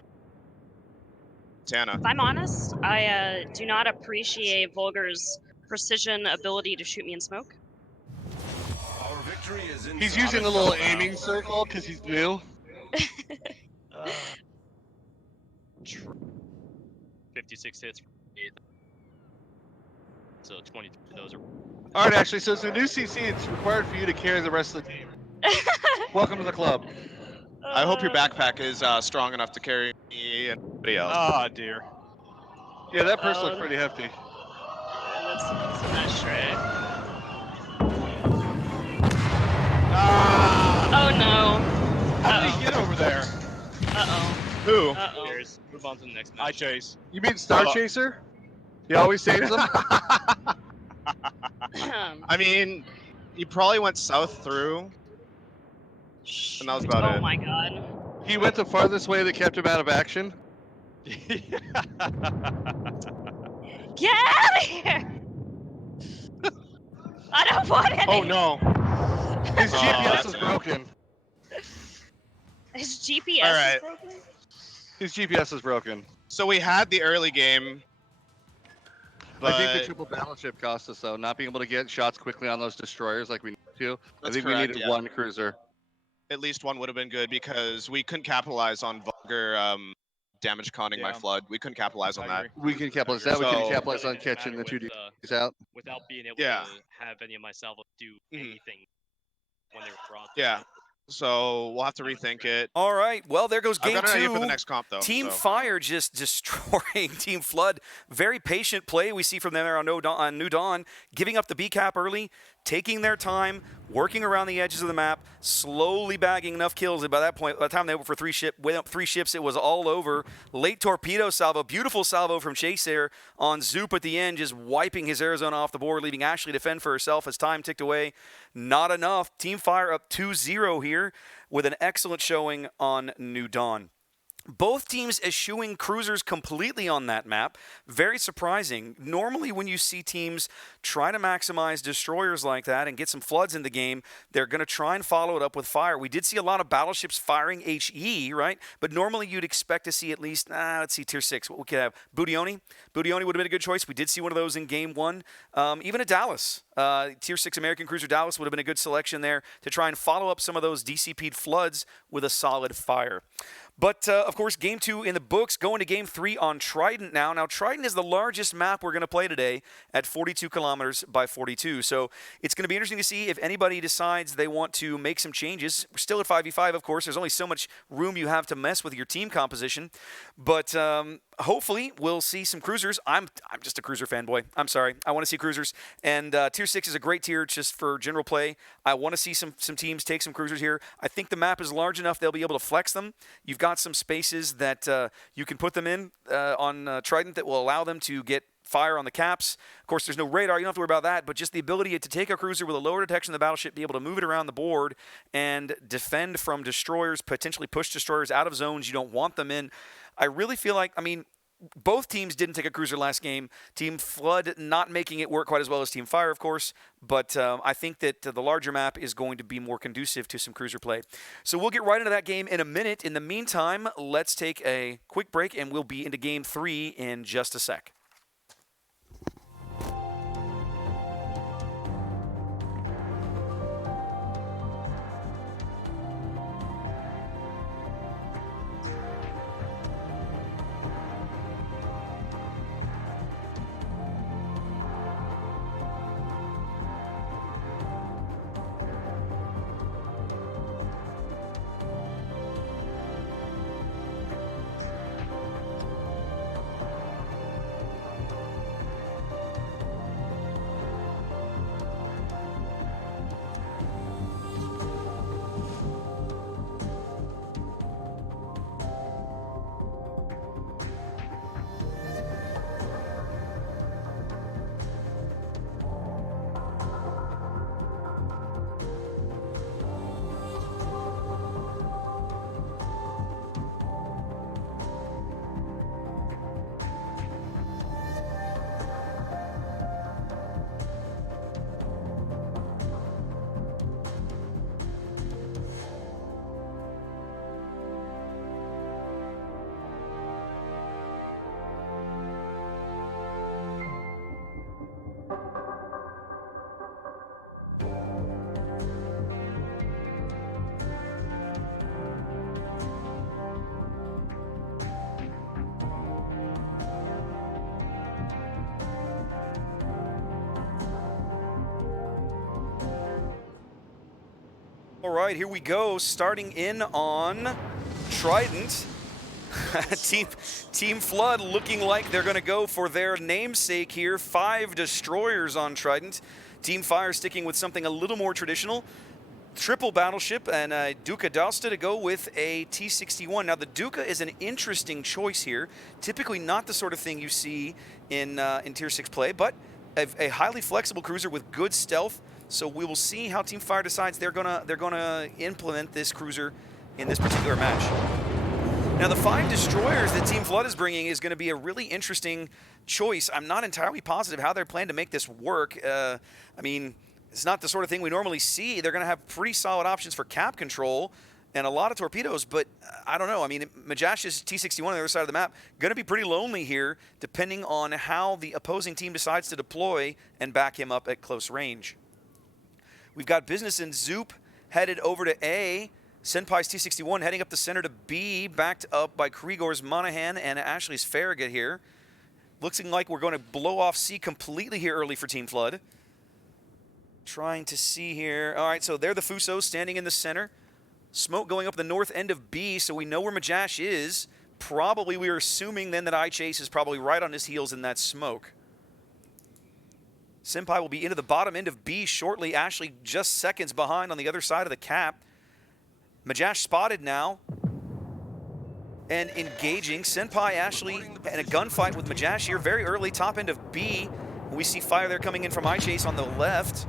Tana. If I'm honest, I do not appreciate Vulgar's precision ability to shoot me in smoke. Our victory is in He's sight. using a little aiming circle because he's new. 56 hits. So 20 of those are. All right, Ashley. So it's a new CC. It's required for you to carry the rest of the team. Welcome to the club. I hope your backpack is strong enough to carry me and everybody else. Oh dear. Yeah, that purse looks pretty hefty. That's a nice tray. Oh no. How did he get over there? Uh-oh. Who? Uh-oh. Cheers. Move on to the next match. I chase. You mean Star Chaser? He always saves them. I mean, he probably went south through, and that was about it. Oh my god. He went the farthest way that kept him out of action. Get out of here! I don't want it. Oh no. His GPS is broken. His GPS All right. is broken? His GPS is broken. So we had the early game. I think the but- triple battleship cost us, though, not being able to get shots quickly on those destroyers like we need to. That's I think correct, we needed yeah. one cruiser. At least one would have been good because we couldn't capitalize on Vulgar damage conning my Yeah. flood. We couldn't capitalize on that. We can capitalize that. We can So- capitalize on Really didn't catching the matter two with, Ds out. Without being able Yeah. to have any of my salvo do anything when they were brought. Yeah. So we'll have to rethink it. All right. Well, there goes I've game got an idea two. for the next comp though. Team so. Fire just destroying Team Flood. Very patient play we see from them there on New Dawn, giving up the B cap early, taking their time, working around the edges of the map, slowly bagging enough kills. And by that point, by the time they went for three ships, it was all over. Late torpedo salvo, beautiful salvo from Chase there on Zoop at the end, just wiping his Arizona off the board, leaving Ashley to fend for herself as time ticked away. Not enough. Team Fire up 2-0 here with an excellent showing on New Dawn. Both teams eschewing cruisers completely on that map. Very surprising. Normally when you see teams try to maximize destroyers like that and get some floods in the game, they're going to try and follow it up with fire. We did see a lot of battleships firing HE, right? But normally you'd expect to see at least, let's see, tier 6. What we could have? Bootioni. Bootioni would have been a good choice. We did see one of those in game 1. Even a Dallas. Tier 6 American Cruiser Dallas would have been a good selection there to try and follow up some of those DCP'd floods with a solid fire. But, of course, Game 2 in the books, going to Game 3 on Trident now. Now, Trident is the largest map we're going to play today at 42 kilometers by 42. So it's going to be interesting to see if anybody decides they want to make some changes. We're still at 5v5, of course. There's only so much room you have to mess with your team composition. But hopefully we'll see some cruisers. I'm just a cruiser fanboy. I'm sorry. I want to see cruisers. And Tier 6 is a great tier just for general play. I want to see some teams take some cruisers here. I think the map is large enough they'll be able to flex them. You've got some spaces that you can put them in on Trident that will allow them to get fire on the caps. Of course, there's no radar. You don't have to worry about that, but just the ability to take a cruiser with a lower detection of the battleship, be able to move it around the board and defend from destroyers, potentially push destroyers out of zones you don't want them in. I really feel like, I mean, both teams didn't take a cruiser last game. Team Flood not making it work quite as well as Team Fire, of course, but I think that the larger map is going to be more conducive to some cruiser play. So we'll get right into that game in a minute. In the meantime, let's take a quick break, and we'll be into Game 3 in just a sec. All right, here we go, starting in on Trident. Team Flood looking like they're going to go for their namesake here. 5 destroyers on Trident. Team Fire sticking with something a little more traditional. Triple battleship and Duca d'Aosta to go with a T-61. Now, the Duca is an interesting choice here. Typically not the sort of thing you see in Tier 6 play, but a highly flexible cruiser with good stealth. So we will see how Team Fire decides they're gonna implement this cruiser in this particular match. Now, the 5 destroyers that Team Flood is bringing is going to be a really interesting choice. I'm not entirely positive how they're planning to make this work. I mean, it's not the sort of thing we normally see. They're going to have pretty solid options for cap control and a lot of torpedoes, but I don't know. I mean, Majash's T-61 on the other side of the map going to be pretty lonely here, depending on how the opposing team decides to deploy and back him up at close range. We've got Business and Zoop headed over to A. Senpai's T-61 heading up the center to B, backed up by Krigor's Monahan and Ashley's Farragut here. Looking like we're going to blow off C completely here early for Team Flood. Trying to see here. All right, so they're the Fusos standing in the center. Smoke going up the north end of B, so we know where Majash is. Probably we are assuming then that iChase is probably right on his heels in that smoke. Senpai will be into the bottom end of B shortly. Ashley just seconds behind on the other side of the cap. Majash spotted now and engaging. Senpai, Ashley, in a gunfight with Majash here very early, top end of B. We see fire there coming in from iChase on the left,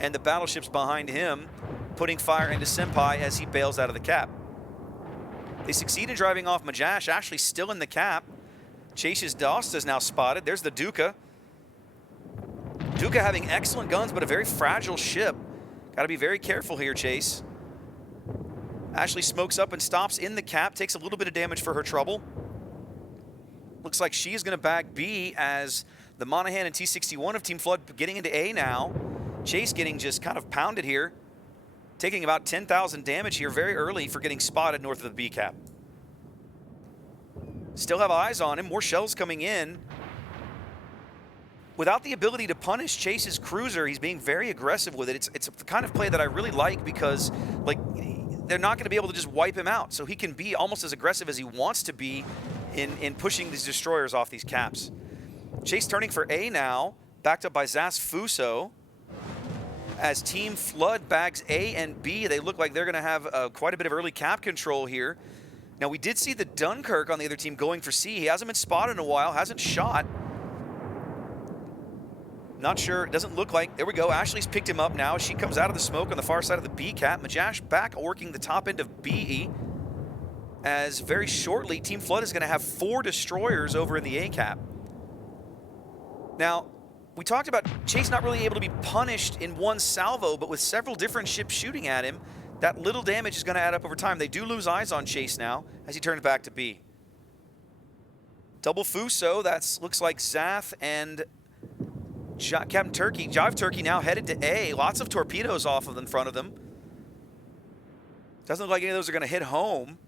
and the battleships behind him putting fire into Senpai as he bails out of the cap. They succeed in driving off Majash. Ashley still in the cap. Chase's Dosta is now spotted. There's the Duca. Duca having excellent guns, but a very fragile ship. Got to be very careful here, Chase. Ashley smokes up and stops in the cap, takes a little bit of damage for her trouble. Looks like she is going to bag B as the Monahan and T61 of Team Flood getting into A now. Chase getting just kind of pounded here, taking about 10,000 damage here very early for getting spotted north of the B cap. Still have eyes on him, more shells coming in. Without the ability to punish Chase's cruiser, he's being very aggressive with it. It's the kind of play that I really like because, like, they're not going to be able to just wipe him out. So he can be almost as aggressive as he wants to be in pushing these destroyers off these caps. Chase turning for A now, backed up by Zas Fuso. As Team Flood bags A and B, they look like they're going to have quite a bit of early cap control here. Now, we did see the Dunkirk on the other team going for C. He hasn't been spotted in a while, hasn't shot. Not sure, it doesn't look like, there we go, Ashley's picked him up now. She comes out of the smoke on the far side of the B cap. Majash back working the top end of B, as very shortly Team Flood is going to have 4 destroyers over in the A cap. Now, we talked about Chase not really able to be punished in one salvo, but with several different ships shooting at him, that little damage is going to add up over time. They do lose eyes on Chase now as he turns back to B. Double Fuso, that looks like Zath and Captain Turkey. Jive Turkey now headed to A. Lots of torpedoes off of in front of them. Doesn't look like any of those are going to hit home.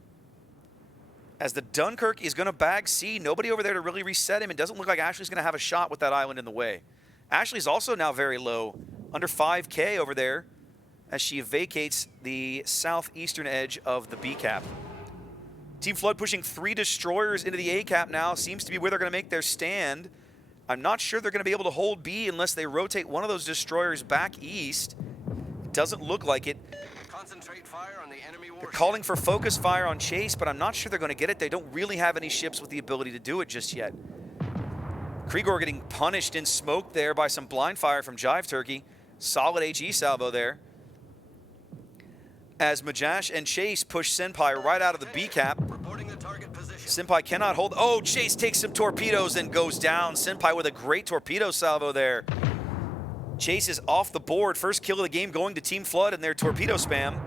As the Dunkirk is going to bag C. Nobody over there to really reset him. It doesn't look like Ashley's going to have a shot with that island in the way. Ashley's also now very low, under 5K over there, as she vacates the southeastern edge of the B cap. Team Flood pushing 3 destroyers into the A cap now. Seems to be where they're going to make their stand. I'm not sure they're going to be able to hold B unless they rotate one of those destroyers back east. Doesn't look like it. Concentrate fire on the enemy warship. They're calling for focus fire on Chase, but I'm not sure they're going to get it. They don't really have any ships with the ability to do it just yet. Krigor getting punished in smoke there by some blind fire from Jive Turkey. Solid HE salvo there. As Majash and Chase push Senpai right out of the B cap. Senpai cannot hold. Oh, Chase takes some torpedoes and goes down. Senpai with a great torpedo salvo there. Chase is off the board. First kill of the game going to Team Flood and their torpedo spam.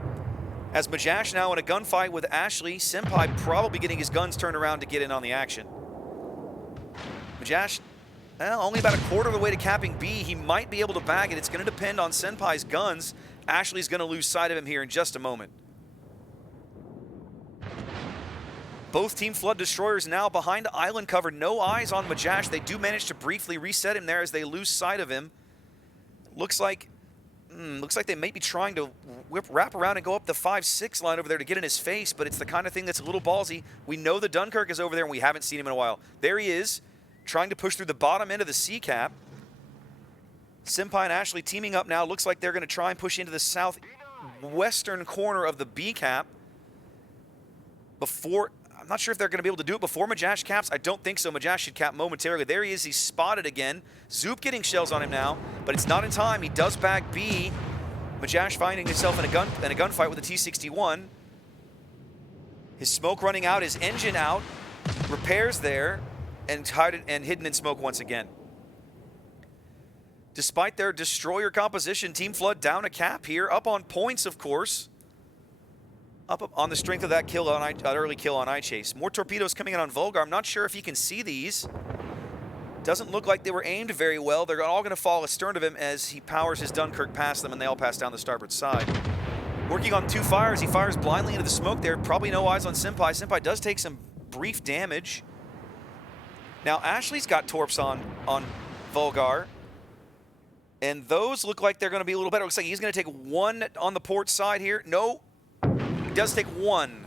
As Majash now in a gunfight with Ashley. Senpai probably getting his guns turned around to get in on the action. Majash, well, only about a quarter of the way to capping B. He might be able to bag it. It's going to depend on Senpai's guns. Ashley's going to lose sight of him here in just a moment. Both Team Flood destroyers now behind island cover. No eyes on Majash. They do manage to briefly reset him there as they lose sight of him. Looks like they may be trying to wrap around and go up the 5-6 line over there to get in his face, but it's the kind of thing that's a little ballsy. We know the Dunkirk is over there, and we haven't seen him in a while. There he is, trying to push through the bottom end of the C cap. Senpai and Ashley teaming up now. Looks like they're going to try and push into the southwestern corner of the B cap before... I'm not sure if they're going to be able to do it before Majash caps. I don't think so. Majash should cap momentarily. There he is. He's spotted again. Zoop getting shells on him now, but it's not in time. He does bag B. Majash finding himself in a gunfight with the T61. His smoke running out. His engine out. Repairs there and hidden in smoke once again. Despite their destroyer composition, Team Flood down a cap here. Up on points, of course. Up on the strength of that kill on early kill on iChase. More torpedoes coming in on Volgar. I'm not sure if he can see these. Doesn't look like they were aimed very well. They're all going to fall astern of him as he powers his Dunkirk past them, and they all pass down the starboard side. Working on 2 fires. He fires blindly into the smoke there. Probably no eyes on Senpai. Senpai does take some brief damage. Now, Ashley's got torps on Volgar. And those look like they're going to be a little better. Looks like he's going to take 1 on the port side here. No. He does take 1.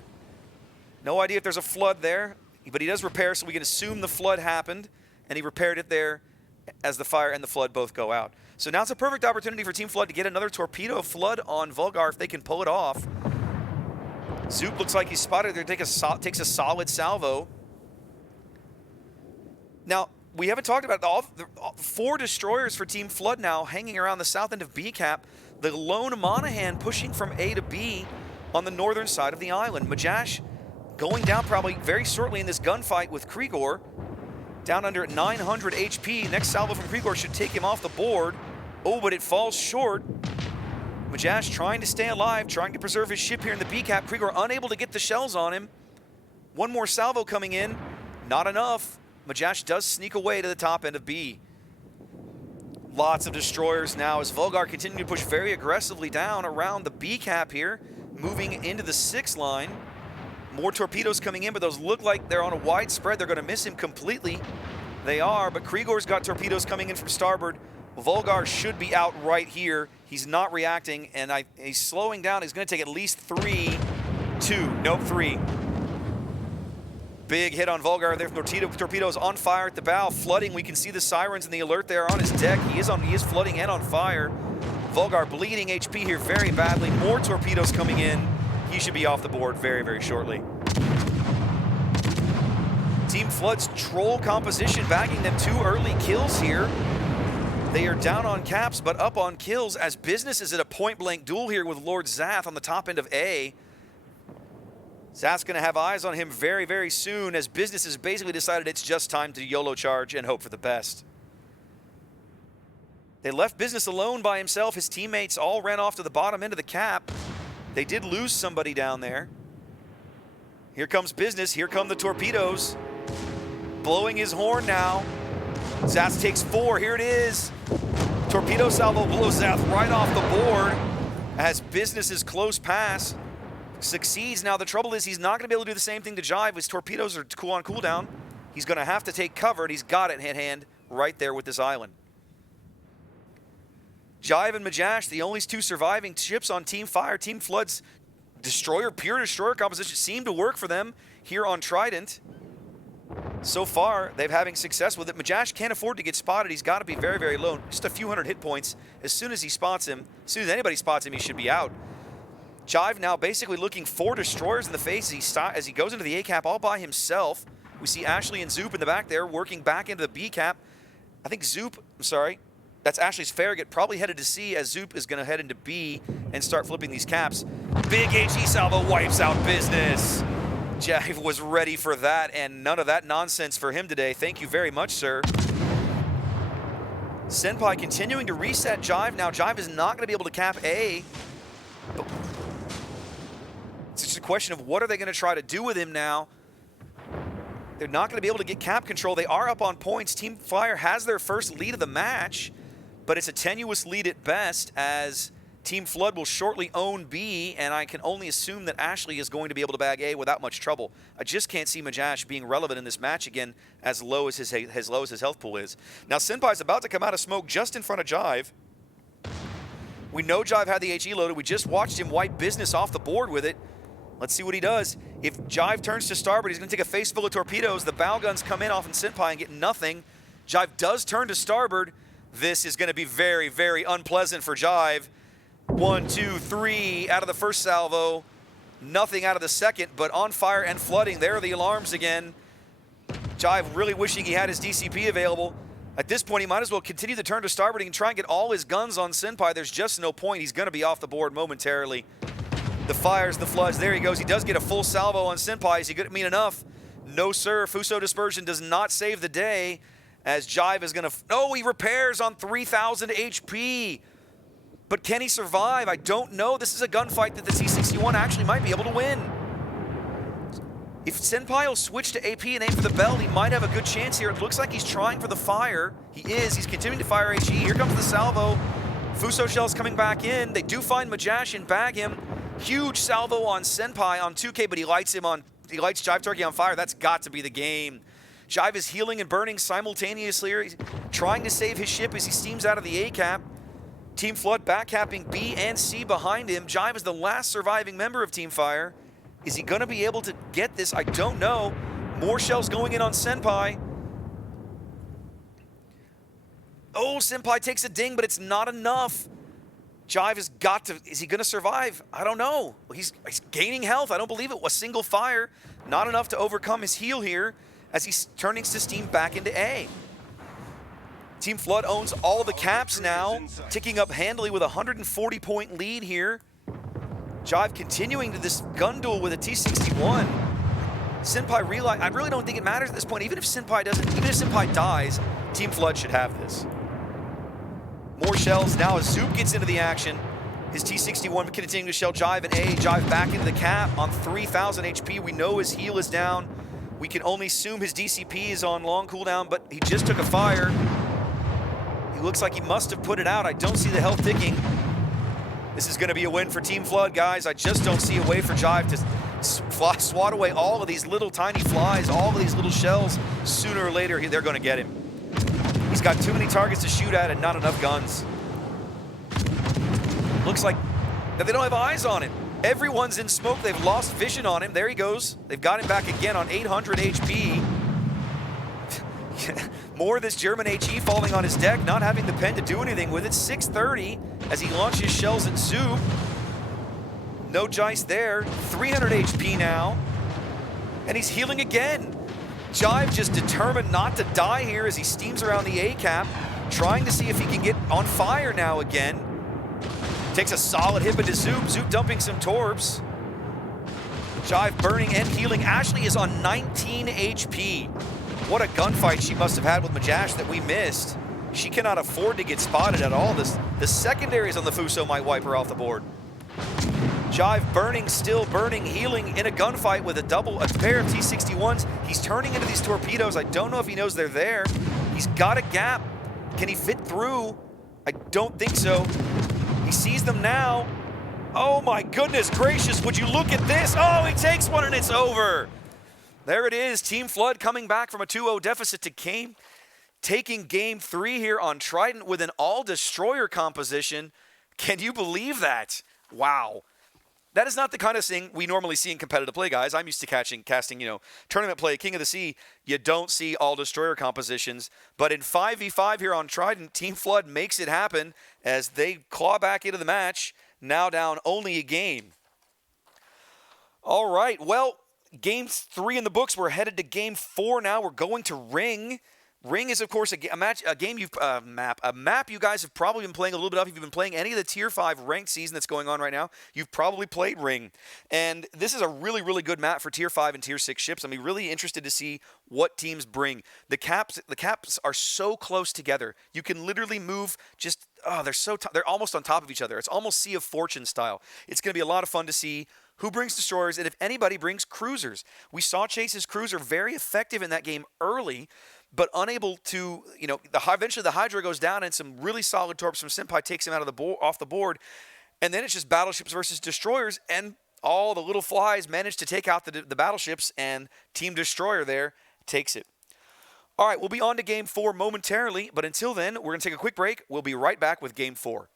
No idea if there's a flood there, but he does repair, so we can assume the flood happened, and he repaired it there as the fire and the flood both go out. So now it's a perfect opportunity for Team Flood to get another torpedo flood on Volgar if they can pull it off. Zoop looks like he's spotted there, takes a solid salvo. Now, we haven't talked about all 4 destroyers for Team Flood now hanging around the south end of B cap. The lone Monahan pushing from A to B on the northern side of the island. Majash going down probably very shortly in this gunfight with Krigor. Down under 900 HP. Next salvo from Krigor should take him off the board. Oh, but it falls short. Majash trying to stay alive, trying to preserve his ship here in the B cap. Krigor unable to get the shells on him. One more salvo coming in. Not enough. Majash does sneak away to the top end of B. Lots of destroyers now as Volgar continuing to push very aggressively down around the B cap here, moving into the 6 line. More torpedoes coming in, but those look like they're on a wide spread. They're going to miss him completely. They are, but Krigor's got torpedoes coming in from starboard. Volgar should be out right here. He's not reacting, and he's slowing down. He's going to take at least 3, 2, nope, 3. Big hit on Volgar there from torpedoes on fire at the bow, flooding. We can see the sirens and the alert there on his deck. He is flooding and on fire. Volgar bleeding HP here very badly. More torpedoes coming in. He should be off the board very, very shortly. Team Flood's troll composition bagging them 2 early kills here. They are down on caps, but up on kills as Business is at a point-blank duel here with Lord Zath on the top end of A. Zath's going to have eyes on him very, very soon as Business has basically decided it's just time to YOLO charge and hope for the best. They left Business alone by himself. His teammates all ran off to the bottom end of the cap. They did lose somebody down there. Here comes Business. Here come the torpedoes. Blowing his horn now. Zath takes 4. Here it is. Torpedo salvo blows Zath right off the board as Business's close pass succeeds. Now the trouble is he's not going to be able to do the same thing to Jive. His torpedoes are on cooldown. He's going to have to take cover, and he's got it in hand right there with this island. Jive and Majash, the only 2 surviving ships on Team Fire. Team Flood's pure destroyer composition seemed to work for them here on Trident. So far, they're having success with it. Majash can't afford to get spotted. He's got to be very, very low. Just a few hundred hit points. As soon as he spots him, as soon as anybody spots him, he should be out. Jive now basically looking 4 destroyers in the face as he goes into the A cap all by himself. We see Ashley and Zoop in the back there working back into the B cap. I think Zoop, I'm sorry, that's Ashley's Farragut, probably headed to C as Zoop is going to head into B and start flipping these caps. Big HE salvo wipes out Business. Jive was ready for that, and none of that nonsense for him today. Thank you very much, sir. Senpai continuing to reset Jive. Now Jive is not going to be able to cap A. But it's just a question of what are they going to try to do with him now. They're not going to be able to get cap control. They are up on points. Team Fire has their first lead of the match, but it's a tenuous lead at best as Team Flood will shortly own B, and I can only assume that Ashley is going to be able to bag A without much trouble. I just can't see Majash being relevant in this match again as low as his health pool is. Now Senpai's about to come out of smoke just in front of Jive. We know Jive had the HE loaded. We just watched him wipe Business off the board with it. Let's see what he does. If Jive turns to starboard, he's going to take a face full of torpedoes. The bow guns come in off in Senpai and get nothing. Jive does turn to starboard. This is going to be very, very unpleasant for Jive. 1, 2, 3 out of the first salvo. Nothing out of the second, but on fire and flooding. There are the alarms again. Jive really wishing he had his DCP available. At this point, he might as well continue to turn to starboard and try and get all his guns on Senpai. There's just no point. He's going to be off the board momentarily. The fires, the floods, there he goes. He does get a full salvo on Senpai. Is he going to mean enough? No, sir. Fuso Dispersion does not save the day as Jive is going to... Oh, he repairs on 3,000 HP. But can he survive? I don't know. This is a gunfight that the T-61 actually might be able to win. If Senpai will switch to AP and aim for the belt, he might have a good chance here. It looks like he's trying for the fire. He is. He's continuing to fire HE. Here comes the salvo. Fuso shells coming back in. They do find Majash and bag him. Huge salvo on Senpai on 2K, but he lights Jive Turkey on fire. That's got to be the game. Jive is healing and burning simultaneously here. He's trying to save his ship as he steams out of the A cap. Team Flood backcapping B and C behind him. Jive is the last surviving member of Team Fire. Is he going to be able to get this? I don't know. More shells going in on Senpai. Oh, Senpai takes a ding, but it's not enough. Jive has got to... Is he going to survive? I don't know. He's gaining health. I don't believe it. A single fire. Not enough to overcome his heal here as he's turning to steam back into A. Team Flood owns all the caps now, ticking up handily with a 140-point lead here. Jive continuing to this gun duel with a T-61. Senpai realize, I really don't think it matters at this point. Even if Senpai dies, Team Flood should have this. More shells. Now as Zoop gets into the action, his T-61 continuing to shell Jive and A. Jive back into the cap on 3,000 HP. We know his heal is down. We can only assume his DCP is on long cooldown, but he just took a fire. He looks like he must have put it out. I don't see the health ticking. This is going to be a win for Team Flood, guys. I just don't see a way for Jive to swat away all of these little tiny flies, all of these little shells. Sooner or later, they're going to get him. He's got too many targets to shoot at and not enough guns. Looks like that they don't have eyes on him. Everyone's in smoke. They've lost vision on him. There he goes. They've got him back again on 800 HP. More of this German HE falling on his deck, not having the pen to do anything with it. 630 as he launches shells at Zoop. No Jice there. 300 HP now. And he's healing again. Jive just determined not to die here as he steams around the A-cap, trying to see if he can get on fire now again. Takes a solid hit into Zoop. Zoop dumping some Torbs. Jive burning and healing. Ashley is on 19 HP. What a gunfight she must have had with Majash that we missed. She cannot afford to get spotted at all. The secondaries on the Fuso might wipe her off the board. Jive burning, still burning, healing in a gunfight with a pair of T-61s. He's turning into these torpedoes. I don't know if he knows they're there. He's got a gap. Can he fit through? I don't think so. He sees them now. Oh my goodness gracious, would you look at this? Oh, he takes one and it's over. There it is, Team Flood coming back from a 2-0 deficit to taking game 3 here on Trident with an all-destroyer composition. Can you believe that? Wow. That is not the kind of thing we normally see in competitive play, guys. I'm used to casting, tournament play, King of the Sea. You don't see all-destroyer compositions. But in 5v5 here on Trident, Team Flood makes it happen as they claw back into the match, now down only a game. All right, well, game 3 in the books. We're headed to game 4 now. We're going to Ring. Ring is, of course, a map you guys have probably been playing a little bit of. If you've been playing any of the Tier 5 ranked season that's going on right now, you've probably played Ring. And this is a really, really good map for Tier 5 and Tier 6 ships. I'm really interested to see what teams bring. The caps are so close together. You can literally move just, they're almost on top of each other. It's almost Sea of Fortune style. It's going to be a lot of fun to see who brings destroyers and if anybody brings cruisers. We saw Chase's cruiser very effective in that game early, but unable to, eventually the Hydra goes down and some really solid torps from Senpai takes him out of off the board. And then it's just battleships versus destroyers, and all the little flies manage to take out the battleships, and Team Destroyer there takes it. All right, we'll be on to game 4 momentarily, but until then, we're going to take a quick break. We'll be right back with game 4.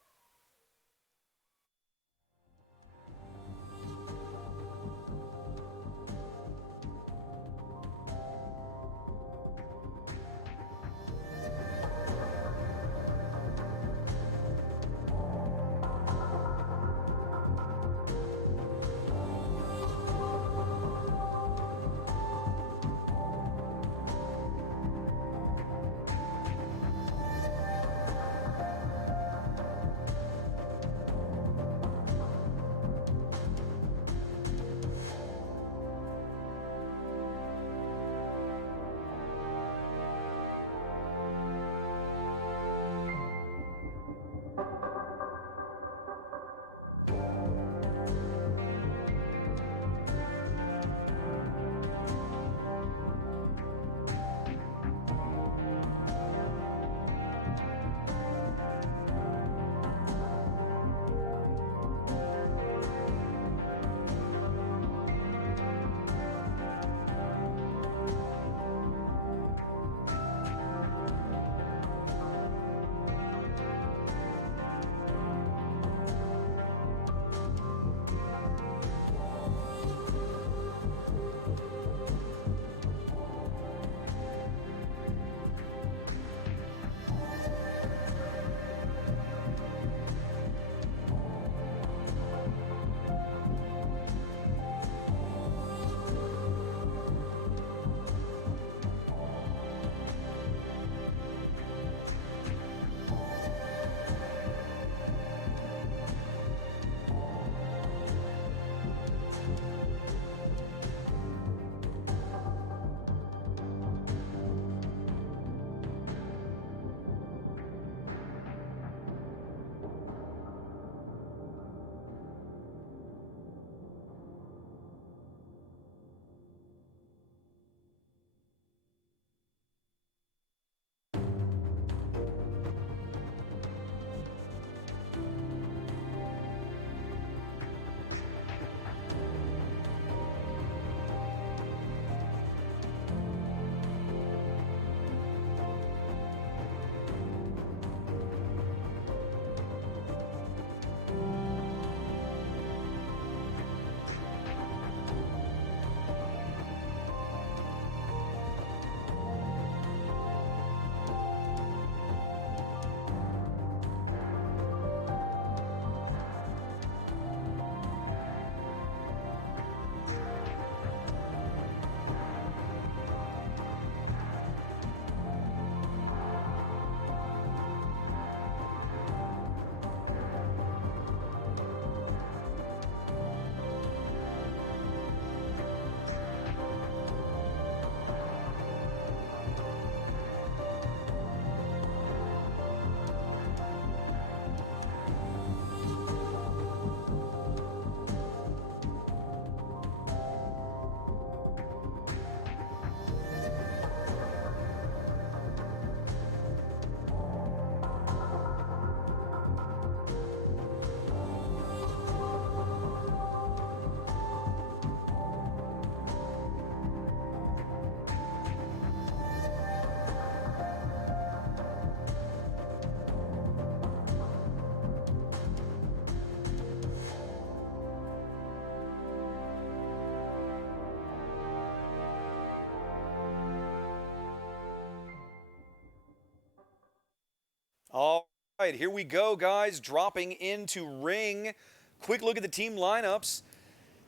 All right, here we go, guys. Dropping into ring. Quick look at the team lineups.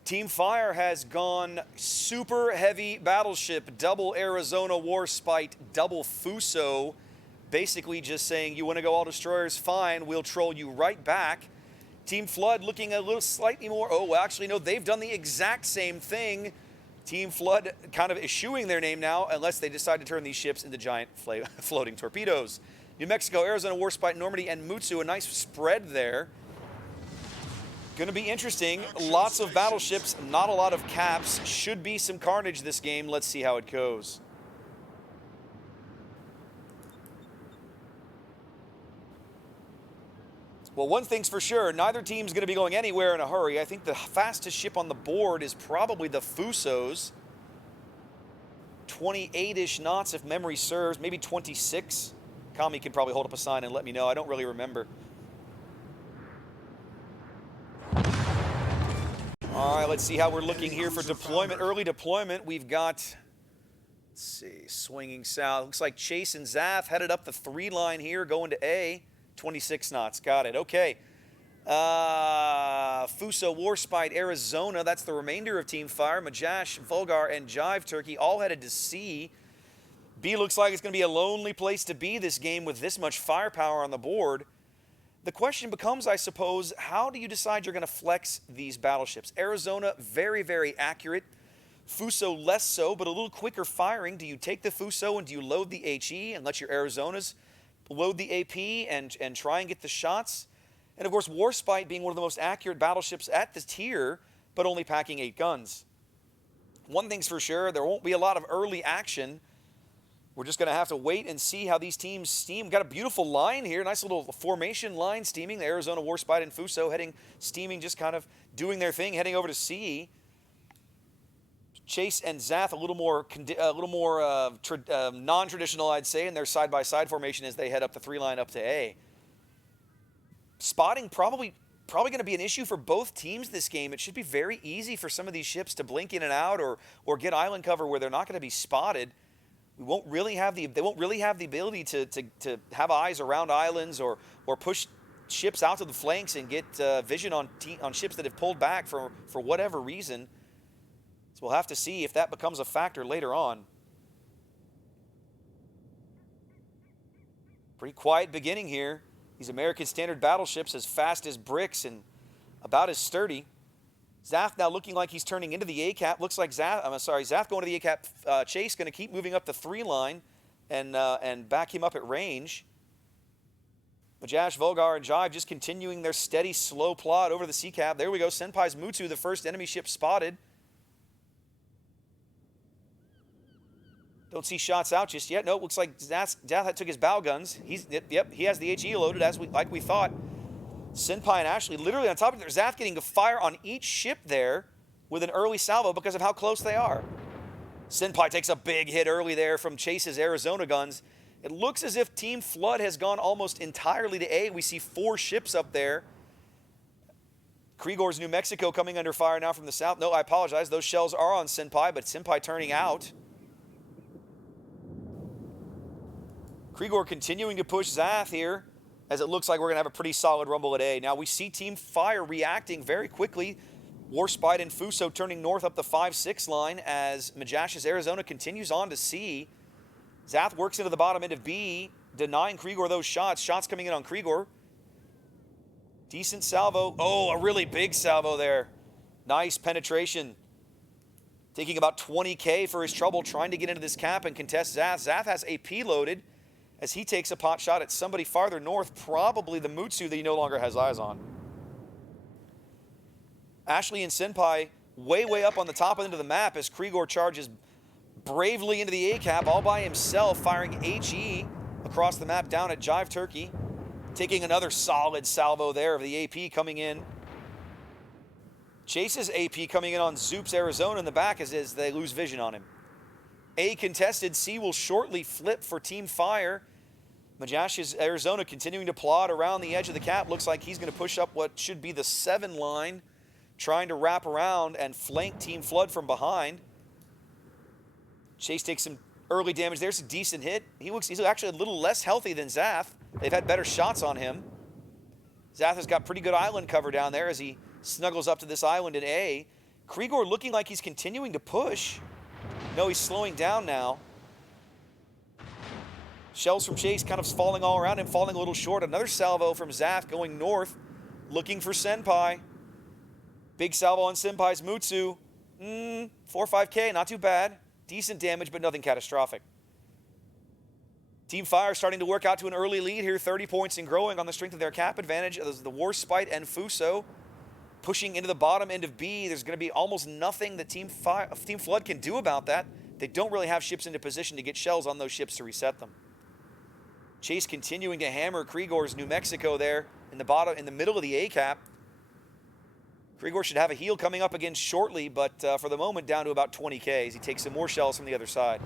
Team Fire has gone super heavy battleship, double Arizona Warspite, double Fuso. Basically just saying, you want to go all destroyers? Fine, we'll troll you right back. Team Flood looking a little slightly more, oh, actually, no, they've done the exact same thing. Team Flood kind of eschewing their name now, unless they decide to turn these ships into giant floating torpedoes. New Mexico, Arizona Warspite, Normandy, and Mutsu, a nice spread there. Going to be interesting. Lots of battleships, not a lot of caps. Should be some carnage this game. Let's see how it goes. Well, one thing's for sure, neither team's going to be going anywhere in a hurry. I think the fastest ship on the board is probably the Fusos. 28-ish knots if memory serves, maybe 26. Kami can probably hold up a sign and let me know. I don't really remember. All right, let's see how we're looking here for deployment. Early deployment, we've got, let's see, swinging south. Looks like Chase and Zath headed up the 3 line here, going to A. 26 knots, got it, okay. Fuso, Warspite, Arizona, that's the remainder of Team Fire. Majash, Volgar, and Jive Turkey all headed to C. B looks like it's going to be a lonely place to be this game with this much firepower on the board. The question becomes, I suppose, how do you decide you're going to flex these battleships? Arizona, very, very accurate. Fuso, less so, but a little quicker firing. Do you take the Fuso and do you load the HE and let your Arizonas load the AP and try and get the shots? And of course, Warspite being one of the most accurate battleships at the tier, but only packing 8 guns. One thing's for sure, there won't be a lot of early action. We're just going to have to wait and see how these teams steam. Got a beautiful line here, nice little formation line steaming. The Arizona Warspite and Fuso steaming, just kind of doing their thing, heading over to C. Chase and Zath a little more non-traditional, I'd say, in their side-by-side formation as they head up the 3 line up to A. Spotting probably going to be an issue for both teams this game. It should be very easy for some of these ships to blink in and out or get island cover where they're not going to be spotted. They won't really have the ability to have eyes around islands or push ships out to the flanks and get vision on ships that have pulled back for whatever reason. So we'll have to see if that becomes a factor later on. Pretty quiet beginning here. These American standard battleships as fast as bricks and about as sturdy. Zath now looking like he's turning into the ACAP. Looks like Zath going to the ACAP. Chase going to keep moving up the 3 line and back him up at range. Majash, Volgar, and Jive just continuing their steady, slow plod over the CCAP. There we go. Senpai's Mutsu, the first enemy ship spotted. Don't see shots out just yet. No, it looks like Zath took his bow guns. Yep, he has the HE loaded like we thought. Senpai and Ashley literally on top of their Zath getting to fire on each ship there with an early salvo because of how close they are. Senpai takes a big hit early there from Chase's Arizona guns. It looks as if Team Flood has gone almost entirely to A. We see 4 ships up there. Krigor's New Mexico coming under fire now from the south. No, I apologize. Those shells are on Senpai, but Senpai turning out. Krigor continuing to push Zath here, as it looks like we're going to have a pretty solid rumble at A. Now we see Team Fire reacting very quickly. Warspite and Fuso turning north up the 5-6 line as Majash's Arizona continues on to C. Zath works into the bottom end of B, denying Krigor those shots. Shots coming in on Krigor. Decent salvo. Oh, a really big salvo there. Nice penetration. Taking about 20K for his trouble trying to get into this cap and contest Zath. Zath has AP loaded as he takes a pot shot at somebody farther north, probably the Mutsu that he no longer has eyes on. Ashley and Senpai way up on the top end of the map as Krigor charges bravely into the A-cap all by himself, firing HE across the map down at Jive Turkey. Taking another solid salvo there of the AP coming in. Chase's AP coming in on Zoop's Arizona in the back as they lose vision on him. A contested, C will shortly flip for Team Fire. Majash's Arizona continuing to plod around the edge of the cap. Looks like he's going to push up what should be the 7 line, trying to wrap around and flank Team Flood from behind. Chase takes some early damage. There's a decent hit. He's actually a little less healthy than Zath. They've had better shots on him. Zath has got pretty good island cover down there as he snuggles up to this island in A. Krigor looking like he's continuing to push. No, he's slowing down now. Shells from Chase kind of falling all around him, falling a little short. Another salvo from Zath going north, looking for Senpai. Big salvo on Senpai's Mutsu. 4-5K, not too bad. Decent damage, but nothing catastrophic. Team Fire starting to work out to an early lead here, 30 points and growing on the strength of their cap advantage. There's the Warspite and Fuso pushing into the bottom end of B. There's going to be almost nothing that Team Flood can do about that. They don't really have ships into position to get shells on those ships to reset them. Chase continuing to hammer Krigor's New Mexico there in the middle of the A cap. Krigor should have a heal coming up again shortly, but for the moment down to about 20K as he takes some more shells from the other side.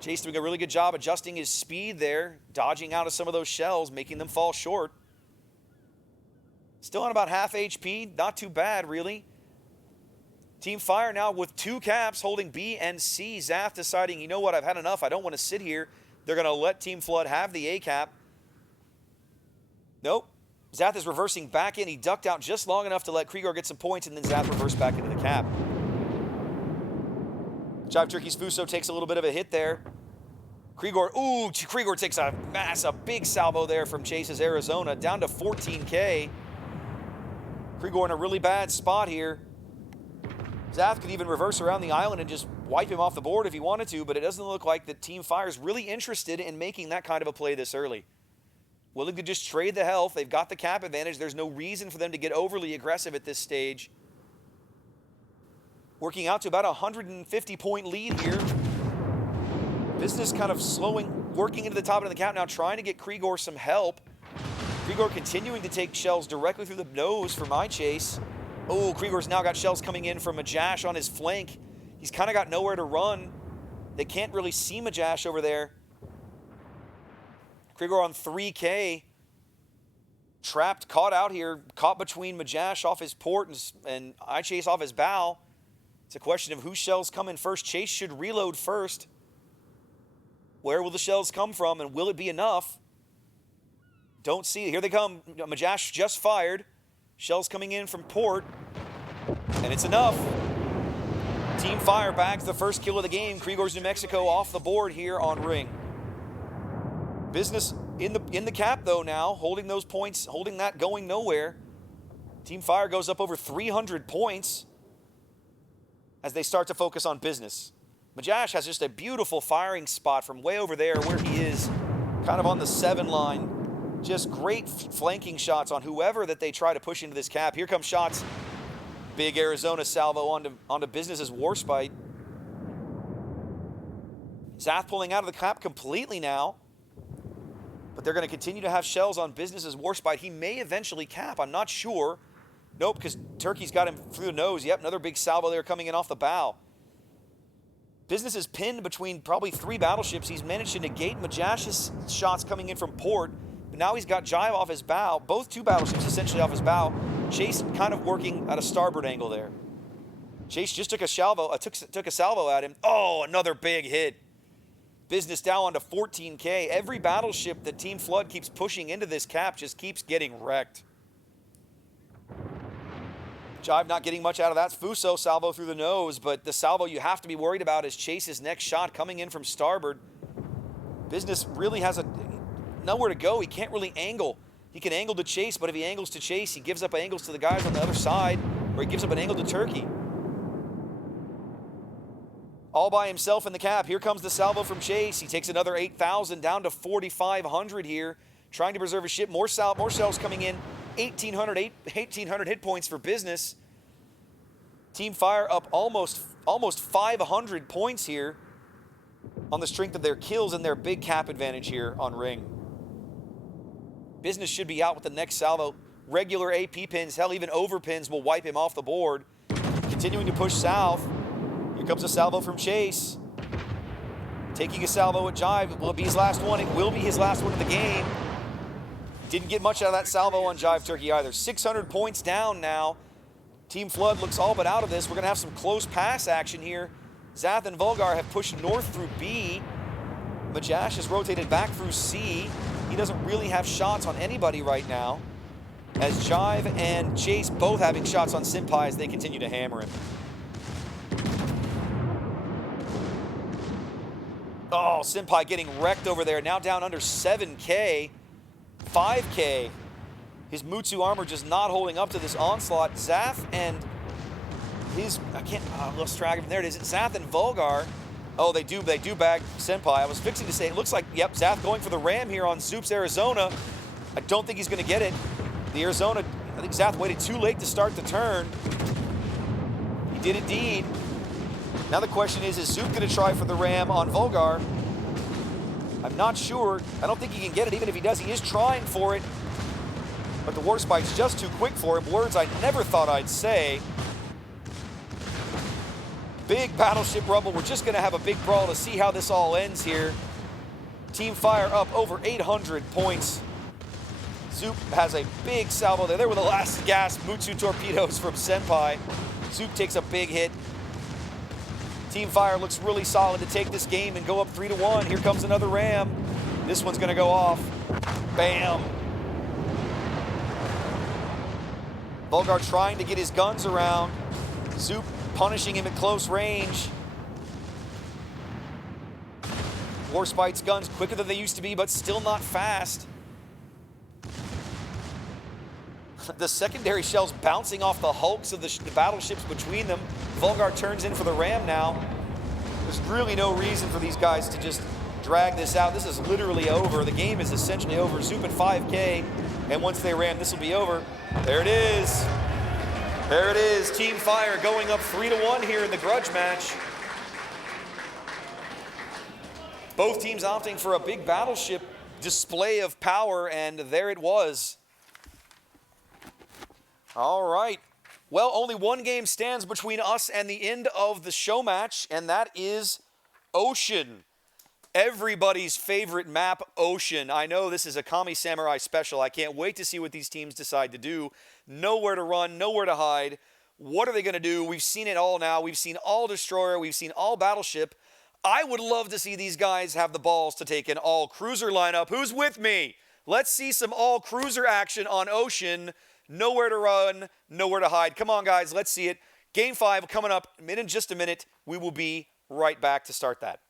Chase doing a really good job adjusting his speed there, dodging out of some of those shells, making them fall short. Still on about half HP, not too bad really. Team Fire now with 2 caps holding B and C. Zath deciding, you know what, I've had enough. I don't want to sit here. They're going to let Team Flood have the A cap. Nope. Zath is reversing back in. He ducked out just long enough to let Krigor get some points, and then Zath reversed back into the cap. Jive Turkey's Fuso takes a little bit of a hit there. Krigor takes a big salvo there from Chase's Arizona, down to 14K. Krigor in a really bad spot here. Zath could even reverse around the island and just wipe him off the board if he wanted to, but it doesn't look like the Team Fire is really interested in making that kind of a play this early. Willing to just trade the health. They've got the cap advantage. There's no reason for them to get overly aggressive at this stage. Working out to about a 150-point lead here. Business kind of working into the top end of the cap now, trying to get Krigor some help. Krigor continuing to take shells directly through the nose for my Chase. Oh, Krigor's now got shells coming in from Majash on his flank. He's kind of got nowhere to run. They can't really see Majash over there. Krigor on 3K. Trapped, caught out here, caught between Majash off his port and I Chase off his bow. It's a question of whose shells come in first. Chase should reload first. Where will the shells come from, and will it be enough? Don't see it. Here they come. Majash just fired. Shells coming in from port, and it's enough. Team Fire bags the first kill of the game. Krigor's New Mexico off the board here on Ring. Business in the cap though now, holding those points, holding that going nowhere. Team Fire goes up over 300 points as they start to focus on business. Majash has just a beautiful firing spot from way over there where he is, kind of on the 7 line. Just great flanking shots on whoever that they try to push into this cap. Here come shots. Big Arizona salvo onto Business's Warspite. Zath pulling out of the cap completely now. But they're going to continue to have shells on Business's Warspite. He may eventually cap, I'm not sure. Nope, because Turkey's got him through the nose. Yep, another big salvo there coming in off the bow. Business is pinned between probably 3 battleships. He's managed to negate Majash's shots coming in from port. But now he's got Jive off his bow. Both 2 battleships essentially off his bow. Chase kind of working at a starboard angle there. Chase just took a salvo, took a salvo at him. Oh, another big hit. Business down onto 14K. Every battleship that Team Flood keeps pushing into this cap just keeps getting wrecked. Jive not getting much out of that. Fuso salvo through the nose, but the salvo you have to be worried about is Chase's next shot coming in from starboard. Business really has nowhere to go. He can't really angle. He can angle to Chase, but if he angles to Chase, he gives up angles to the guys on the other side, or he gives up an angle to Turkey. All by himself in the cap. Here comes the salvo from Chase. He takes another 8,000 down to 4,500 here, trying to preserve his ship. More shells coming in. 1,800 hit points for Business. Team Fire up almost 500 points here on the strength of their kills and their big cap advantage here on Ring. Business should be out with the next salvo. Regular AP pins, hell, even over pins will wipe him off the board. Continuing to push south. Here comes a salvo from Chase. Taking a salvo at Jive. Will it be his last one? It will be his last one of the game. Didn't get much out of that salvo on Jive Turkey either. 600 points down now. Team Flood looks all but out of this. We're going to have some close pass action here Zath and Volgar have pushed north through B. Majash has rotated back through C. He doesn't really have shots on anybody right now. As Jive and Chase both having shots on Senpai as they continue to hammer him. Oh, Senpai getting wrecked over there. Now down under 7K. 5K. His Mutsu armor just not holding up to this onslaught. Zath and his, I can't, let's drag him. There it is. Zath and Volgar. Oh, they do bag Senpai. I was fixing to say, it looks like, yep, Zath going for the ram here on Zoop's Arizona. I don't think he's going to get it. The Arizona, I think Zath waited too late to start the turn. He did indeed. Now the question is Zoop going to try for the ram on Volgar? I'm not sure. I don't think he can get it. Even if he does, he is trying for it. But the Warspite's just too quick for him. Words I never thought I'd say. Big Battleship Rumble. We're just going to have a big brawl to see how this all ends here. Team Fire up over 800 points. Zoop has a big salvo there. There were the last gas Mutsu torpedoes from Senpai. Zoop takes a big hit. Team Fire looks really solid to take this game and go up 3-1. Here comes another ram. This one's going to go off. Bam. Volgar trying to get his guns around. Zoop punishing him at close range. Warspite's guns quicker than they used to be, but still not fast. The secondary shells bouncing off the hulks of the battleships between them. Volgar turns in for the ram now. There's really no reason for these guys to just drag this out. This is literally over. The game is essentially over. Zoop at 5K, and once they ram, this will be over. There it is. There it is. Team Fire going up 3-1 here in the grudge match. Both teams opting for a big battleship display of power, and there it was. All right. Well, only one game stands between us and the end of the show match, and that is Ocean. Everybody's favorite map, Ocean. I know this is a Kami Samurai special. I can't wait to see what these teams decide to do. Nowhere to run, nowhere to hide. What are they going to do? We've seen it all now. We've seen all Destroyer. We've seen all Battleship. I would love to see these guys have the balls to take an all-cruiser lineup. Who's with me? Let's see some all-cruiser action on Ocean. Nowhere to run, nowhere to hide. Come on, guys, let's see it. Game 5 coming up in just a minute. We will be right back to start that.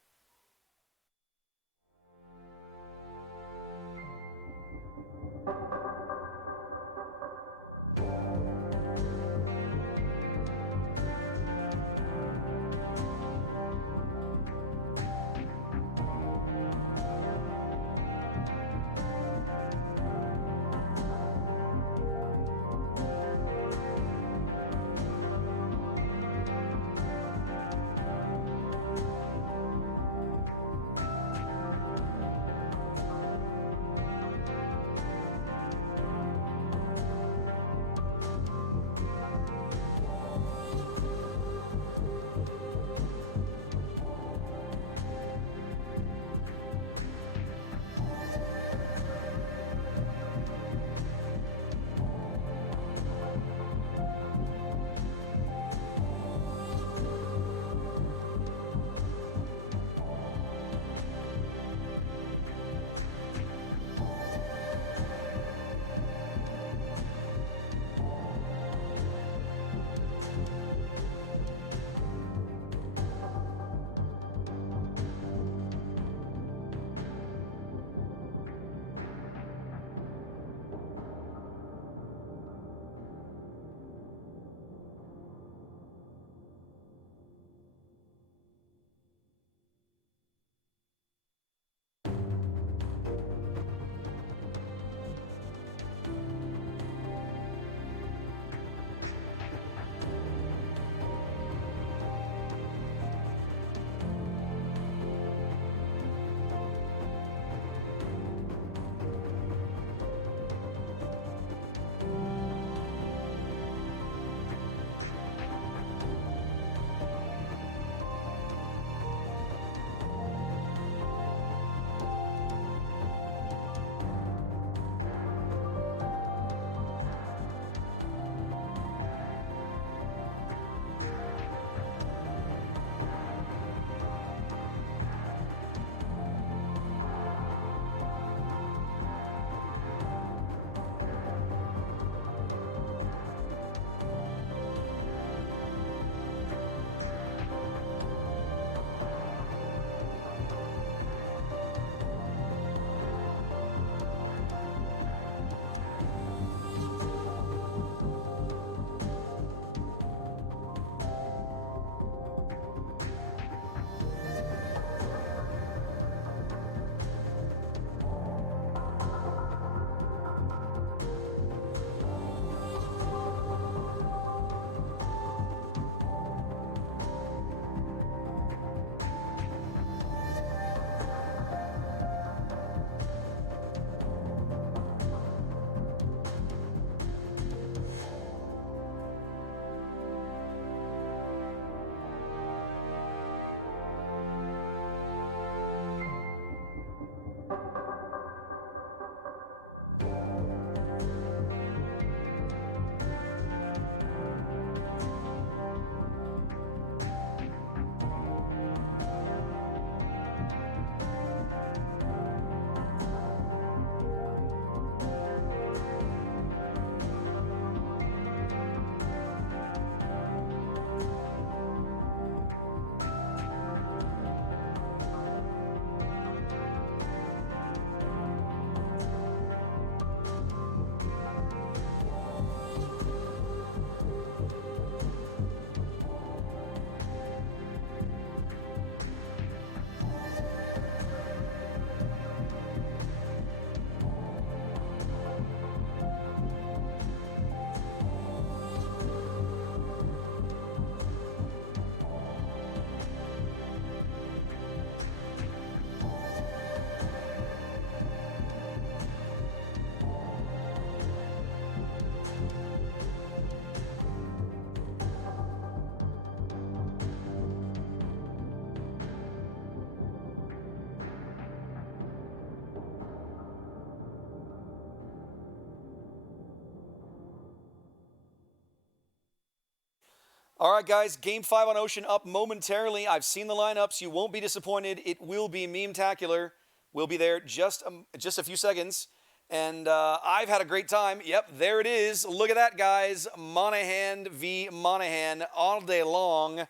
All right, guys, Game 5 on Ocean up momentarily. I've seen the lineups. You won't be disappointed. It will be meme-tacular. We'll be there just a few seconds. And I've had a great time. Yep, there it is. Look at that, guys. Monahan v. Monahan all day long.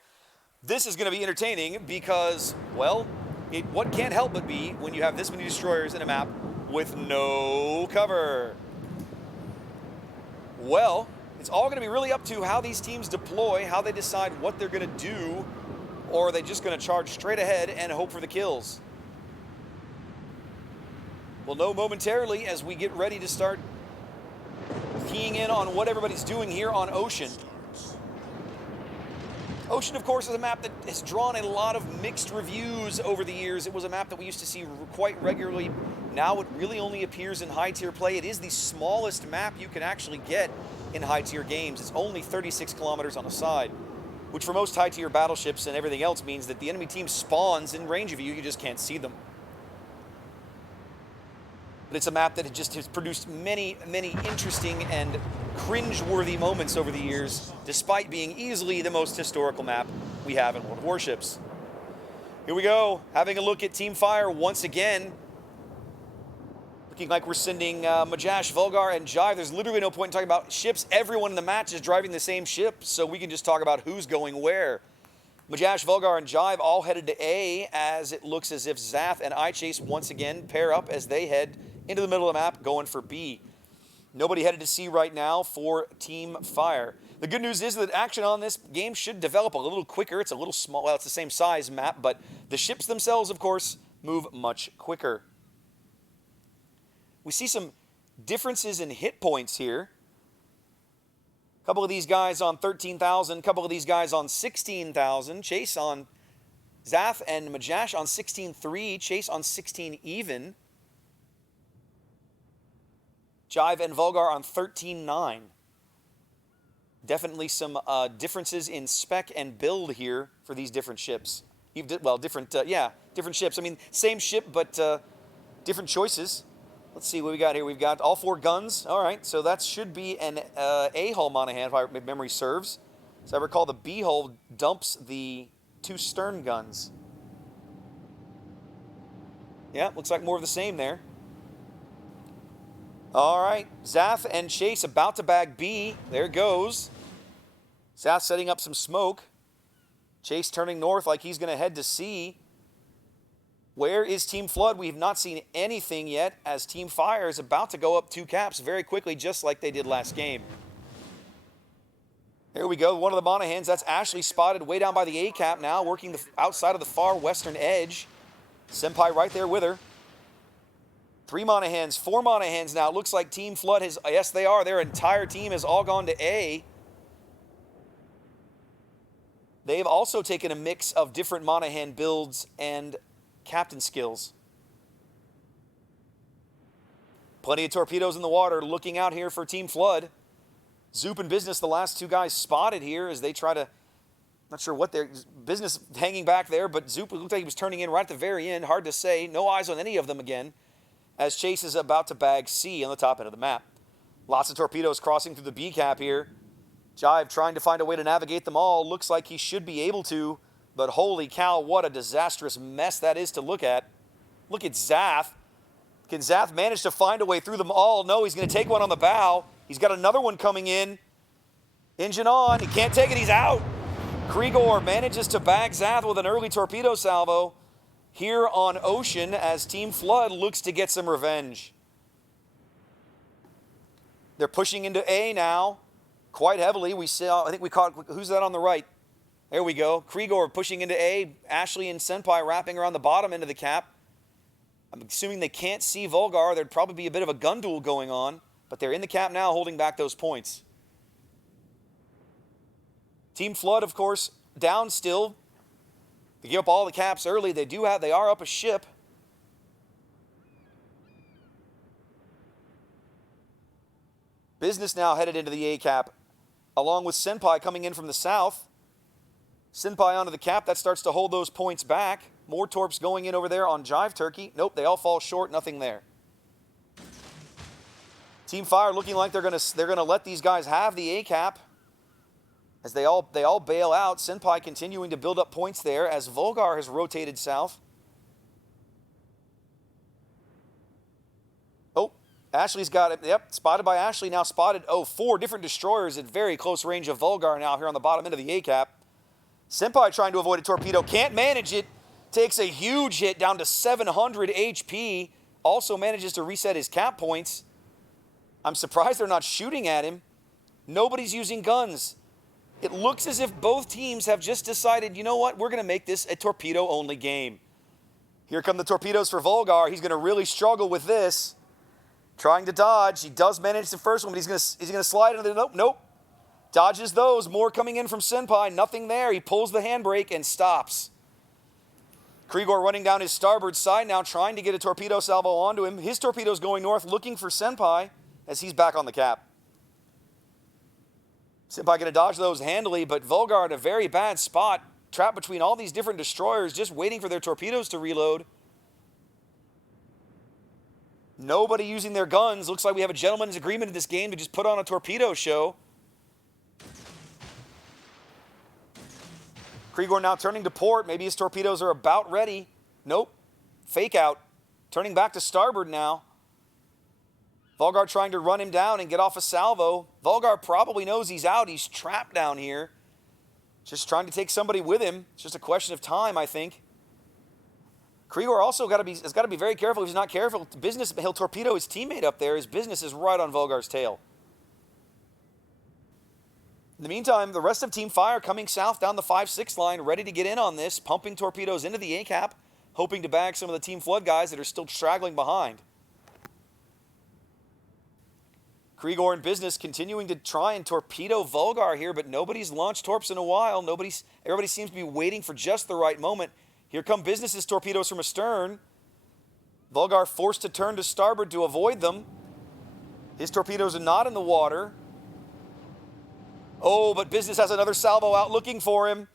This is going to be entertaining because, well, what can't help but be when you have this many destroyers in a map with no cover? Well, it's all going to be really up to how these teams deploy, how they decide what they're going to do, or are they just going to charge straight ahead and hope for the kills? We'll know momentarily as we get ready to start keying in on what everybody's doing here on Ocean. Ocean, of course, is a map that has drawn a lot of mixed reviews over the years. It was a map that we used to see quite regularly. Now it really only appears in high-tier play. It is the smallest map you can actually get in high-tier games. It's only 36 kilometers on the side, which for most high-tier battleships and everything else means that the enemy team spawns in range of you. You just can't see them. But it's a map that just has produced many, many interesting and cringe-worthy moments over the years, despite being easily the most historical map we have in World of Warships. Here we go, having a look at Team Fire once again. Looking like we're sending Majash, Vulgar, and Jive. There's literally no point in talking about ships. Everyone in the match is driving the same ship, so we can just talk about who's going where. Majash, Vulgar, and Jive all headed to A, as it looks as if Zath and iChase once again pair up as they head into the middle of the map, going for B. Nobody headed to C right now for Team Fire. The good news is that action on this game should develop a little quicker. It's a little small, well, it's the same size map, but the ships themselves, of course, move much quicker. We see some differences in hit points here. A couple of these guys on 13,000, a couple of these guys on 16,000. Chase on Zath and Majash on 16.3, Chase on 16 even. Jive and Vulgar on 13.9. Definitely some differences in spec and build here for these different ships. Well, different ships. I mean, same ship, but different choices. Let's see what we got here. We've got all 4 guns. All right, so that should be an A-hull Monahan, if memory serves. So I recall the B-hull dumps the 2 stern guns. Yeah, looks like more of the same there. All right, Zath and Chase about to bag B. There it goes. Zath setting up some smoke. Chase turning north like he's going to head to C. Where is Team Flood? We have not seen anything yet, as Team Fire is about to go up 2 caps very quickly, just like they did last game. Here we go, one of the Monahans. That's Ashley spotted way down by the A cap now, working the outside of the far western edge. Senpai right there with her. 3 Monahans, 4 Monahans now. Looks like Team Flood has, yes they are, their entire team has all gone to A. They've also taken a mix of different Monahan builds and captain skills. Plenty of torpedoes in the water, looking out here for Team Flood. Zoop and Business, the last 2 guys spotted here as they try to, not sure what their Business hanging back there, but Zoop looked like he was turning in right at the very end. Hard to say, no eyes on any of them again, as Chase is about to bag C on the top end of the map. Lots of torpedoes crossing through the B cap here. Jive trying to find a way to navigate them all. Looks like he should be able to, but holy cow, what a disastrous mess that is to look at. Look at Zath. Can Zath manage to find a way through them all? No, he's going to take one on the bow. He's got another one coming in. Engine on. He can't take it. He's out. Krigor manages to bag Zath with an early torpedo salvo here on Ocean as Team Flood looks to get some revenge. They're pushing into A now quite heavily. We saw, I think we caught, who's that on the right? There we go. Krigor pushing into A. Ashley and Senpai wrapping around the bottom end of the cap. I'm assuming they can't see Vulgar. There'd probably be a bit of a gun duel going on, but they're in the cap now holding back those points. Team Flood, of course, down still. They give up all the caps early. They are up a ship. Business now headed into the A cap, along with Senpai coming in from the south. Senpai onto the cap. That starts to hold those points back. More torps going in over there on Jive Turkey. Nope, they all fall short. Nothing there. Team Fire looking like they're gonna let these guys have the A cap. as they all bail out. Senpai continuing to build up points there as Volgar has rotated south. Oh, Ashley's got it. Yep, spotted by Ashley, now spotted. Oh, 4 different destroyers at very close range of Volgar now here on the bottom end of the A-cap. Senpai trying to avoid a torpedo, can't manage it. Takes a huge hit down to 700 HP. Also manages to reset his cap points. I'm surprised they're not shooting at him. Nobody's using guns. It looks as if both teams have just decided, you know what, we're going to make this a torpedo-only game. Here come the torpedoes for Volgar. He's going to really struggle with this. Trying to dodge. He does manage the first one, but he's going to slide into the... Nope. Dodges those. More coming in from Senpai. Nothing there. He pulls the handbrake and stops. Krigor running down his starboard side now, trying to get a torpedo salvo onto him. His torpedo's going north, looking for Senpai as he's back on the cap. Senpai going to dodge those handily, but Volgar in a very bad spot, trapped between all these different destroyers, just waiting for their torpedoes to reload. Nobody using their guns. Looks like we have a gentleman's agreement in this game to just put on a torpedo show. Krigor now turning to port. Maybe his torpedoes are about ready. Nope. Fake out. Turning back to starboard now. Volgar trying to run him down and get off a salvo. Volgar probably knows he's out. He's trapped down here. Just trying to take somebody with him. It's just a question of time, I think. Krigor also has got to be very careful. If he's not careful, he'll torpedo his teammate up there. His business is right on Volgar's tail. In the meantime, the rest of Team Fire coming south down the 5-6 line, ready to get in on this, pumping torpedoes into the A-cap, hoping to bag some of the Team Flood guys that are still straggling behind. Krigor in business continuing to try and torpedo Volgar here, but nobody's launched torps in a while. Everybody seems to be waiting for just the right moment. Here come Business's torpedoes from astern. Volgar forced to turn to starboard to avoid them. His torpedoes are not in the water. Oh, but Business has another salvo out looking for him.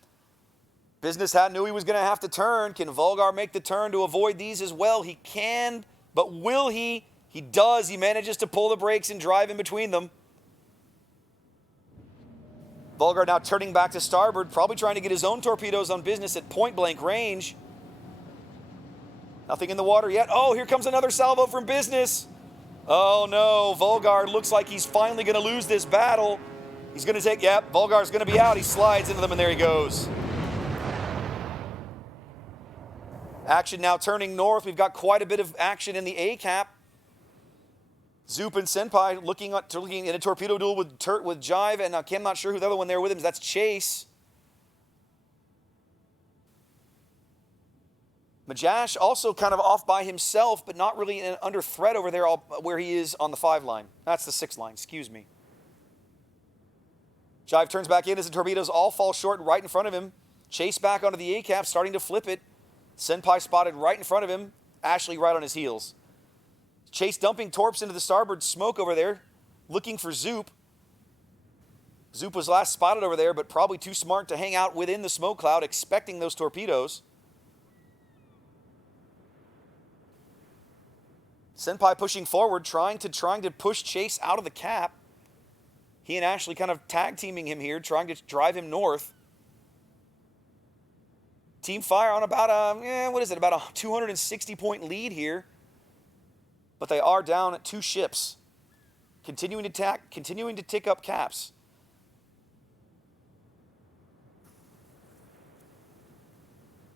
Business knew he was going to have to turn. Can Volgar make the turn to avoid these as well? He can, but will he? He does. He manages to pull the brakes and drive in between them. Volgar now turning back to starboard, probably trying to get his own torpedoes on Business at point-blank range. Nothing in the water yet. Oh, here comes another salvo from Business. Oh, no. Volgar looks like he's finally going to lose this battle. He's going to take, yep, Volgar's going to be out. He slides into them, and there he goes. Action now turning north. We've got quite a bit of action in the A-cap. Zoop and Senpai looking in a torpedo duel with Jive, and I'm not sure who the other one there with him is. That's Chase. Majash also kind of off by himself, but not really under threat over there where he is on the 5 line. That's the 6 line, excuse me. Jive turns back in as the torpedoes all fall short right in front of him. Chase back onto the A-cap, starting to flip it. Senpai spotted right in front of him. Ashley right on his heels. Chase dumping torps into the starboard smoke over there, looking for Zoop. Zoop was last spotted over there, but probably too smart to hang out within the smoke cloud, expecting those torpedoes. Senpai pushing forward, trying to push Chase out of the cap. He and Ashley kind of tag teaming him here, trying to drive him north. Team Fire on about about a 260-point lead here. But they are down at 2 ships. Continuing to tick up caps.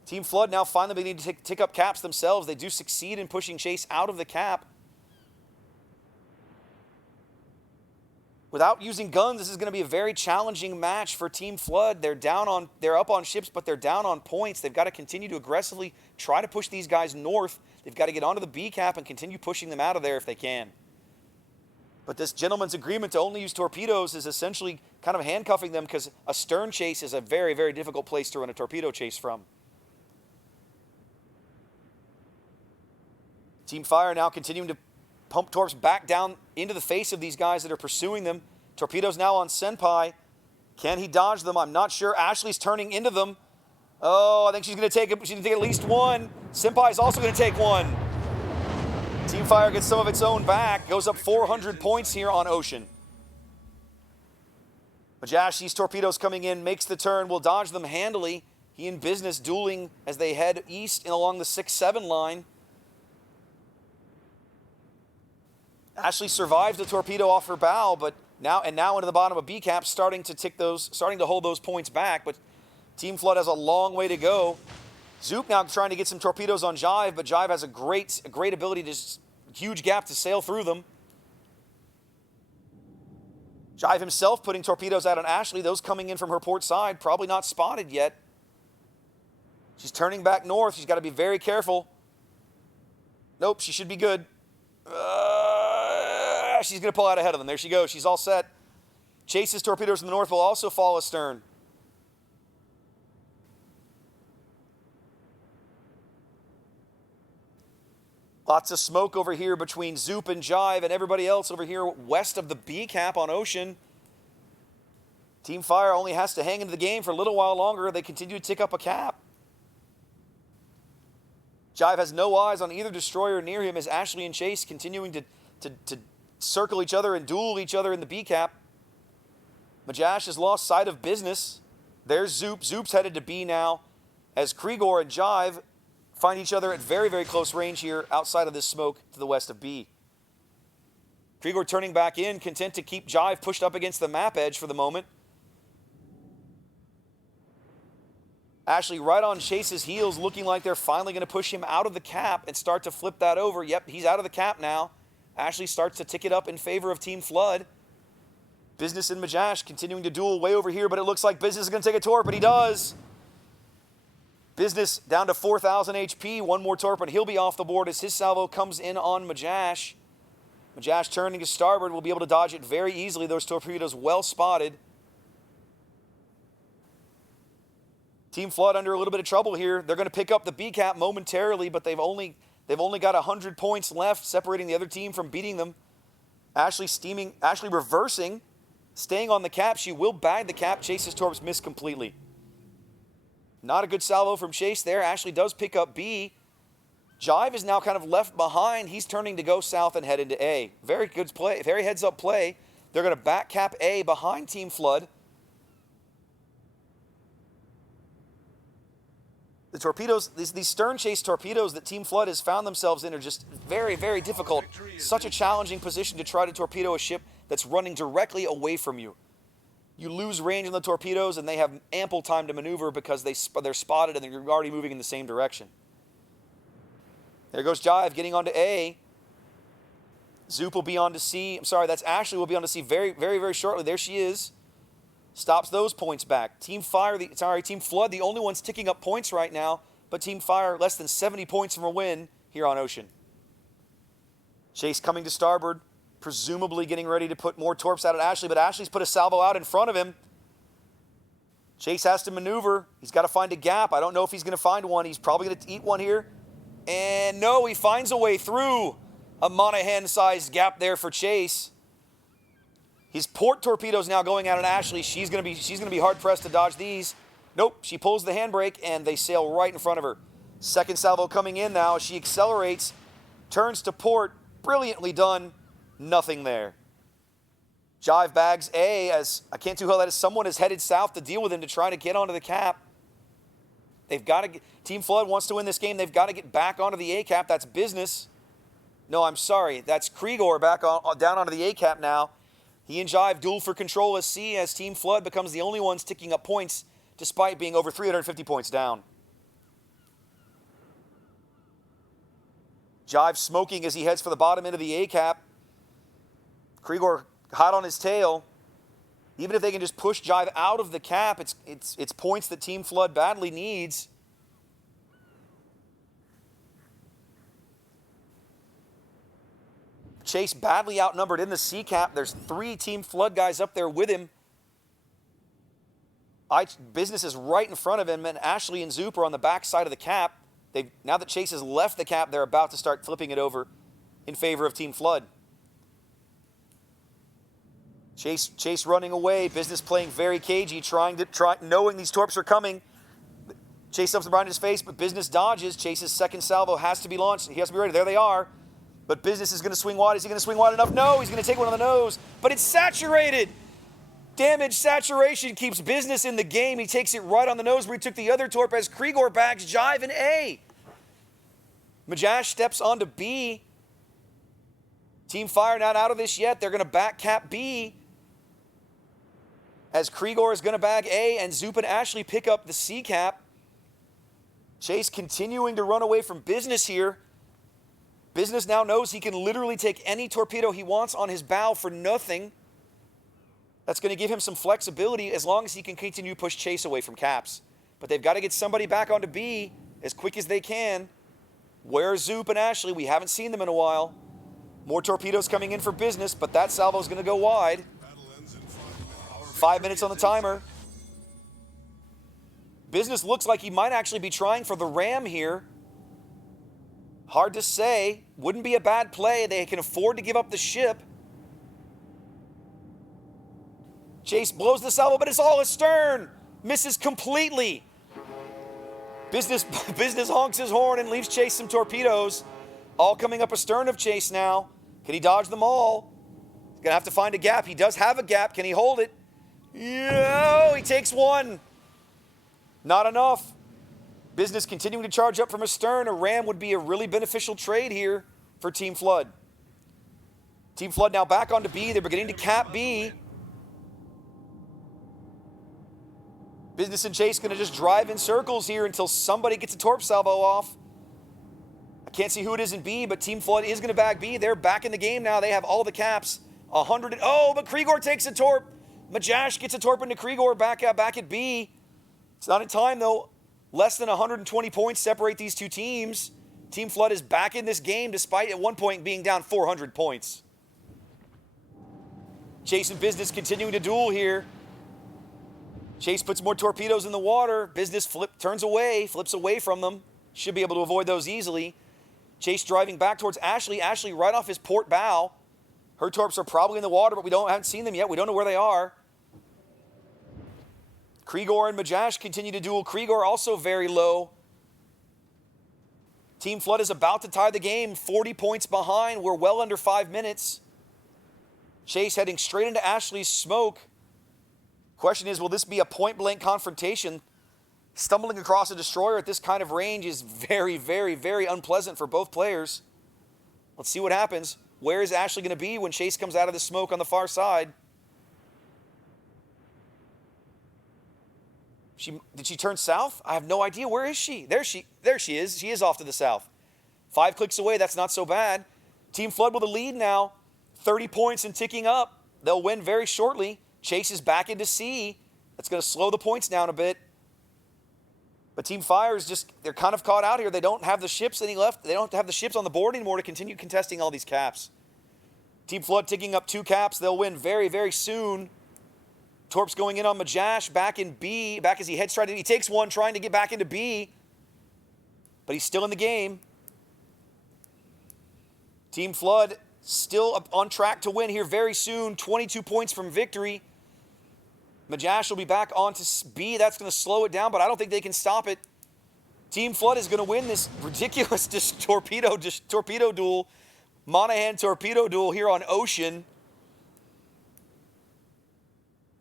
Team Flood now finally beginning to tick up caps themselves. They do succeed in pushing Chase out of the cap. Without using guns, this is going to be a very challenging match for Team Flood. They're up on ships, but they're down on points. They've got to continue to aggressively try to push these guys north. They've got to get onto the B cap and continue pushing them out of there if they can. But this gentleman's agreement to only use torpedoes is essentially kind of handcuffing them because a stern chase is a very, very difficult place to run a torpedo chase from. Team Fire now continuing to pump torps back down into the face of these guys that are pursuing them. Torpedoes now on Senpai. Can he dodge them? I'm not sure. Ashley's turning into them. Oh, I think she's going to take at least one. Senpai's also going to take one. Team Fire gets some of its own back. Goes up 400 points here on Ocean. Majash sees torpedoes coming in, makes the turn, will dodge them handily. He and Business dueling as they head east and along the 6-7 line. Ashley survives the torpedo off her bow, but now into the bottom of B cap, starting to hold those points back. But Team Flood has a long way to go. Zoop now trying to get some torpedoes on Jive, but Jive has a great ability to huge gap to sail through them. Jive himself putting torpedoes out on Ashley, those coming in from her port side, probably not spotted yet. She's turning back north. She's got to be very careful. Nope, she should be good. She's going to pull out ahead of them. There she goes. She's all set. Chase's torpedoes from the north will also fall astern. Lots of smoke over here between Zoop and Jive and everybody else over here west of the B cap on Ocean. Team Fire only has to hang into the game for a little while longer. They continue to tick up a cap. Jive has no eyes on either destroyer near him as Ashley and Chase continuing to circle each other and duel each other in the B cap. Majash has lost sight of Business. There's Zoop. Zoop's headed to B now as Krigor and Jive find each other at very, very close range here outside of this smoke to the west of B. Krigor turning back in, content to keep Jive pushed up against the map edge for the moment. Ashley right on Chase's heels, looking like they're finally going to push him out of the cap and start to flip that over. Yep, he's out of the cap now. Ashley starts to tick it up in favor of Team Flood. Business and Majash continuing to duel way over here, but it looks like Business is going to take a torp, but he does. Business down to 4,000 HP, one more torp, and he'll be off the board as his salvo comes in on Majash. Majash turning to starboard will be able to dodge it very easily. Those torpedoes well spotted. Team Flood under a little bit of trouble here. They're going to pick up the B cap momentarily, but they've only got 100 points left, separating the other team from beating them. Ashley reversing, staying on the cap. She will bag the cap. Chase's torps miss completely. Not a good salvo from Chase there. Ashley does pick up B. Jive is now kind of left behind. He's turning to go south and head into A. Very good play, very heads-up play. They're going to back cap A behind Team Flood. The torpedoes, these stern chase torpedoes that Team Flood has found themselves in are just very, very difficult. Such a challenging position to try to torpedo a ship that's running directly away from you. You lose range on the torpedoes, and they have ample time to maneuver because they're spotted and they're already moving in the same direction. There goes Jive getting onto A. Zoop will be on to C. I'm sorry, that's Ashley will be on to C very, very, very shortly. There she is. Stops those points back. Team Flood, the only ones ticking up points right now, but Team Fire less than 70 points from a win here on Ocean. Chase coming to starboard, presumably getting ready to put more torps out at Ashley, but Ashley's put a salvo out in front of him. Chase has to maneuver. He's got to find a gap. I don't know if he's going to find one. He's probably going to eat one here. And no, he finds a way through a Monahan-sized gap there for Chase. His port torpedoes now going out at Ashley. She's going to be hard-pressed to dodge these. Nope, she pulls the handbrake, and they sail right in front of her. Second salvo coming in now. She accelerates, turns to port. Brilliantly done. Nothing there. Jive bags A as, I can't do how that is, someone is headed south to deal with him to try to get onto the cap. They've got to, Team Flood wants to win this game. They've got to get back onto the A cap. That's Business. No, I'm sorry. That's Krigor back on, down onto the A cap now. He and Jive duel for control as C as Team Flood becomes the only ones ticking up points despite being over 350 points down. Jive smoking as he heads for the bottom end of the A cap. Krigor hot on his tail. Even if they can just push Jive out of the cap, it's points that Team Flood badly needs. Chase badly outnumbered in the C cap. There's 3 Team Flood guys up there with him. Business is right in front of him, and Ashley and Zoop are on the back side of the cap. Now that Chase has left the cap, they're about to start flipping it over in favor of Team Flood. Chase running away. Business playing very cagey, knowing these torps are coming. Chase dumps them right in his face, but Business dodges. Chase's second salvo has to be launched. He has to be ready. There they are. But Business is going to swing wide. Is he going to swing wide enough? No, he's going to take one on the nose. But it's saturated. Damage saturation keeps business in the game. He takes it right on the nose where he took the other torp as Krigor bags Jive and A. Majash steps onto B. Team Fire not out of this yet. They're going to back cap B. As Krigor is going to bag A and Zoop and Ashley pick up the C cap. Chase continuing to run away from business here. Business now knows he can literally take any torpedo he wants on his bow for nothing. That's going to give him some flexibility as long as he can continue to push Chase away from caps. But they've got to get somebody back onto B as quick as they can. Where's Zoop and Ashley? We haven't seen them in a while. More torpedoes coming in for business, but that salvo is going to go wide. 5 minutes on the timer. Business looks like he might actually be trying for the ram here. Hard to say. Wouldn't be a bad play. They can afford to give up the ship. Chase blows the salvo, but it's all astern. Misses completely. Business honks his horn and leaves Chase some torpedoes. All coming up astern of Chase now. Can he dodge them all? He's going to have to find a gap. He does have a gap. Can he hold it? Yeah, he takes one. Not enough. Business continuing to charge up from astern. A ram would be a really beneficial trade here for Team Flood. Team Flood now back onto B. They're beginning to cap B. Business and Chase going to just drive in circles here until somebody gets a torp salvo off. I can't see who it is in B, but Team Flood is going to bag B. They're back in the game now. They have all the caps. 100. Oh, but Krigor takes a torp. Majash gets a torp into Krigor back at B. It's not in time, though. Less than 120 points separate these two teams. Team Flood is back in this game despite at one point being down 400 points. Chase and Business continuing to duel here. Chase puts more torpedoes in the water. Business flips away from them. Should be able to avoid those easily. Chase driving back towards Ashley. Ashley right off his port bow. Her torps are probably in the water, but haven't seen them yet. We don't know where they are. Krigor and Majash continue to duel. Krigor also very low. Team Flood is about to tie the game. 40 points behind. We're well under 5 minutes. Chase heading straight into Ashley's smoke. Question is, will this be a point-blank confrontation? Stumbling across a destroyer at this kind of range is very, very, very unpleasant for both players. Let's see what happens. Where is Ashley going to be when Chase comes out of the smoke on the far side? Did she turn south? I have no idea. Where is she? There she is. She is off to the south. 5 clicks away. That's not so bad. Team Flood with a lead now. 30 points and ticking up. They'll win very shortly. Chase is back into C. That's going to slow the points down a bit. But Team Fire is they're kind of caught out here. They don't have the ships any left. They don't have the ships on the board anymore to continue contesting all these caps. Team Flood ticking up 2 caps. They'll win very, very soon. Torps going in on Majash back in B. Back as he heads he takes one trying to get back into B. But he's still in the game. Team Flood still on track to win here very soon. 22 points from victory. Majash will be back onto B. That's going to slow it down, but I don't think they can stop it. Team Flood is going to win this ridiculous torpedo duel. Monahan torpedo duel here on Ocean.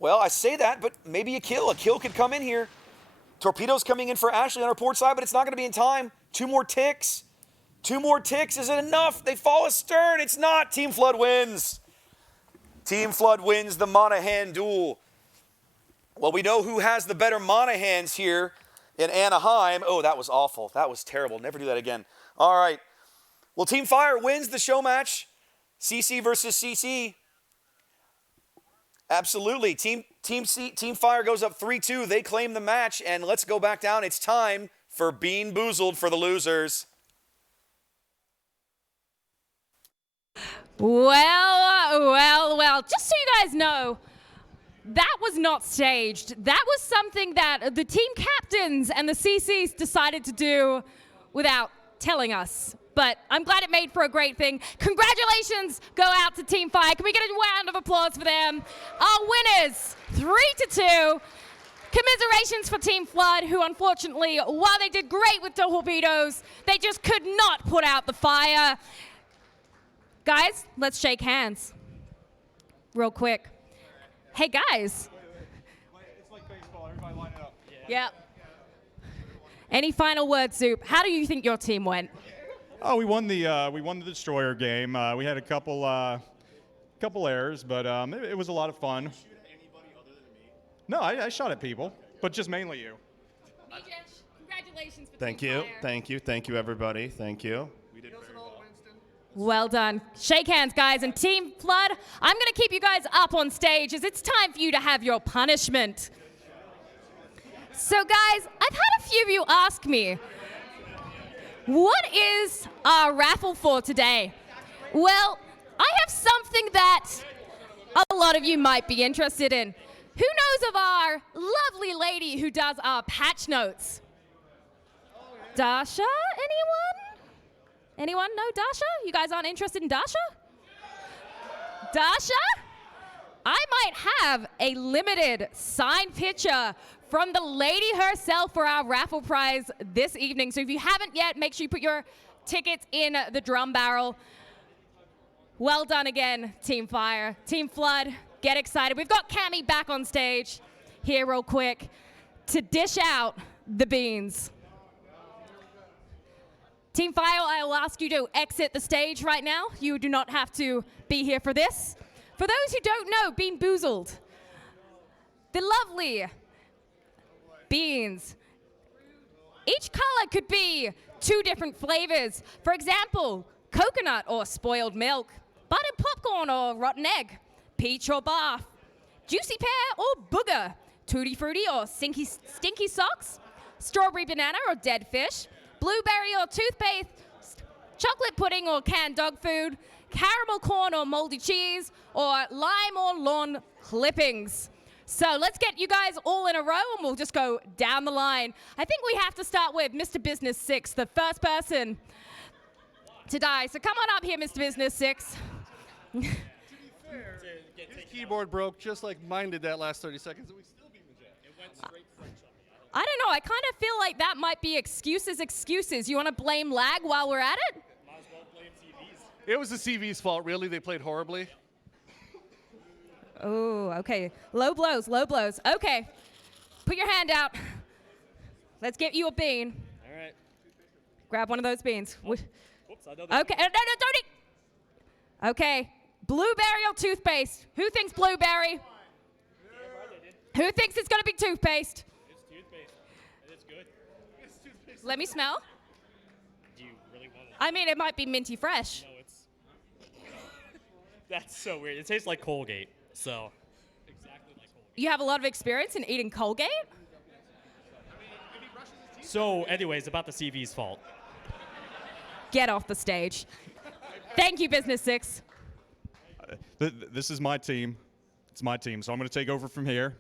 Well, I say that, but maybe a kill. A kill could come in here. Torpedoes coming in for Ashley on her port side, but it's not going to be in time. 2 more ticks. 2 more ticks. Is it enough? They fall astern. It's not. Team Flood wins. Team Flood wins the Monahan duel. Well, we know who has the better Monahans here in Anaheim. Oh, that was awful. That was terrible. Never do that again. All right. Well, Team Fire wins the show match. CC versus CC. Absolutely. Team Fire goes up 3-2. They claim the match, and let's go back down. It's time for Bean Boozled for the losers. Well. Just so you guys know, that was not staged. That was something that the team captains and the CCs decided to do without telling us. But I'm glad it made for a great thing. Congratulations go out to Team Fire. Can we get a round of applause for them? Our winners, 3-2. Commiserations for Team Flood, who unfortunately, while they did great with torpedoes, they just could not put out the fire. Guys, let's shake hands real quick. Hey, guys. It's like baseball. Everybody line it up. Yep. Any final words, Zoop? How do you think your team went? Oh, we won the destroyer game. We had a couple errors, but it was a lot of fun. No, I shot at people, but just mainly you. Congratulations for Thank Team you, Fire. thank you, everybody. Thank you. We did very well. Well done. Shake hands, guys. And Team Flood, I'm going to keep you guys up on stage as it's time for you to have your punishment. So, guys, I've had a few of you ask me, what is our raffle for today? Well, I have something that a lot of you might be interested in. Who knows of our lovely lady who does our patch notes? Dasha, anyone? Anyone know Dasha? You guys aren't interested in Dasha? Dasha? I might have a limited signed picture from the lady herself for our raffle prize this evening. So if you haven't yet, make sure you put your tickets in the drum barrel. Well done again, Team Fire. Team Flood, get excited. We've got Cammie back on stage here real quick to dish out the beans. Team Fire, I will ask you to exit the stage right now. You do not have to be here for this. For those who don't know, Bean Boozled, the lovely beans. Each color could be 2 different flavors. For example, coconut or spoiled milk, buttered popcorn or rotten egg, peach or barf, juicy pear or booger, tutti frutti or stinky socks, strawberry banana or dead fish, blueberry or toothpaste, chocolate pudding or canned dog food, caramel corn or moldy cheese, or lime or lawn clippings. So let's get you guys all in a row and we'll just go down the line. I think we have to start with Mr. Business 6, the first person to die. So come on up here, Mr. Business 6. His keyboard broke just like mine did that last 30 seconds, and we still beat the Jet. It went straight French on me. I don't know, I kind of feel like that might be excuses. You want to blame lag while we're at it? Might as well blame CVs. It was the CV's fault, really. They played horribly. Oh, okay. Low blows, low blows. Okay. Put your hand out. Let's get you a bean. All right. Grab one of those beans. Whoops, I know Okay. No, don't eat. Okay. Blueberry or toothpaste? Who thinks blueberry? Who thinks it's going to be toothpaste? It's toothpaste. It's good. Let me smell. Do you really want it? I mean, it might be minty fresh. No, it's... That's so weird. It tastes like Colgate, so... Exactly like Colgate. You have a lot of experience in eating Colgate? So, anyways, about the CV's fault. Get off the stage. Thank you, Business 6. This is my team. It's my team, so I'm going to take over from here.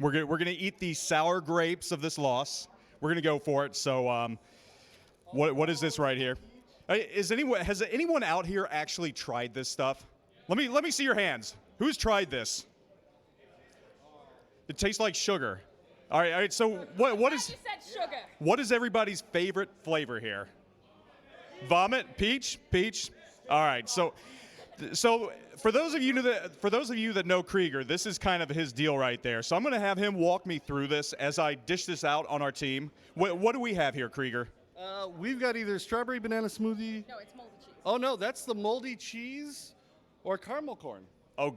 We're going to eat the sour grapes of this loss. We're going to go for it. So, what is this right here? Has anyone out here actually tried this stuff? Let me see your hands. Who's tried this? It tastes like sugar. All right. So what is? You said sugar. What is everybody's favorite flavor here? Vomit, peach. All right. So for those of you that know Krieger, this is kind of his deal right there. So I'm going to have him walk me through this as I dish this out on our team. What do we have here, Krieger? We've got either strawberry banana smoothie. No, it's moldy cheese. Oh no, that's the moldy cheese, or caramel corn. Oh,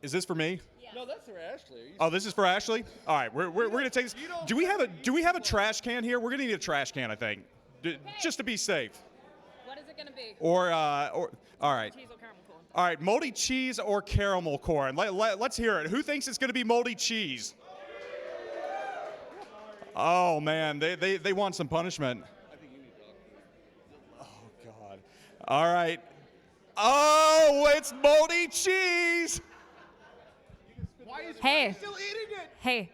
is this for me? Yeah. No, that's for Ashley. Oh, this is for Ashley. All right, we're gonna take this. Do we have a trash can here? We're gonna need a trash can, I think, just to be safe. What is it gonna be? Or all right. Cheese or caramel corn? All right, moldy cheese or caramel corn. Let's hear it. Who thinks it's gonna be moldy cheese? Oh man, they want some punishment. Oh God. All right. Oh, it's moldy cheese. Hey. Hey.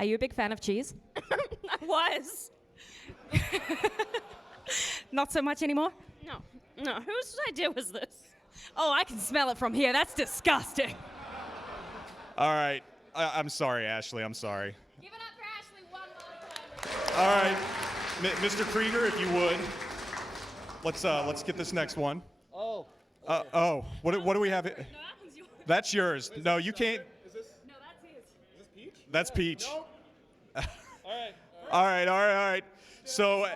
Are you a big fan of cheese? I was. Not so much anymore? No. Whose idea was this? Oh, I can smell it from here. That's disgusting. All right. I'm sorry, Ashley. I'm sorry. Give it up for Ashley one more time. All right, Mr. Krieger, if you would, let's get this next one. Oh. Oh, what do we have here? That's yours. No, you can't. Is this? No, that's his. Is this Peach? That's Peach. Nope. All right. So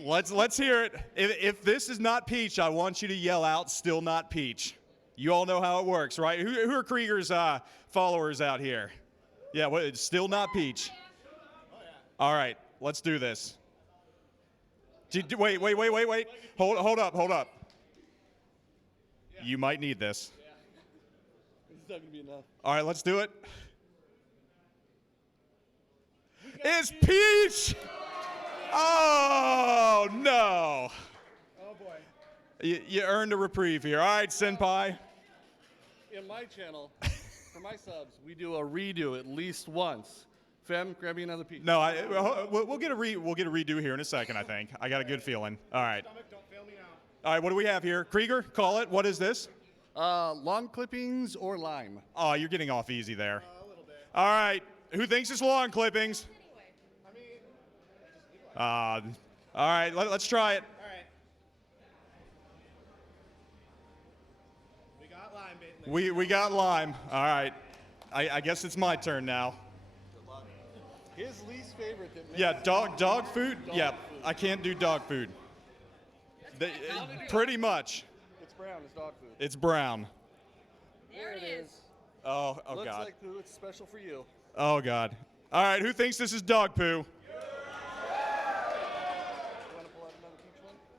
let's hear it. If this is not Peach, I want you to yell out, "Still not Peach." You all know how it works, right? Who are Krieger's followers out here? Yeah, it's still not Peach. All right, let's do this. Wait. Hold up. You might need this. It's not gonna be enough. All right, let's do it. It's Peach! Oh, no. Oh, boy. You earned a reprieve here. All right, Senpai. In my channel, for my subs, we do a redo at least once. Fem, grab me another piece. No, we'll get a redo here in a second, I think. I got a good feeling. All right. Don't fail me now. All right, what do we have here? Krieger, call it. What is this? Lawn clippings or lime? Oh, you're getting off easy there. A little bit. All right. Who thinks it's lawn clippings? All right, let's try it. All right. We got lime, baby. We got lime. All right. I guess it's my turn now. His least favorite. Yeah, dog food? Yeah, food. I can't do dog food. Pretty much. It's brown. It's dog food. It's brown. There it is. Oh Looks God. like poo. It's special for you. Oh God. All right, who thinks this is dog poo?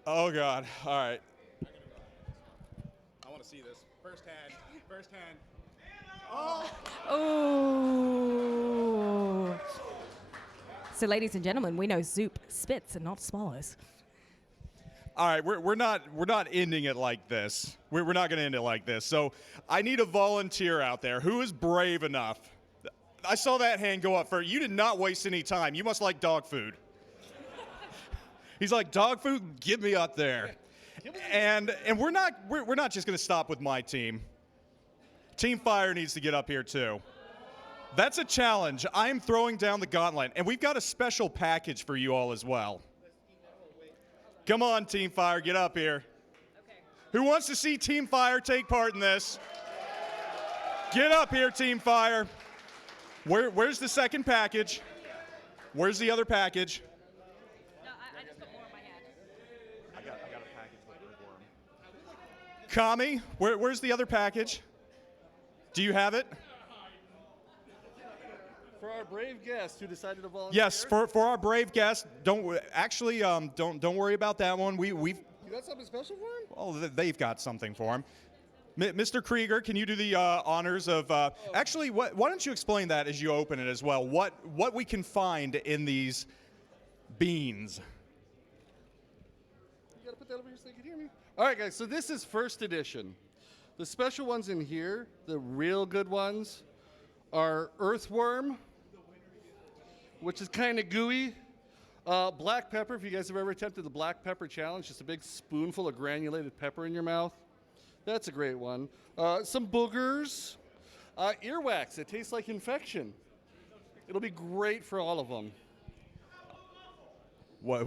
Oh God. All right. I want to see this. First hand. Oh. So, ladies and gentlemen, we know Zoop spits and not swallows. All right, we're not ending it like this. We're not going to end it like this. So I need a volunteer out there who is brave enough. I saw that hand go up first. You did not waste any time. You must like dog food. He's like, dog food, get me up there. And we're not just going to stop with my team. Team Fire needs to get up here too. That's a challenge. I'm throwing down the gauntlet, and we've got a special package for you all as well. Come on, Team Fire, get up here. Okay. Who wants to see Team Fire take part in this? Get up here, Team Fire. Where's the second package? Where's the other package? No, I just put more in my head. I got a package with worm. Kami, where's the other package? Do you have it? For our brave guest who decided to volunteer. Yes, for our brave guest. Don't worry about that one. We've. You got something special for him? Oh, they've got something for him. Mr. Krieger, can you do the honors of? Actually, why don't you explain that as you open it as well? What we can find in these beans? You gotta put that over here so you can hear me. All right, guys. So this is first edition. The special ones in here, the real good ones, are earthworm, which is kind of gooey. Black pepper, if you guys have ever attempted the black pepper challenge, just a big spoonful of granulated pepper in your mouth. That's a great one. Some boogers. Earwax, it tastes like infection. It'll be great for all of them. What?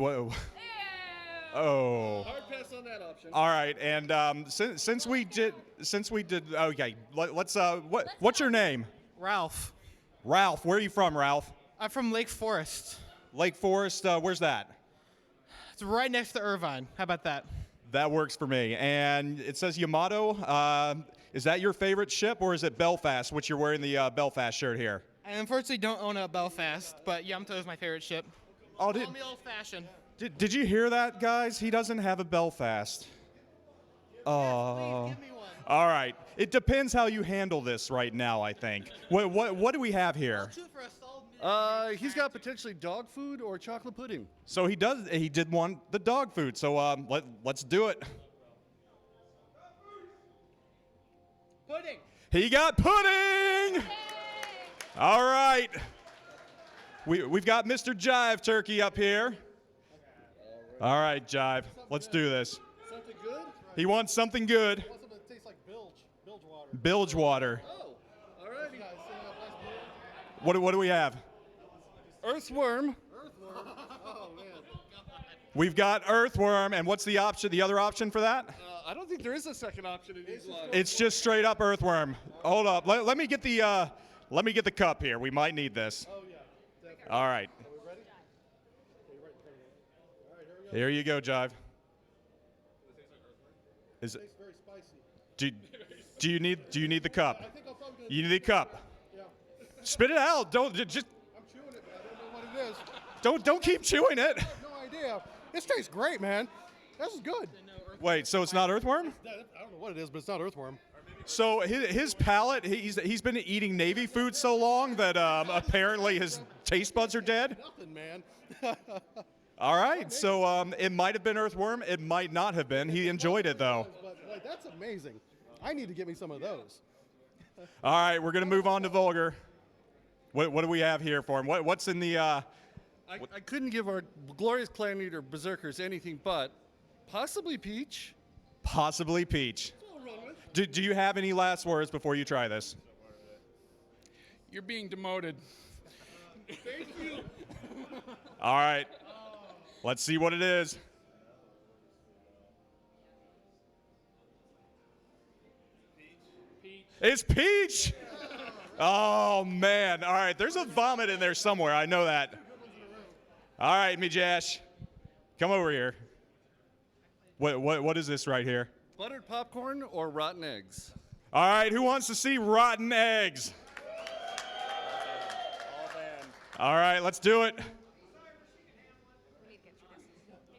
Oh. Hard pass on that option. All right, and since we did, okay. What's your name? Ralph. Ralph, where are you from, Ralph? I'm from Lake Forest. Lake Forest, where's that? It's right next to Irvine. How about that? That works for me. And it says Yamato. Is that your favorite ship, or is it Belfast, which you're wearing the Belfast shirt here? I unfortunately don't own a Belfast, but Yamato is my favorite ship. Oh, Call me old-fashioned. Did you hear that, guys? He doesn't have a Belfast. Oh. Yes, please, give me one. All right. It depends how you handle this right now, I think. What do we have here? He's got potentially dog food or chocolate pudding. So he did want the dog food. So let's do it. Pudding. He got pudding. All right. We've got Mr. Jive Turkey up here. All right, Jive. Let's do this. Something good? He wants something good. He wants something that tastes like bilge water. Bilge water. Oh, all righty. What do we have? Earthworm. Earthworm. Oh, man. We've got Earthworm, and what's the option? The other option for that? I don't think there is a second option in these lines. It's just straight up Earthworm. Hold up. Let me get the cup here. We might need this. Oh, yeah. Definitely. All right. Are we ready? Okay, right in front of you. All right, here we go. Here you go, Jive. Is It it? tastes very spicy. Do you need the cup? I think I'll probably You need the cup. Yeah. Spit it out. Don't just I'm chewing it, but I don't know what it is. don't keep chewing it. I have no idea. This tastes great, man. This is good. Wait, so it's not Earthworm? I don't know what it is, but it's not earthworm. So his palate, he's been eating Navy food so long that apparently his taste buds are dead. Nothing, man. All right, so it might have been Earthworm. It might not have been. He enjoyed it though. But like, that's amazing. I need to get me some of those. All right, we're gonna move on to Vulgar. What do we have here for him? What's in the? I couldn't give our glorious clan leader berserkers anything but possibly peach. Possibly peach. Do you have any last words before you try this? You're being demoted. Thank you. All right, let's see what it is. It's peach. Oh man! All right, there's a vomit in there somewhere. I know that. All right, Mijash, come over here. What is this right here? Buttered popcorn or rotten eggs? All right, who wants to see rotten eggs? All right, let's do it.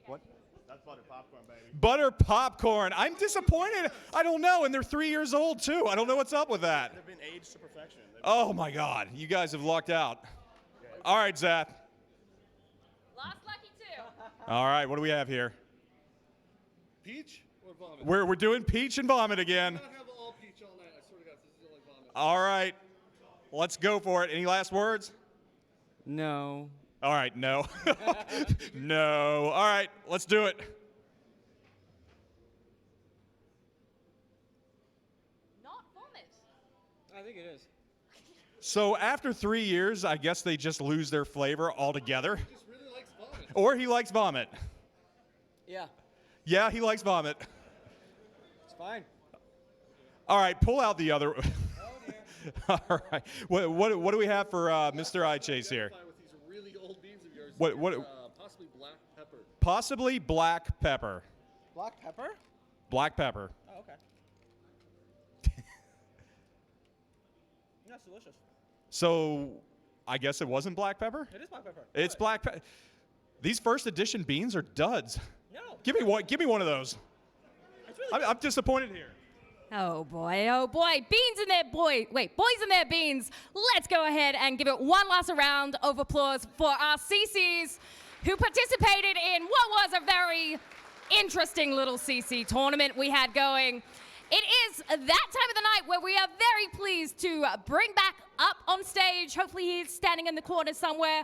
What? That's butter popcorn, baby. Butter popcorn. I'm disappointed. I don't know, and they're 3 years old too. I don't know what's up with that. They've been aged to perfection. Oh my God, you guys have lucked out. All right, Zath. Last lucky two. All right, what do we have here? Peach or vomit? We're doing peach and vomit again. I'm gonna have all peach all night. I swear to God, this is only vomit. All right, let's go for it. Any last words? No. All right, no. No. All right, let's do it. Not vomit. I think it is. So after 3 years, I guess they just lose their flavor altogether. He just really likes vomit. Or he likes vomit. Yeah. Yeah, he likes vomit. It's fine. All right, pull out the other. All right. What do we have for Mr. Eye Chase here? With these really old beans of yours. What? Possibly black pepper. Possibly black pepper. Black pepper? Black pepper. Oh, okay. That's delicious. So, I guess it wasn't black pepper? It is black pepper. It's black pepper. These first edition beans are duds. No. Give me one. Give me one of those. I'm disappointed here. Oh boy, oh boy. Beans in their boys in their beans. Let's go ahead and give it one last round of applause for our CCs who participated in what was a very interesting little CC tournament we had going. It is that time of the night where we are very pleased to bring back up on stage. Hopefully he's standing in the corner somewhere.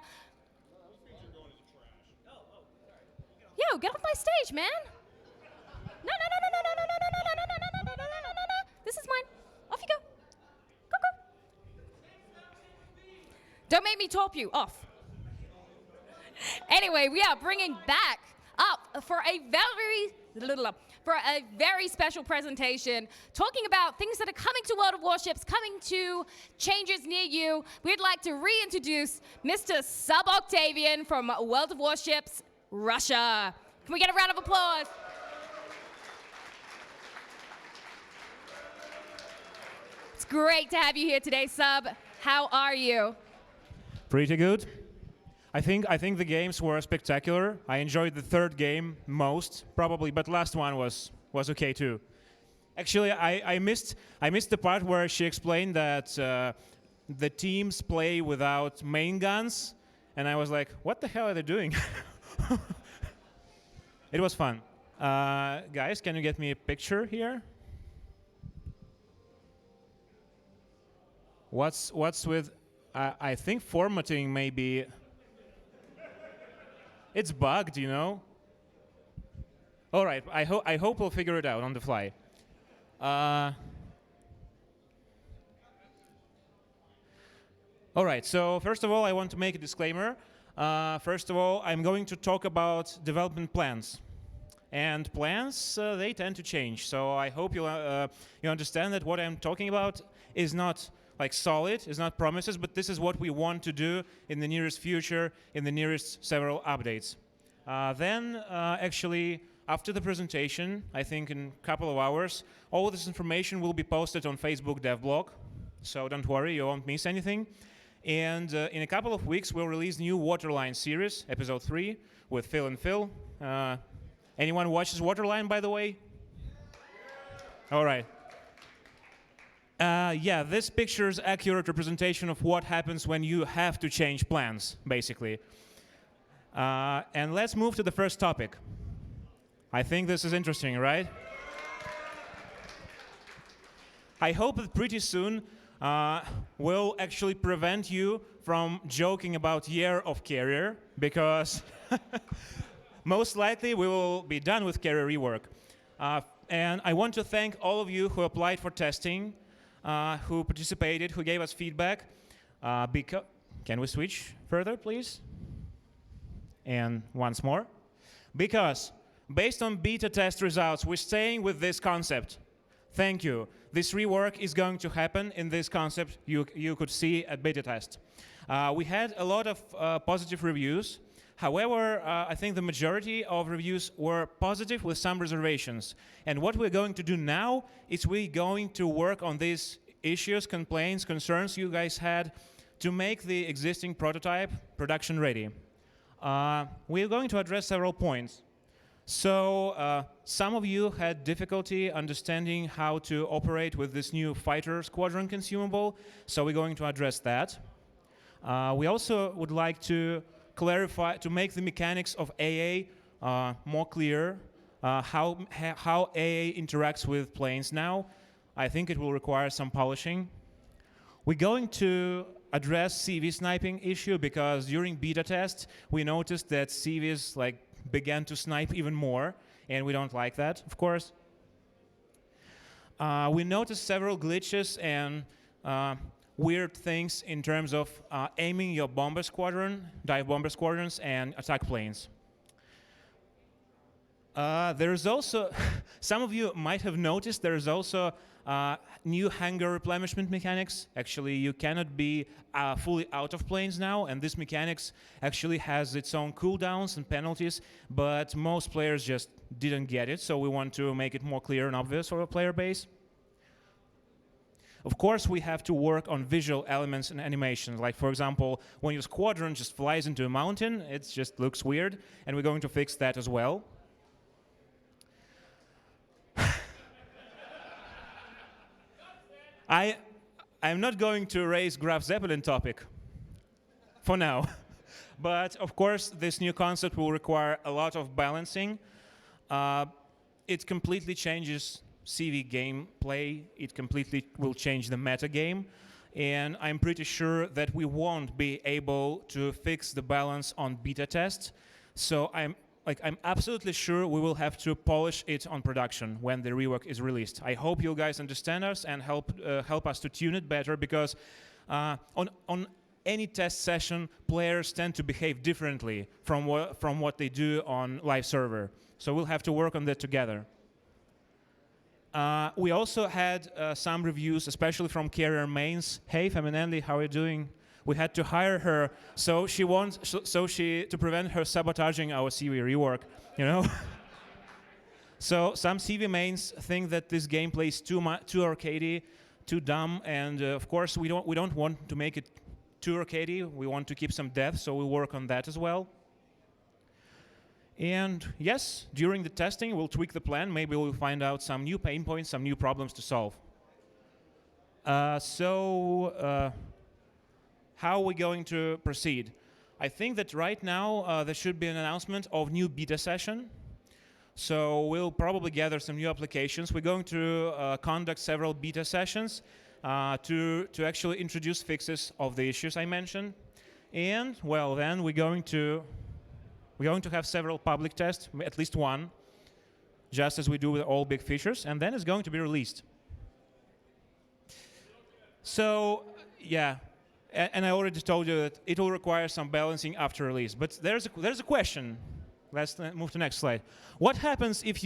Yo, get off my stage, man. No. This is mine. Off you go. Go. Don't make me top you. Off. Anyway, we are bringing back up for a very special presentation talking about things that are coming to World of Warships, coming to changes near you. We'd like to reintroduce Mr. Sub-Octavian from World of Warships, Russia. Can we get a round of applause? It's great to have you here today, Sub. How are you? Pretty good. I think the games were spectacular. I enjoyed the third game most, probably, but last one was okay too. Actually, I missed the part where she explained that the teams play without main guns, and I was like, what the hell are they doing? It was fun. Guys, can you get me a picture here? What's with? I think formatting maybe. It's bugged, you know. All right. I hope we'll figure it out on the fly. All right. So first of all, I want to make a disclaimer. First of all, I'm going to talk about development plans. And plans, they tend to change. So I hope you understand that what I'm talking about is not like solid, is not promises, but this is what we want to do in the nearest future, in the nearest several updates. Then, actually, after the presentation, I think in a couple of hours, all this information will be posted on Facebook dev blog. So don't worry, you won't miss anything. And in a couple of weeks, we'll release new Waterline series, episode 3, with Phil and Phil. Anyone watches Waterline, by the way? All right. Yeah, this picture is accurate representation of what happens when you have to change plans, basically. And let's move to the first topic. I think this is interesting, right? I hope that pretty soon we'll actually prevent you from joking about year of carrier, because most likely we will be done with carrier rework. And I want to thank all of you who applied for testing, who participated, who gave us feedback. Can we switch further, please? And once more. Because based on beta test results, we're staying with this concept. Thank you. This rework is going to happen in this concept you could see at beta test. We had a lot of positive reviews. However, I think the majority of reviews were positive with some reservations. And what we're going to do now is we're going to work on these issues, complaints, concerns you guys had to make the existing prototype production ready. We're going to address several points. So some of you had difficulty understanding how to operate with this new fighter squadron consumable, so we're going to address that. We also would like to clarify, to make the mechanics of AA more clear, how AA interacts with planes now. I think it will require some polishing. We're going to address CV sniping issue, because during beta test we noticed that CVs began to snipe even more, and we don't like that, of course. We noticed several glitches and weird things in terms of aiming your bomber squadron, dive bomber squadrons, and attack planes. There's also, some of you might have noticed, there's also new hangar replenishment mechanics. Actually, you cannot be fully out of planes now, and this mechanics actually has its own cooldowns and penalties, but most players just didn't get it, so we want to make it more clear and obvious for a player base. Of course, we have to work on visual elements and animations. Like, for example, when your squadron just flies into a mountain, it just looks weird, and we're going to fix that as well. I'm not going to raise Graf Zeppelin topic for now. But, of course, this new concept will require a lot of balancing. It completely changes CV gameplay. It completely will change the meta game. And I'm pretty sure that we won't be able to fix the balance on beta test. So I'm absolutely sure we will have to polish it on production when the rework is released. I hope you guys understand us and help us to tune it better, because on any test session, players tend to behave differently from what they do on live server. So we'll have to work on that together. We also had some reviews, especially from carrier mains. Hey, Femennenly, how are you doing? We had to hire her, so to prevent her sabotaging our CV rework, you know. So some CV mains think that this gameplay is too arcadey, too dumb, and of course we don't want to make it too arcadey. We want to keep some depth, so we'll work on that as well. And yes, during the testing, we'll tweak the plan. Maybe we'll find out some new pain points, some new problems to solve. How are we going to proceed? I think that right now there should be an announcement of new beta session. So we'll probably gather some new applications. We're going to conduct several beta sessions to actually introduce fixes of the issues I mentioned. And, well, then we're going to have several public tests, at least one, just as we do with all big features, and then it's going to be released. So, yeah, And I already told you that it will require some balancing after release. But there's a question. Let's move to the next slide. What happens if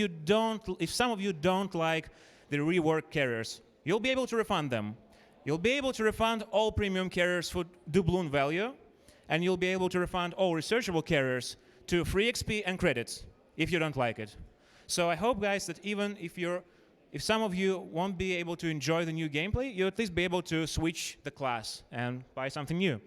some of you don't like the reworked carriers? You'll be able to refund them. You'll be able to refund all premium carriers for doubloon value, and you'll be able to refund all researchable carriers to free XP and credits if you don't like it. So I hope, guys, that even if some of you won't be able to enjoy the new gameplay, you'll at least be able to switch the class and buy something new.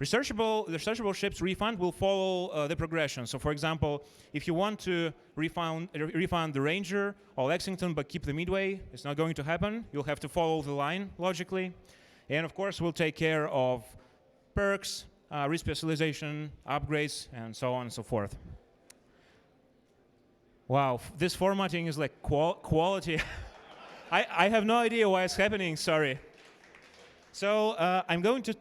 Researchable ships refund will follow the progression. So, for example, if you want to refund the Ranger or Lexington but keep the Midway, it's not going to happen. You'll have to follow the line logically. And of course, we'll take care of perks, respecialization, upgrades, and so on and so forth. Wow, this formatting is like quality. I have no idea why it's happening, sorry. So I'm going to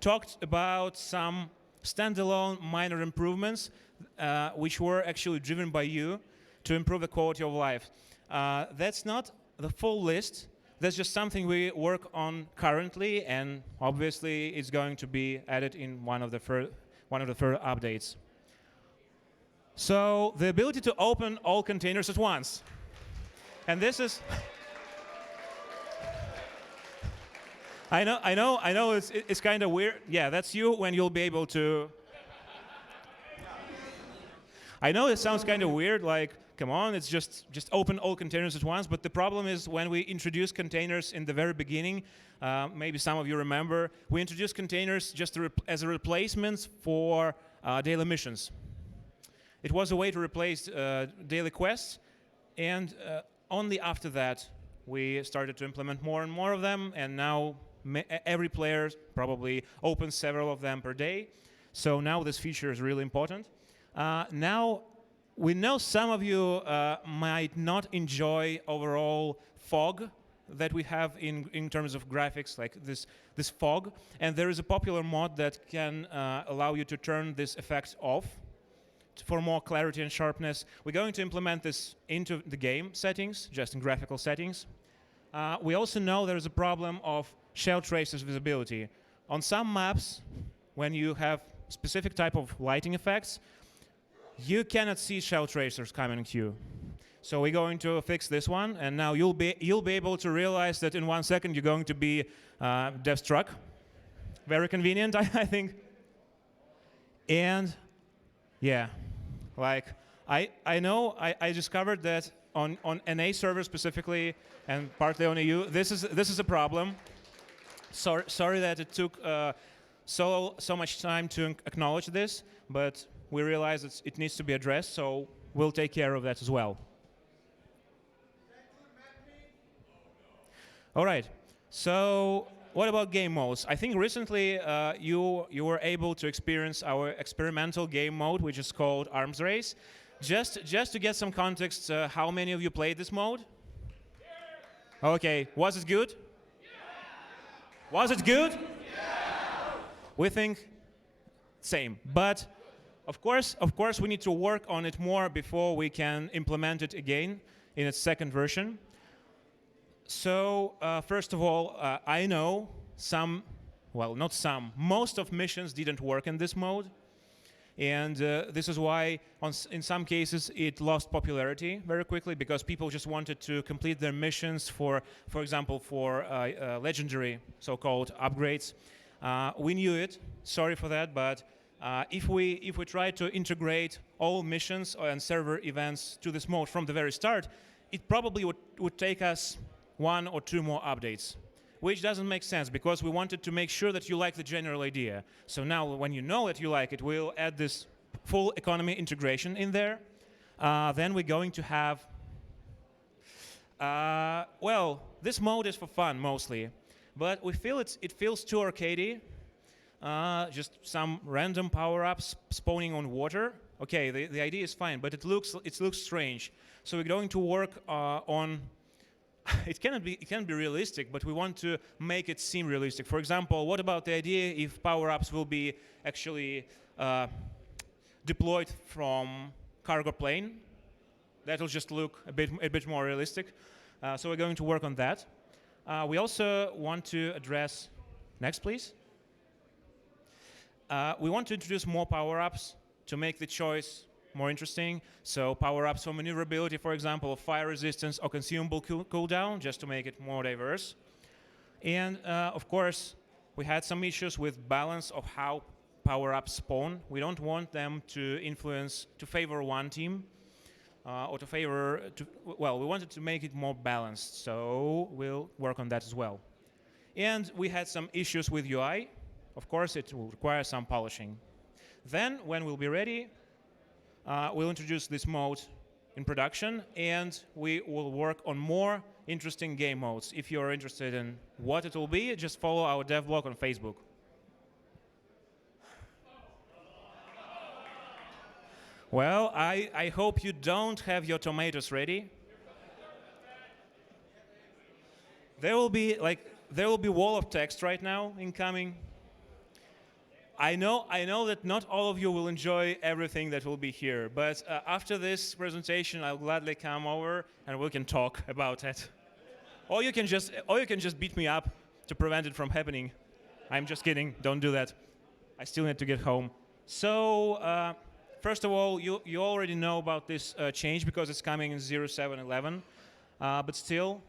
talk about some standalone minor improvements which were actually driven by you to improve the quality of life. That's not the full list. That's just something we work on currently, and obviously it's going to be added in one of the further updates. So the ability to open all containers at once. And this is... I know it's kind of weird. Yeah, that's you when you'll be able to... I know it sounds kind of weird, like, come on, it's just open all containers at once, but the problem is when we introduced containers in the very beginning, maybe some of you remember, we introduced containers just as a replacement for daily missions. It was a way to replace daily quests, and only after that we started to implement more and more of them, and now every player probably opens several of them per day. So now this feature is really important. Now, we know some of you might not enjoy overall fog that we have in terms of graphics, like this fog, and there is a popular mod that can allow you to turn this effect off for more clarity and sharpness. We're going to implement this into the game settings, just in graphical settings. We also know there's a problem of shell tracers visibility. On some maps, when you have specific type of lighting effects, you cannot see shell tracers coming to you. So we're going to fix this one, and now you'll be able to realize that in 1 second you're going to be death-struck. Very convenient, I think. And yeah, like I know I discovered that on NA server specifically, and partly on EU, this is a problem. Sorry that it took so much time to acknowledge this, but we realize it needs to be addressed, so we'll take care of that as well. All right, so what about game modes? I think recently you were able to experience our experimental game mode, which is called Arms Race. Just to get some context, how many of you played this mode? Okay, was it good? Was it good? We think same, but of course we need to work on it more before we can implement it again in its second version. So first of all, I know most of missions didn't work in this mode, and this is why in some cases it lost popularity very quickly, because people just wanted to complete their missions for example, for legendary so-called upgrades. We knew it, sorry for that, but if we try to integrate all missions and server events to this mode from the very start, it probably would take us 1 or 2 more updates, which doesn't make sense because we wanted to make sure that you like the general idea. So now when you know that you like it, we'll add this full economy integration in there. Then we're going to have, well, this mode is for fun mostly, but we feel it feels too arcadey. Just some random power-ups spawning on water. Okay, the idea is fine, but it looks strange. So we're going to work on. It can be realistic, but we want to make it seem realistic. For example, what about the idea if power-ups will be actually deployed from cargo plane? That'll just look a bit more realistic. So we're going to work on that. We also want to address Next, please. We want to introduce more power-ups to make the choice more interesting. So power-ups for maneuverability, for example, fire resistance or consumable cooldown, just to make it more diverse. And of course, we had some issues with balance of how power-ups spawn. We don't want them to favor one team or to favor, well, we wanted to make it more balanced, so we'll work on that as well. And we had some issues with UI. Of course, it will require some polishing. Then, when we'll be ready, we'll introduce this mode in production, and we will work on more interesting game modes. If you're interested in what it will be, just follow our dev blog on Facebook. Well, I hope you don't have your tomatoes ready. There will be wall of text right now incoming. I know that not all of you will enjoy everything that will be here, but after this presentation, I'll gladly come over and we can talk about it. Or you can just beat me up to prevent it from happening. I'm just kidding. Don't do that. I still need to get home. So first of all, you already know about this change because it's coming in 0711. But still,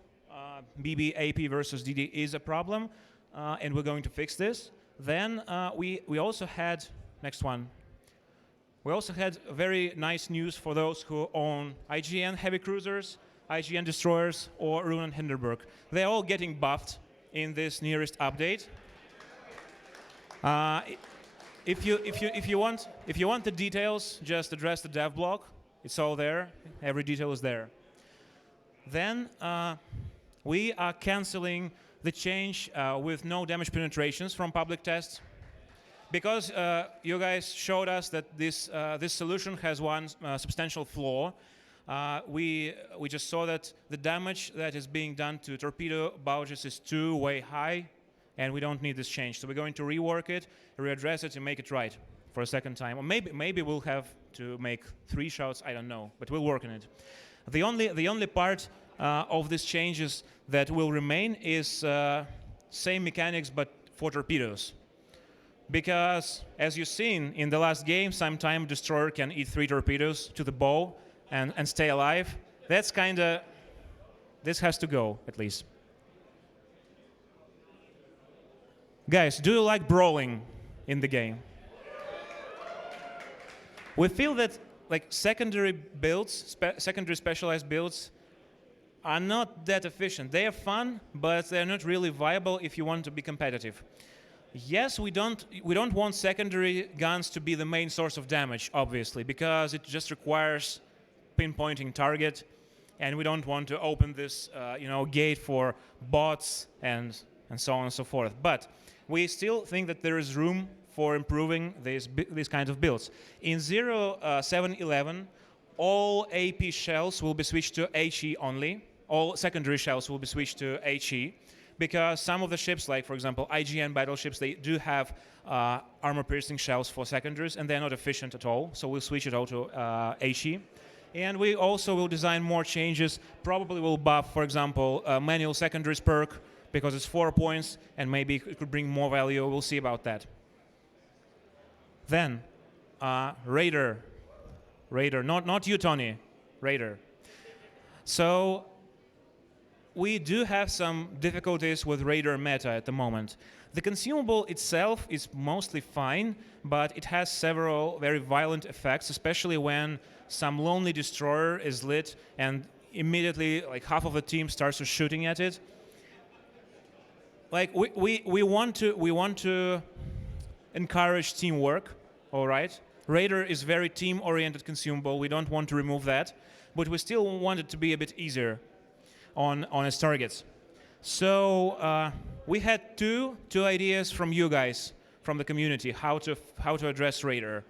BB AP versus DD is a problem, and we're going to fix this. Then we also had, next one, we also had very nice news for those who own IGN heavy cruisers, IGN destroyers, or Rune and Hindenburg. They're all getting buffed in this nearest update. If you want the details, just address the dev blog. It's all there. Every detail is there. Then we are canceling the change with no damage penetrations from public tests, because you guys showed us that this solution has one substantial flaw. We just saw that the damage that is being done to torpedo barges is way high, and we don't need this change. So we're going to rework it, readdress it, and make it right for a second time. Or maybe we'll have to make 3 shots. I don't know, but we'll work on it. The only part of these changes that will remain is same mechanics but for torpedoes. Because as you've seen in the last game, sometimes destroyer can eat 3 torpedoes to the bow and stay alive. That's kinda, this has to go at least. Guys, do you like brawling in the game? We feel that secondary builds, secondary specialized builds, are not that efficient. They are fun, but they're not really viable if you want to be competitive. Yes, we don't want secondary guns to be the main source of damage, obviously, because it just requires pinpointing target, and we don't want to open this gate for bots and so on and so forth. But we still think that there is room for improving these kinds of builds. In 0711, all AP shells will be switched to HE only. All secondary shells will be switched to HE, because some of the ships, like for example IGN battleships, they do have armor-piercing shells for secondaries, and they're not efficient at all. So we'll switch it all to HE. And we also will design more changes. Probably will buff, for example, manual secondaries perk, because it's 4 points, and maybe it could bring more value. We'll see about that. Then, Raider, not you, Tony, Raider. So we do have some difficulties with Raider meta at the moment. The consumable itself is mostly fine, but it has several very violent effects, especially when some lonely destroyer is lit and immediately half of the team starts shooting at it. We want to encourage teamwork, all right? Raider is very team-oriented consumable. We don't want to remove that, but we still want it to be a bit easier on its targets. So we had two ideas from you guys, from the community, how to address Raider.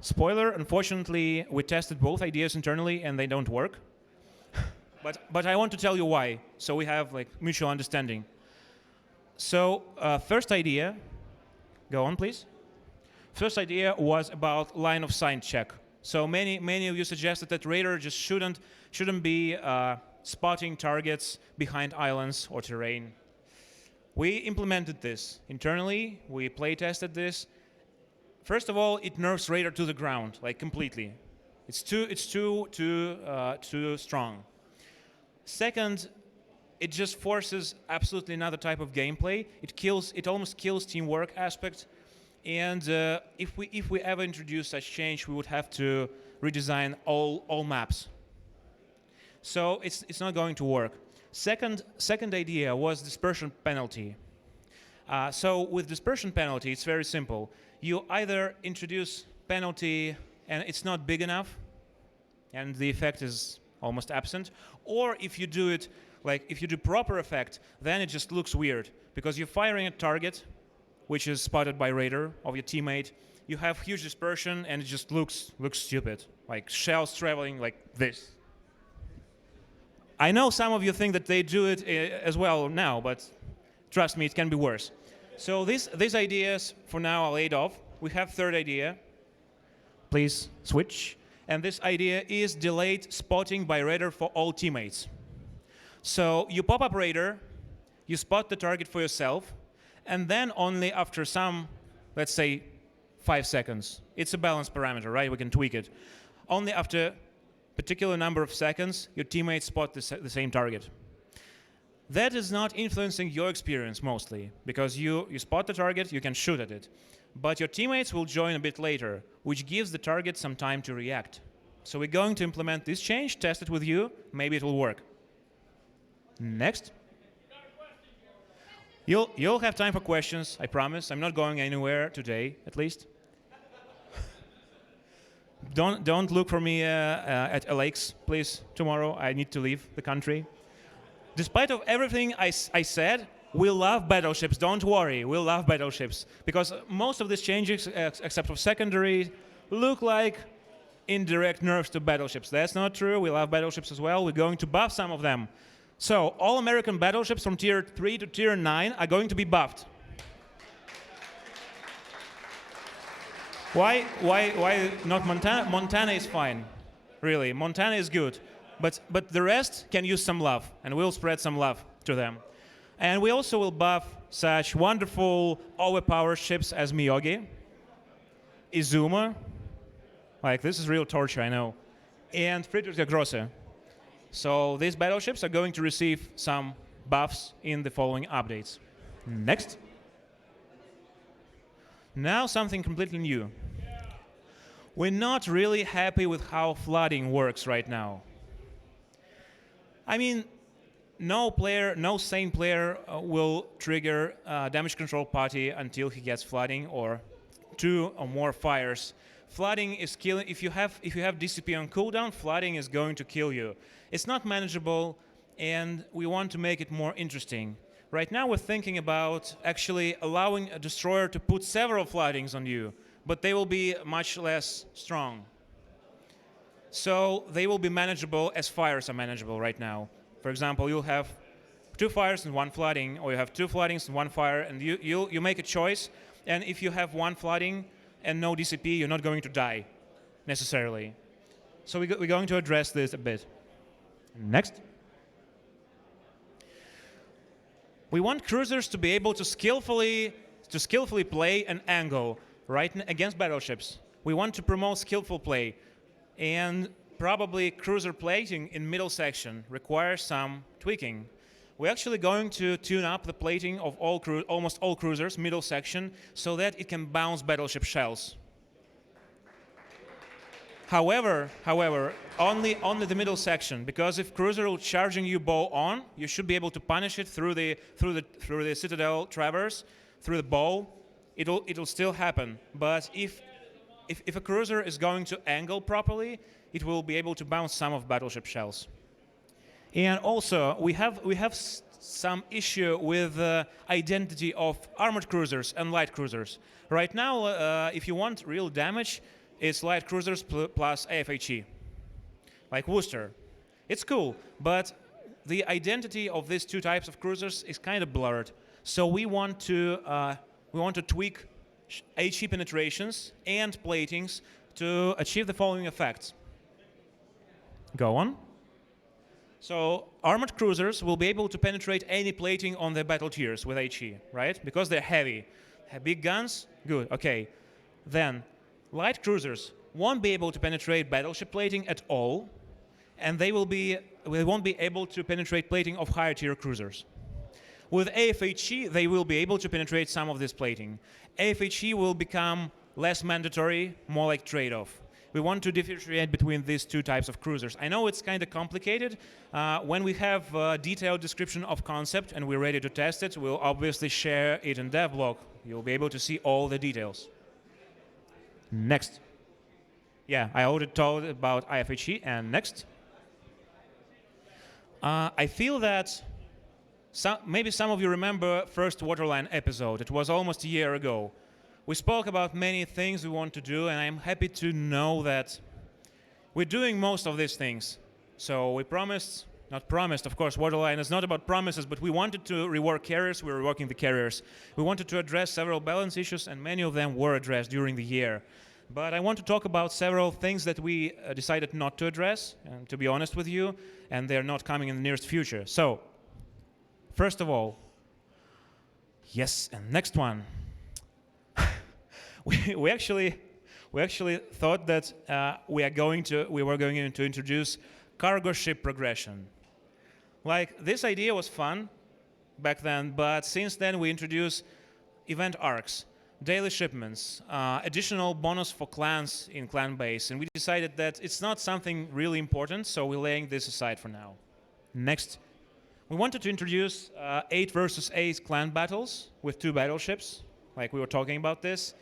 Spoiler, unfortunately, we tested both ideas internally and they don't work. But I want to tell you why, so we have mutual understanding. So first idea, go on please. First idea was about line of sight check. So many of you suggested that Raider just shouldn't be spotting targets behind islands or terrain. We implemented this internally. We play tested this. First of all, it nerfs Raider to the ground, like completely. It's too strong. Second, it just forces absolutely another type of gameplay. It almost kills teamwork aspect. And if we ever introduce such change, we would have to redesign all maps. So it's not going to work. Second idea was dispersion penalty. So with dispersion penalty, it's very simple. You either introduce penalty and it's not big enough, and the effect is almost absent, or if you do it, like if you do proper effect, then it just looks weird, because you're firing a target, which is spotted by radar of your teammate. You have huge dispersion, and it just looks stupid, like shells traveling like this. I know some of you think that they do it as well now, but trust me, it can be worse. So these ideas, for now, are laid off. We have third idea. Please switch. And this idea is delayed spotting by radar for all teammates. So you pop up radar, you spot the target for yourself, and then only after some, let's say, 5 seconds. It's a balance parameter, right? We can tweak it. Only after particular number of seconds, your teammates spot the same target. That is not influencing your experience mostly, because you spot the target, you can shoot at it. But your teammates will join a bit later, which gives the target some time to react. So we're going to implement this change, test it with you, maybe it will work. Next. You'll have time for questions, I promise. I'm not going anywhere today, at least. Don't look for me at lakes, please, tomorrow. I need to leave the country. Despite of everything I said, we love battleships. Don't worry, we love battleships. Because most of these changes, except for secondary, look like indirect nerfs to battleships. That's not true. We love battleships as well. We're going to buff some of them. So all American battleships from tier 3 to tier 9 are going to be buffed. Why not Montana? Montana is fine, really. Montana is good, but the rest can use some love, and we'll spread some love to them. And we also will buff such wonderful overpowered ships as Miyogi, Izuma, like this is real torture, I know, and Friedrich Grosse. So these battleships are going to receive some buffs in the following updates. Next. Now something completely new. We're not really happy with how flooding works right now. I mean, no sane player will trigger damage control party until he gets flooding or 2 or more fires. Flooding is killing. If you have DCP on cooldown, flooding is going to kill you. It's not manageable, and we want to make it more interesting. Right now, we're thinking about actually allowing a destroyer to put several floodings on you, but they will be much less strong. So they will be manageable as fires are manageable right now. For example, you'll have 2 fires and 1 flooding, or you have 2 floodings and 1 fire, and you make a choice. And if you have 1 flooding and no DCP, you're not going to die necessarily. So we're going to address this a bit. Next. We want cruisers to be able to skillfully play an angle right against battleships. We want to promote skillful play, and probably cruiser plating in middle section requires some tweaking. We're actually going to tune up the plating of almost all cruisers middle section so that it can bounce battleship shells. However, only the middle section, because if cruiser is charging you bow on, you should be able to punish it through the citadel traverse, through the bow. It'll still happen. But if a cruiser is going to angle properly, it will be able to bounce some of battleship shells. And also, we have some issue with the identity of armored cruisers and light cruisers. Right now, if you want real damage, it's light cruisers plus AFHE, like Worcester. It's cool, but the identity of these 2 types of cruisers is kind of blurred. So we want to tweak HE penetrations and platings to achieve the following effects. Go on. So armored cruisers will be able to penetrate any plating on their battle tiers with HE, right? Because they're heavy. Have big guns? Good, okay. Then light cruisers won't be able to penetrate battleship plating at all, and they won't be able to penetrate plating of higher tier cruisers. With AFHE, they will be able to penetrate some of this plating. AFHE will become less mandatory, more like trade-off. We want to differentiate between these two types of cruisers. I know it's kind of complicated. When we have a detailed description of concept and we're ready to test it, we'll obviously share it in devlog. You'll be able to see all the details. Next. Yeah, I already told about IFHE, and next. I feel that maybe some of you remember first Waterline episode. It was almost a year ago. We spoke about many things we want to do, and I'm happy to know that we're doing most of these things. So we promised, not promised, of course, Waterline is not about promises, but we wanted to rework carriers, we were reworking the carriers. We wanted to address several balance issues, and many of them were addressed during the year. But I want to talk about several things that we decided not to address, and to be honest with you, and they're not coming in the nearest future. So, first of all, yes, and next one. We actually thought that we were going to introduce cargo ship progression. Like, this idea was fun back then, but since then we introduced event arcs, daily shipments, additional bonus for clans in clan base, and we decided that it's not something really important, so we're laying this aside for now. Next, we wanted to introduce 8 versus 8 clan battles with 2 battleships, like we were talking about this.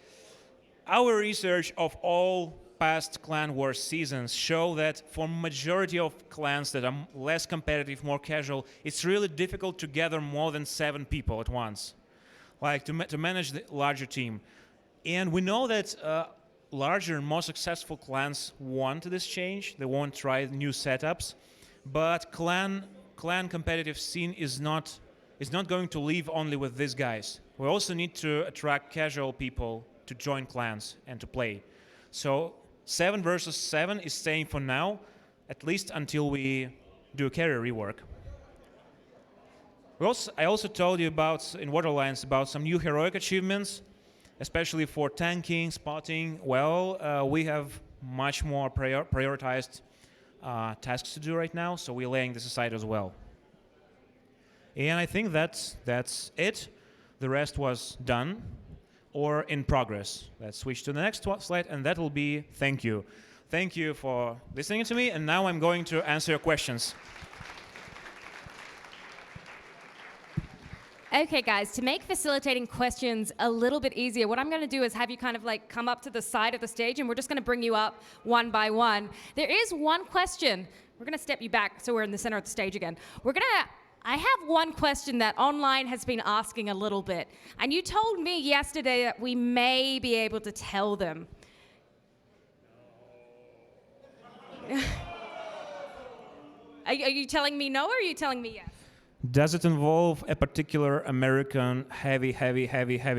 Our research of all past clan war seasons show that for majority of clans that are less competitive, more casual, it's really difficult to gather more than 7 people at once, like to manage the larger team. And we know that larger, more successful clans want this change. They won't try new setups, but clan competitive scene is not going to live only with these guys. We also need to attract casual people to join clans and to play. So 7 versus 7 is staying for now, at least until we do a carrier rework. I also told you about, in Waterlines, about some new heroic achievements, especially for tanking, spotting. Well, we have much more prioritized tasks to do right now, so we're laying this aside as well. And I think that's it. The rest was done or in progress. Let's switch to the next slide, and that will be thank you. Thank you for listening to me, and now I'm going to answer your questions. Okay, guys, to make facilitating questions a little bit easier, what I'm going to do is have you kind of like come up to the side of the stage, and we're just going to bring you up one by one. There is one question. We're going to step you back so we're in the center of the stage again. I have one question that online has been asking a little bit, and you told me yesterday that we may be able to tell them. Are you telling me no, or are you telling me yes? Does it involve a particular American heavy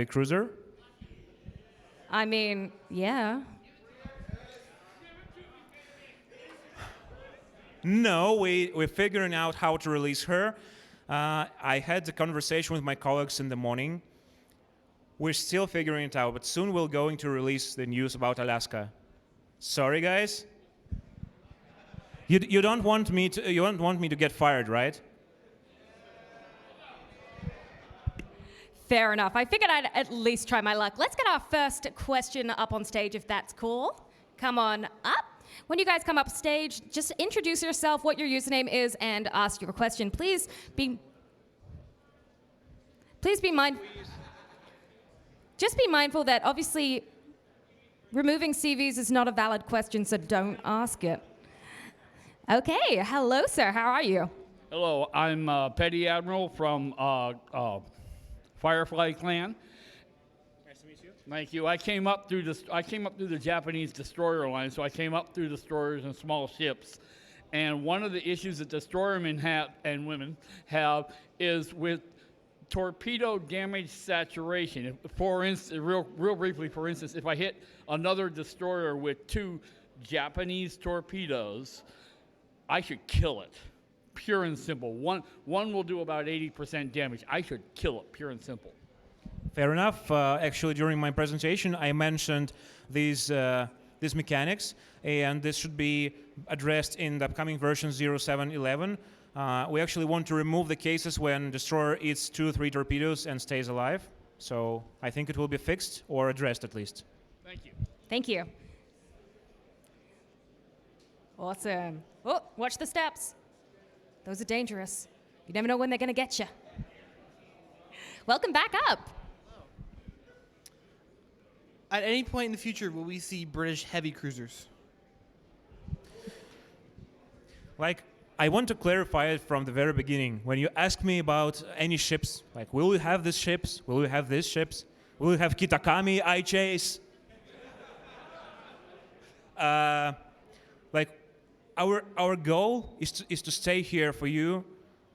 cruiser? I mean, yeah. No, we're figuring out how to release her. I had the conversation with my colleagues in the morning. We're still figuring it out, but soon we're going to release the news about Alaska. Sorry, guys. You don't want me to get fired, right? Fair enough. I figured I'd at least try my luck. Let's get our first question up on stage, if that's cool. Come on up. When you guys come up stage, just introduce yourself, what your username is, and ask your question. Please be mindful. Just be mindful that obviously removing CVs is not a valid question, so don't ask it. Okay, hello, sir. How are you? Hello, I'm Petty Admiral from Firefly Clan. Nice to meet you. Thank you. I came up through the Japanese destroyer line, so I came up through destroyers and small ships. And one of the issues that destroyermen and women have is with torpedo damage saturation. For instance, real briefly, for instance, if I hit another destroyer with 2 Japanese torpedoes, I should kill it. pure and simple. One will do about 80% damage. I should kill it, pure and simple. Fair enough. Actually, during my presentation, I mentioned these mechanics, and this should be addressed in the upcoming version 0711. We actually want to remove the cases when Destroyer eats 2 or 3 torpedoes and stays alive. So I think it will be fixed or addressed at least. Thank you. Thank you. Awesome. Oh, watch the steps. Those are dangerous. You never know when they're going to get you. Welcome back up. At any point in the future, will we see British heavy cruisers? Like, I want to clarify it from the very beginning. When you ask me about any ships, like, will we have these ships? Will we have these ships? Will we have Kitakami, I chase? Like, our goal is to stay here for you.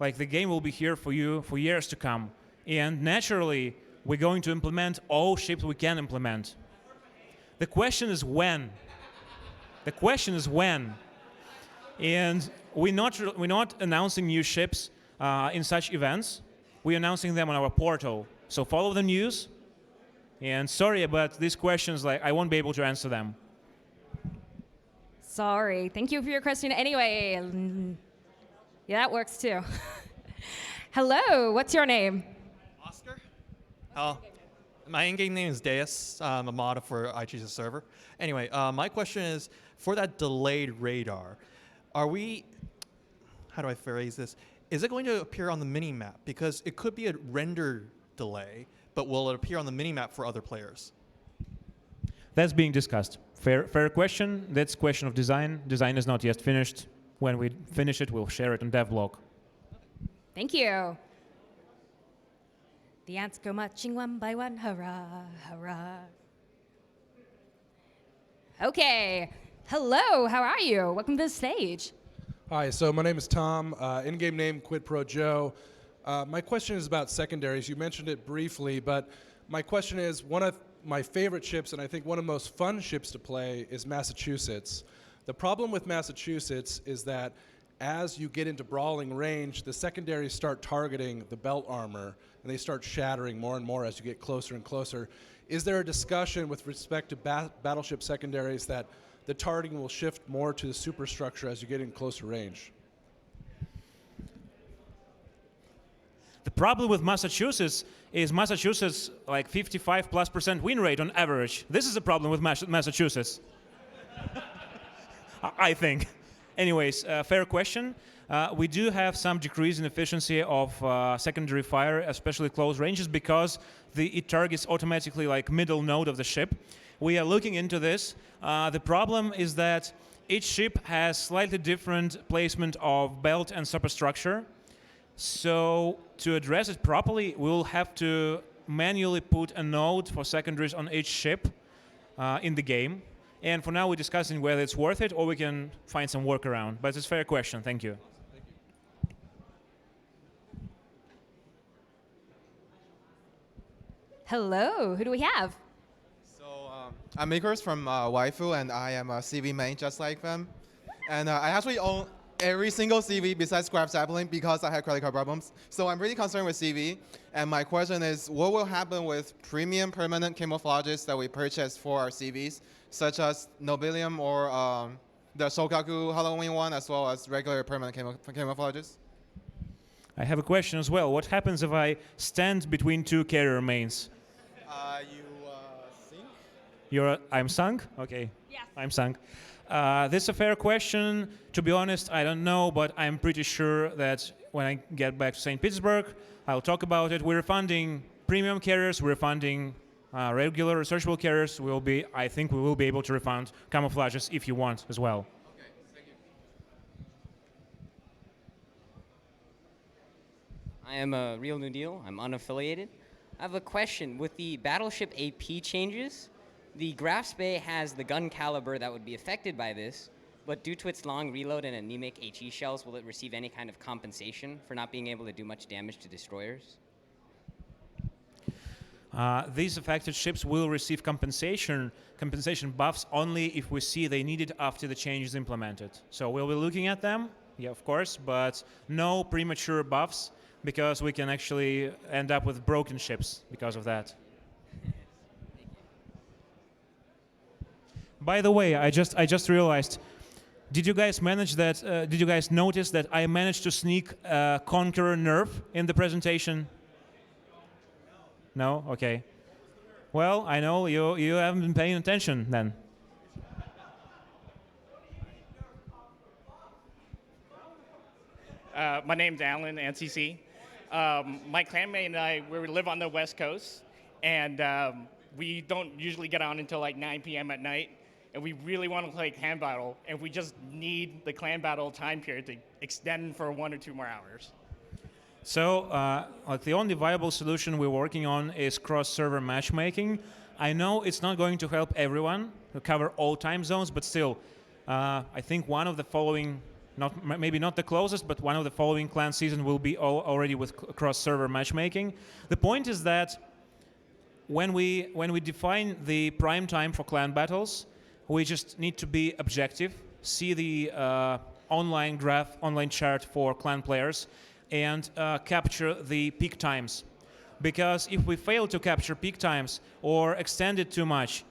Like, the game will be here for you for years to come. And naturally, we're going to implement all ships we can implement. The question is when. The question is when. And we're not announcing new ships in such events. We're announcing them on our portal. So follow the news. And sorry, but these questions, like, I won't be able to answer them. Sorry. Thank you for your question. Anyway, yeah, that works too. Hello, what's your name? Oscar. Oh, my in-game name is Deus. I'm a mod for iChoose server. Anyway, my question is, for that delayed radar, are we, how do I phrase this? Is it going to appear on the mini-map? Because it could be a render delay, but will it appear on the mini-map for other players? That's being discussed. Fair question. That's a question of design. Design is not yet finished. When we finish it, we'll share it on DevBlog. Thank you. The ants go marching one by one, hurrah, hurrah. Okay. Hello, how are you? Welcome to the stage. Hi, so my name is Tom, in-game name Quid Pro Joe. My question is about secondaries. You mentioned it briefly, but my question is, one of my favorite ships, and I think one of the most fun ships to play, is Massachusetts. The problem with Massachusetts is that as you get into brawling range, the secondaries start targeting the belt armor, and they start shattering more and more as you get closer and closer. Is there a discussion with respect to battleship secondaries that the targeting will shift more to the superstructure as you get in closer range? The problem with Massachusetts is Massachusetts like 55+% win rate on average. This is a problem with Massachusetts. I think. Anyways, fair question. We do have some decrease in efficiency of secondary fire, especially close ranges, because it targets automatically like middle node of the ship. We are looking into this. The problem is that each ship has slightly different placement of belt and superstructure. So to address it properly, we'll have to manually put a node for secondaries on each ship in the game. And for now, we're discussing whether it's worth it or we can find some workaround. But it's a fair question. Thank you. Thank you. Hello, who do we have? I'm Makers from Waifu, and I am a CV main just like them. And I actually own every single CV besides Scrap Sapling because I had credit card problems. So I'm really concerned with CV. And my question is, what will happen with premium permanent camouflages that we purchase for our CVs, such as Nobilium or the Shokaku Halloween one, as well as regular permanent camouflages? I have a question as well. What happens if I stand between 2 carrier mains? I'm sunk? Okay. Yes. I'm sunk. This is a fair question. To be honest, I don't know, but I'm pretty sure that when I get back to St. Petersburg, I'll talk about it. We're funding premium carriers. We're funding regular researchable carriers. I think we will be able to refund camouflages if you want as well. Okay, thank you. I am a Real New Deal. I'm unaffiliated. I have a question. With the battleship AP changes, the Graf's Bay has the gun caliber that would be affected by this, but due to its long reload and anemic HE shells, will it receive any kind of compensation for not being able to do much damage to destroyers? These affected ships will receive compensation buffs only if we see they need it after the change is implemented. So we'll be looking at them. yeah, of course, but no premature buffs because we can actually end up with broken ships because of that. By the way, I just realized. Did you guys manage that? Did you guys notice that I managed to sneak Conqueror nerf in the presentation? No? Okay. Well, I know you haven't been paying attention then. My name's Alan, NCC. My clanmate and I, we live on the West Coast, and we don't usually get on until like 9 p.m. at night. And we really want to play clan battle, and we just need the clan battle time period to extend for 1 or 2 more hours. So, like the only viable solution we're working on is cross-server matchmaking. I know it's not going to help everyone to cover all time zones, but still, I think one of the following, maybe not the closest, but one of the following clan season will be already with cross-server matchmaking. The point is that when we define the prime time for clan battles, we just need to be objective, see the online graph, online chart for clan players, and capture the peak times. Because if we fail to capture peak times or extend it too much,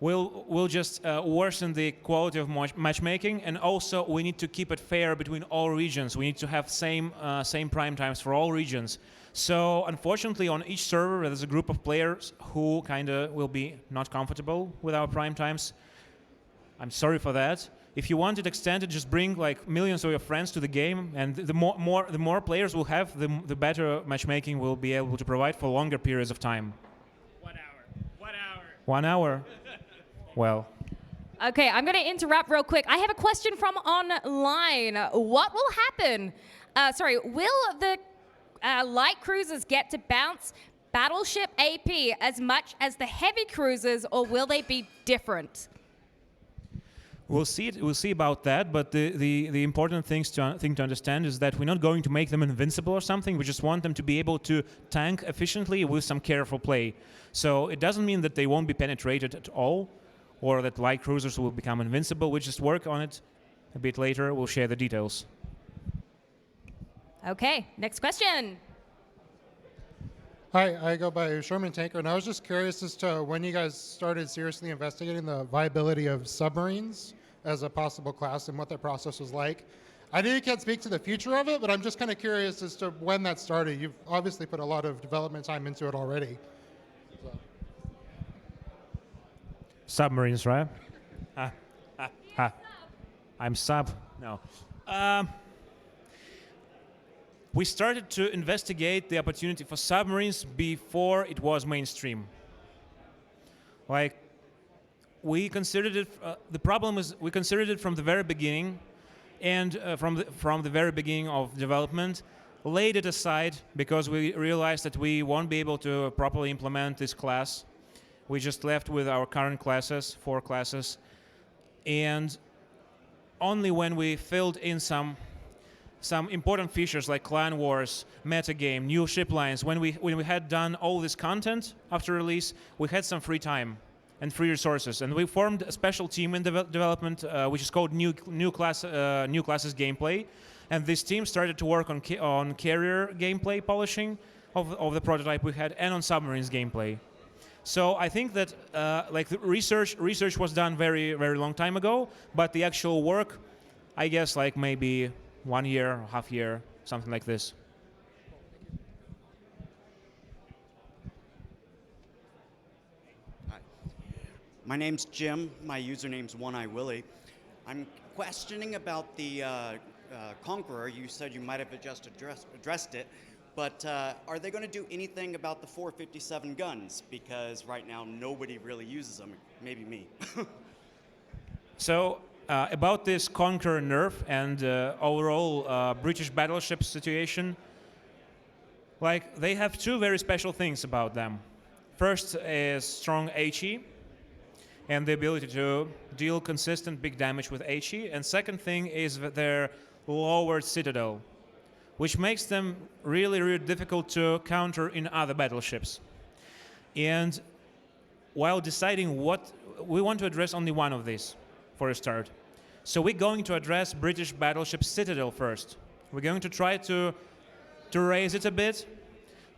we'll just worsen the quality of matchmaking, and also we need to keep it fair between all regions. We need to have same prime times for all regions. So unfortunately, on each server, there's a group of players who kind of will be not comfortable with our prime times. I'm sorry for that. If you want it extended, just bring like millions of your friends to the game, and the more players we'll have, the better matchmaking we'll be able to provide for longer periods of time. 1 hour. 1 hour. 1 hour. Well. Okay, I'm going to interrupt real quick. I have a question from online. What will happen? Will the light cruisers get to bounce battleship AP as much as the heavy cruisers, or will they be different? We'll see about that, but the important thing to understand is that we're not going to make them invincible or something. We just want them to be able to tank efficiently with some careful play. So it doesn't mean that they won't be penetrated at all, or that light cruisers will become invincible. We'll just work on it a bit later. We'll share the details. Okay, next question. Hi, I go by Sherman Tanker, and I was just curious as to when you guys started seriously investigating the viability of submarines as a possible class and what that process was like. I know you can't speak to the future of it, but I'm just kind of curious as to when that started. You've obviously put a lot of development time into it already. So. Submarines, right? I'm sub. No. We started to investigate the opportunity for submarines before it was mainstream. Like, we considered it, the problem is we considered it from the very beginning, and from the very beginning of development, laid it aside because we realized that we won't be able to properly implement this class. We just left with our current classes, 4 classes, and only when we filled in some important features like clan wars, metagame, new ship lines, when we had done all this content after release, we had some free time and free resources, and we formed a special team in development, which is called New Classes Gameplay, and this team started to work on carrier gameplay polishing of the prototype we had, and on submarines gameplay. So I think that like the research was done very long time ago, but the actual work, I guess, like maybe 1 year, half year, something like this. My name's Jim. My username's One Eye Willie. I'm questioning about the Conqueror. You said you might have just addressed it, but are they going to do anything about the 457 guns? Because right now nobody really uses them. Maybe me. So about this Conqueror nerf and overall British battleship situation, like they have 2 very special things about them. First is strong HE and the ability to deal consistent big damage with HE, and second thing is their lowered citadel, which makes them really difficult to counter in other battleships. And while deciding what we want to address only one of these for a start. So we're going to address British battleship Citadel first. We're going to try to raise it a bit,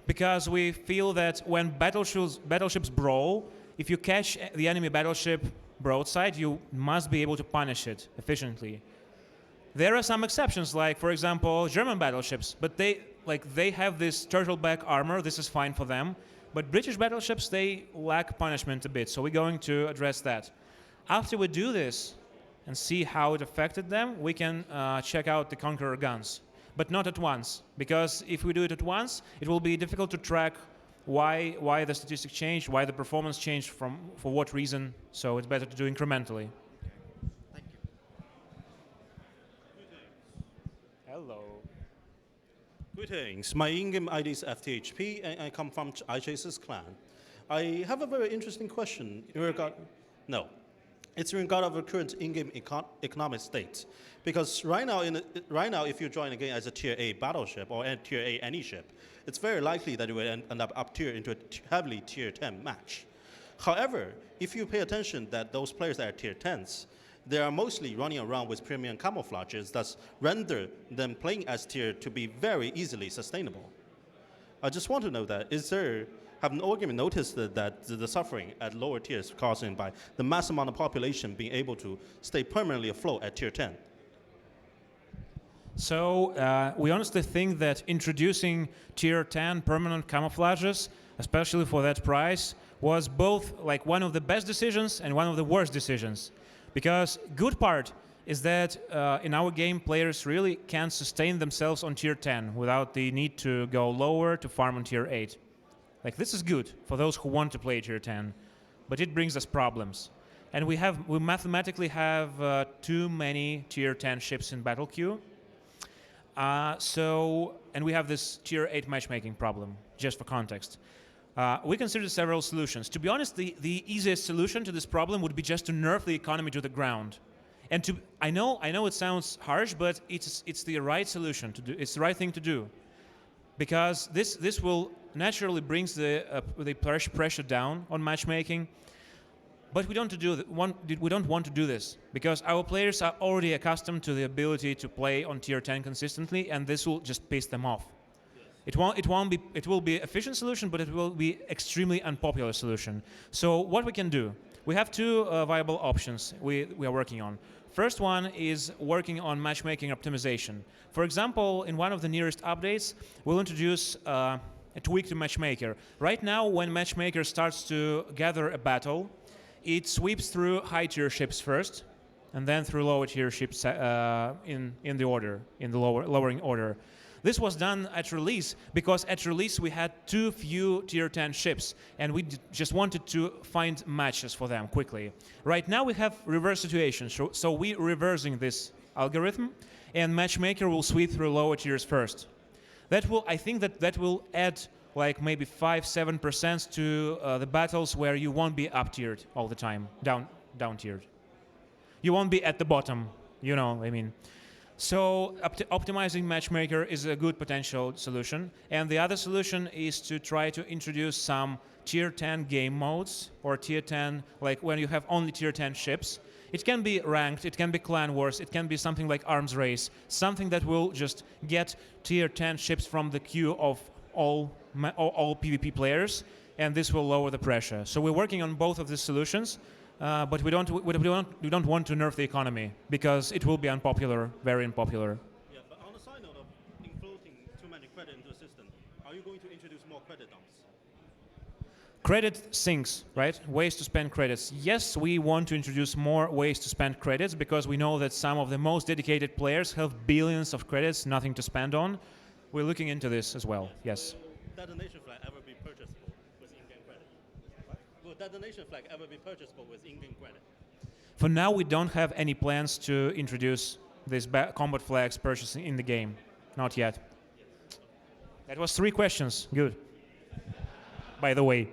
because we feel that when battleships brawl, if you catch the enemy battleship broadside, you must be able to punish it efficiently. There are some exceptions, like, for example, German battleships, but they have this turtleback armor. This is fine for them. But British battleships, they lack punishment a bit, so we're going to address that. After we do this and see how it affected them, we can check out the Conqueror guns. But not at once, because if we do it at once, it will be difficult to track why the statistics changed, why the performance changed, for what reason. So it's better to do incrementally. Thank you. Hello. Greetings. My in-game ID is FTHP, and I come from iChase's clan. I have a very interesting question in regard. No. It's in regard of the current in-game economic state. Because right now, if you join a game as a Tier A battleship or a Tier A any ship, it's very likely that you will end up tier into a heavily Tier 10 match. However, if you pay attention that those players that are Tier 10s, they are mostly running around with premium camouflages, thus render them playing as Tier to be very easily sustainable. I just want to know that, have an argument noticed that the suffering at lower tiers caused by the mass amount of population being able to stay permanently afloat at Tier 10? So we honestly think that introducing Tier 10 permanent camouflages, especially for that price, was both like one of the best decisions and one of the worst decisions. Because good part is that in our game, players really can sustain themselves on Tier 10 without the need to go lower to farm on Tier 8. Like, this is good for those who want to play Tier 10, but it brings us problems. And we mathematically have too many Tier 10 ships in battle queue. And we have this Tier 8 matchmaking problem, just for context. We considered several solutions. To be honest, the easiest solution to this problem would be just to nerf the economy to the ground. And I know it sounds harsh, but it's the right solution to do. It's the right thing to do, because this will naturally brings the pressure down on matchmaking. But we don't want to do this, because our players are already accustomed to the ability to play on Tier 10 consistently, and this will just piss them off. It will be efficient solution, but it will be extremely unpopular solution. So what we can do? We have two viable options we are working on. First one is working on matchmaking optimization. For example, in one of the nearest updates, we'll introduce a tweak to matchmaker. Right now, when matchmaker starts to gather a battle, it sweeps through high-tier ships first, and then through lower-tier ships in the lowering order. This was done at release because at release we had too few Tier 10 ships, and we just wanted to find matches for them quickly. Right now we have reverse situation, so we're reversing this algorithm, and matchmaker will sweep through lower tiers first. I think that will add like maybe 5-7% to the battles where you won't be up tiered all the time, down tiered. You won't be at the bottom, you know, I mean. So optimizing matchmaker is a good potential solution. And the other solution is to try to introduce some Tier 10 game modes, or Tier 10, like when you have only Tier 10 ships. It can be ranked, it can be clan wars, it can be something like arms race, something that will just get Tier 10 ships from the queue of all PvP players, and this will lower the pressure. So we're working on both of these solutions, but we don't want to nerf the economy because it will be unpopular, very unpopular. Yeah, but on the side note of infloating too many credit into the system, are you going to introduce more credit dumps? Credit sinks, right? Ways to spend credits. Yes, we want to introduce more ways to spend credits because we know that some of the most dedicated players have billions of credits, nothing to spend on. We're looking into this as well, yes. Will detonation flag ever be purchasable with in-game credit? Will detonation flag ever be purchasable with in-game credit? For now, we don't have any plans to introduce these combat flags purchasing in the game. Not yet. That was 3 questions. Good. By the way.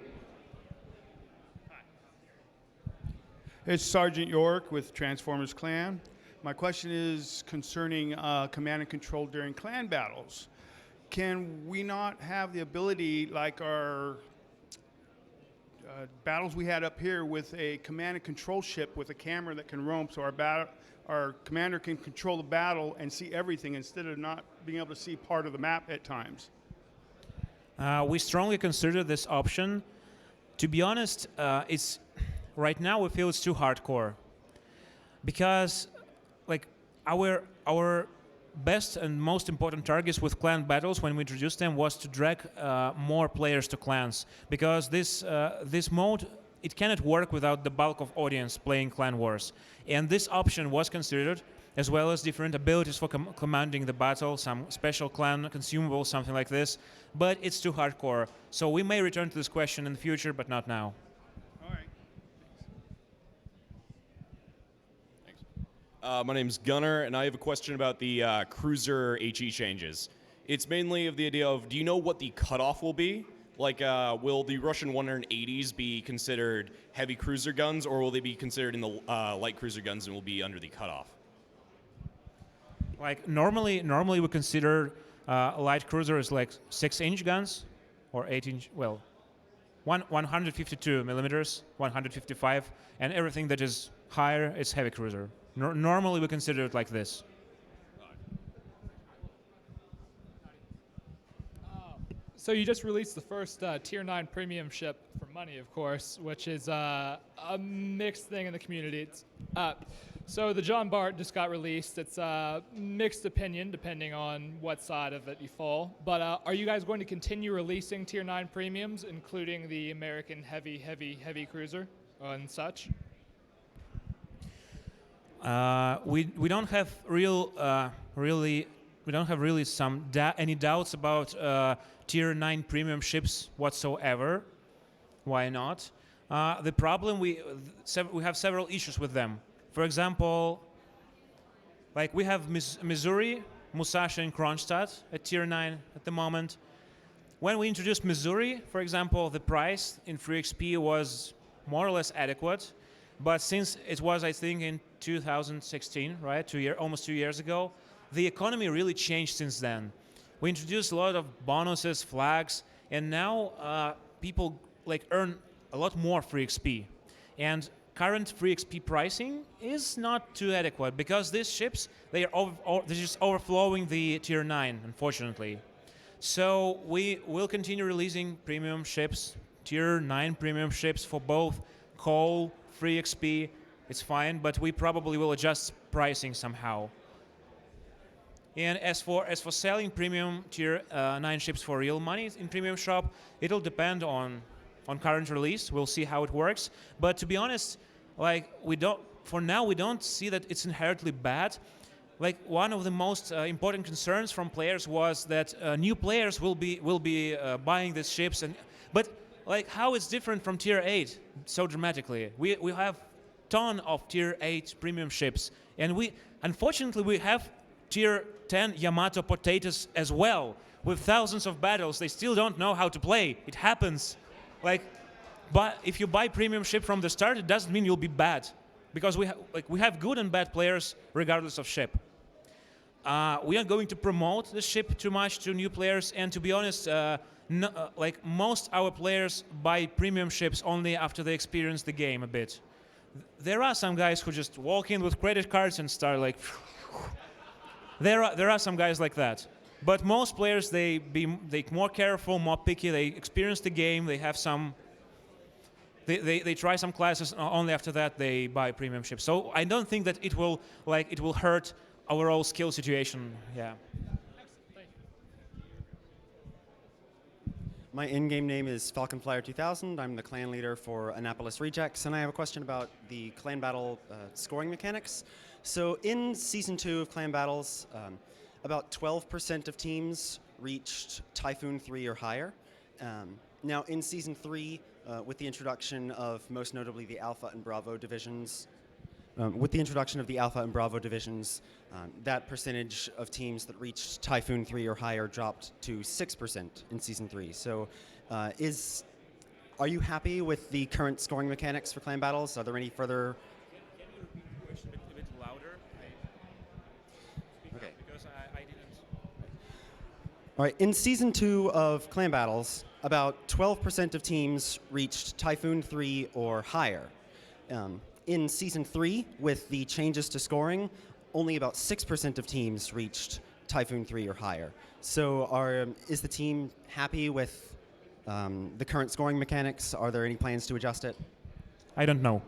It's Sergeant York with Transformers Clan. My question is concerning command and control during clan battles. Can we not have the ability, like our battles we had up here, with a command and control ship with a camera that can roam, so our commander can control the battle and see everything instead of not being able to see part of the map at times. We strongly consider this option. To be honest, it's right now we feel it's too hardcore, because like our best and most important targets with clan battles when we introduced them was to drag more players to clans, because this mode, it cannot work without the bulk of audience playing clan wars, and this option was considered, as well as different abilities for commanding the battle, some special clan consumables, something like this, but it's too hardcore. So we may return to this question in the future, but not now. My name's Gunnar, and I have a question about the cruiser HE changes. It's mainly of the idea of, do you know what the cutoff will be? Like, will the Russian 180s be considered heavy cruiser guns, or will they be considered in the light cruiser guns and will be under the cutoff? Like normally we consider light cruisers like 6-inch guns, or 8-inch. Well, 152 millimeters, 155, and everything that is higher is heavy cruiser. Normally we consider it like this. So you just released the first Tier 9 premium ship for money, of course, which is a mixed thing in the community. It's, so the John Bart just got released. It's a mixed opinion depending on what side of it you fall. But are you guys going to continue releasing Tier 9 premiums, including the American heavy cruiser and such? We don't have really any doubts about Tier 9 premium ships whatsoever. Why not? The problem we have several issues with them. For example, like we have Missouri, Musashi, and Kronstadt at Tier 9 at the moment. When we introduced Missouri, for example, the price in free XP was more or less adequate. But since it was, I think, in 2016, right, almost 2 years ago, the economy really changed since then. We introduced a lot of bonuses, flags, and now people like earn a lot more free XP. And current free XP pricing is not too adequate, because these ships, they're just overflowing the Tier 9, unfortunately. So we will continue releasing premium ships, Tier 9 premium ships for both coal, free XP, it's fine, but we probably will adjust pricing somehow. And as for selling premium Tier 9 ships for real money in premium shop, it'll depend on current release. We'll see how it works. But to be honest, like for now we don't see that it's inherently bad. Like one of the most important concerns from players was that new players will be buying these ships, but like how it's different from Tier 8 so dramatically. We have ton of Tier 8 premium ships, and unfortunately we have Tier 10 Yamato potatoes as well. With thousands of battles, they still don't know how to play. It happens. But if you buy premium ship from the start, it doesn't mean you'll be bad, because we have good and bad players regardless of ship. We are going to promote the ship too much to new players, and to be honest, most our players buy premium ships only after they experience the game a bit. There are some guys who just walk in with credit cards and start like. There are some guys like that, but most players they more careful, more picky. They experience the game. They have some. They try some classes. Only after that they buy premium ships. So I don't think that it will hurt our overall skill situation. Yeah. My in-game name is Falconflyer 2000. I'm the clan leader for Annapolis Rejects, and I have a question about the clan battle scoring mechanics. So in Season 2 of Clan Battles, about 12% of teams reached Typhoon 3 or higher. Now in Season 3, with the introduction of most notably the Alpha and Bravo divisions, that percentage of teams that reached Typhoon 3 or higher dropped to 6% in Season 3. So are you happy with the current scoring mechanics for Clan Battles? Are there any further... A bit louder. Okay. Because I didn't. All right, in Season 2 of Clan Battles, about 12% of teams reached Typhoon 3 or higher. in Season 3, with the changes to scoring, only about 6% of teams reached Typhoon 3 or higher. So is the team happy with the current scoring mechanics? Are there any plans to adjust it? I don't know.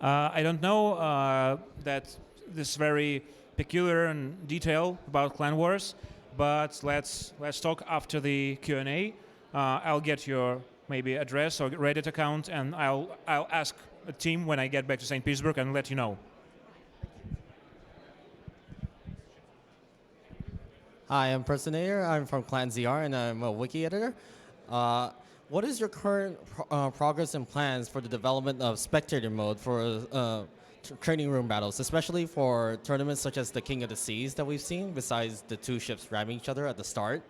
I don't know that this very peculiar and detail about Clan Wars, but let's talk after the Q&A. I'll get your maybe address or Reddit account, and I'll ask a team when I get back to St. Petersburg and let you know. Hi, I'm Personator. I'm from Clan ZR, and I'm a wiki editor. What is your current progress and plans for the development of spectator mode for training room battles, especially for tournaments such as the King of the Seas that we've seen, besides the two ships ramming each other at the start?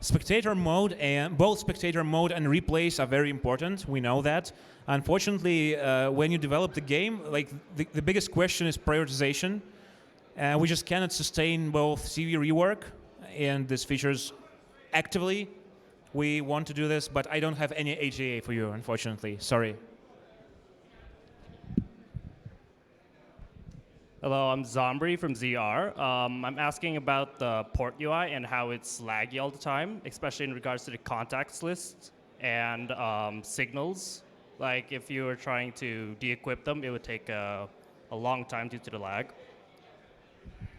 Spectator mode and both spectator mode and replays are very important. We know that. Unfortunately, when you develop the game, like the biggest question is prioritization. We just cannot sustain both CV rework and these features actively. We want to do this, but I don't have any AGA for you, unfortunately. Sorry. Hello, I'm Zombri from ZR. I'm asking about the port UI and how it's laggy all the time, especially in regards to the contacts list and signals. Like if you were trying to de-equip them, it would take a long time due to the lag.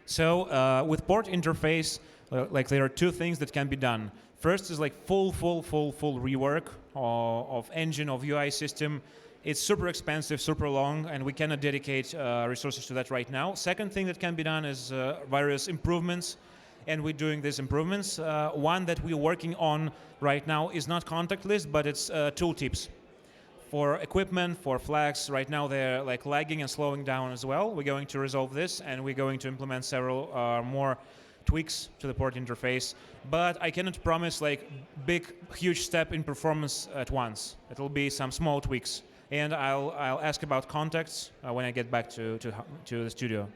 So with port interface, like there are two things that can be done. First is like full rework of engine, of UI system. It's super expensive, super long, and we cannot dedicate resources to that right now. Second thing that can be done is various improvements, and we're doing these improvements. One that we're working on right now is not contact list, but it's tooltips. For equipment, for flags, right now they're like lagging and slowing down as well. We're going to resolve this, and we're going to implement several more tweaks to the port interface. But I cannot promise like big, huge step in performance at once. It'll be some small tweaks. And I'll ask about contacts when I get back to the studio.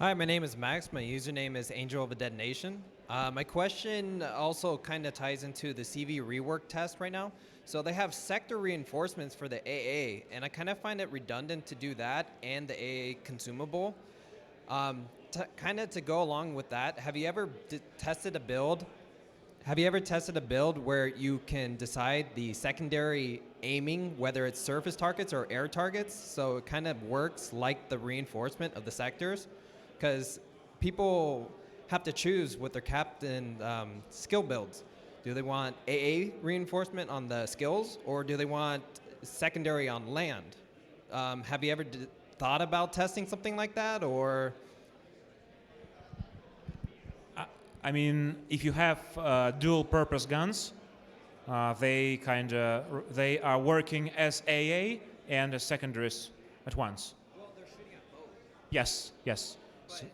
Hi, my name is Max. My username is Angel of a Dead Nation. My question also kind of ties into the CV rework test right now. So they have sector reinforcements for the AA, and I kind of find it redundant to do that and the AA consumable. Kind of to go along with that, have you ever tested a build? Have you ever tested a build where you can decide the secondary aiming, whether it's surface targets or air targets, so it kind of works like the reinforcement of the sectors? Because people have to choose with their captain skill builds. Do they want AA reinforcement on the skills, or do they want secondary on land? Have you ever thought about testing something like that, or? I mean, if you have dual-purpose guns, they are working as AA and as secondaries at once. Well, they're shooting at both. Yes. But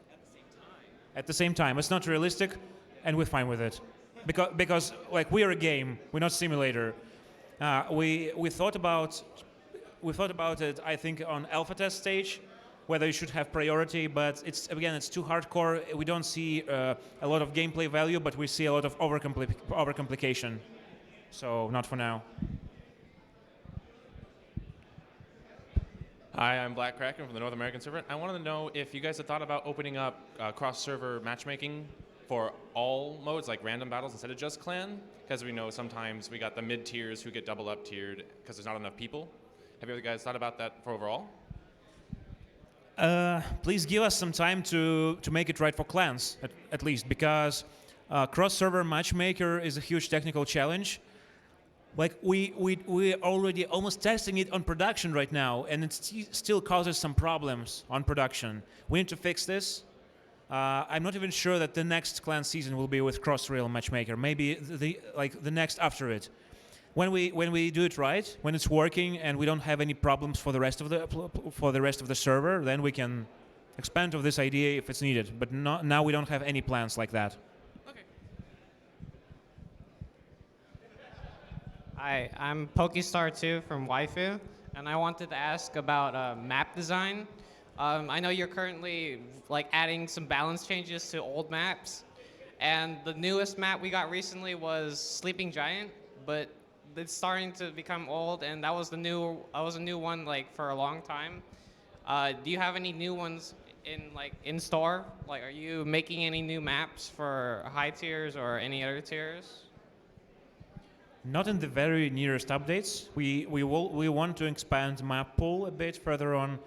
at the same time, it's not realistic, and we're fine with it, because like we're a game, we're not simulator. We thought about it. I think on alpha test stage, whether you should have priority, but it's too hardcore. We don't see a lot of gameplay value, but we see a lot of overcomplication. So not for now. Hi, I'm Black Kraken from the North American server. I wanted to know if you guys have thought about opening up cross-server matchmaking for all modes, like random battles instead of just clan, because we know sometimes we got the mid-tiers who get double up-tiered because there's not enough people. Have you guys thought about that for overall? Please give us some time to make it right for clans, at least, because cross-server matchmaker is a huge technical challenge. Like we're already almost testing it on production right now, and it still causes some problems on production. We need to fix this. I'm not even sure that the next clan season will be with cross-rail matchmaker. Maybe the next after it. When we do it right, when it's working, and we don't have any problems for the rest of the server, then we can expand of this idea if it's needed. But now we don't have any plans like that. Hi, I'm Pokestar2 from Waifu, and I wanted to ask about map design. I know you're currently adding some balance changes to old maps, and the newest map we got recently was Sleeping Giant, but it's starting to become old, and that was a new one like for a long time. Do you have any new ones in store? Like, are you making any new maps for high tiers or any other tiers? Not in the very nearest updates. We want to expand map pool a bit further on,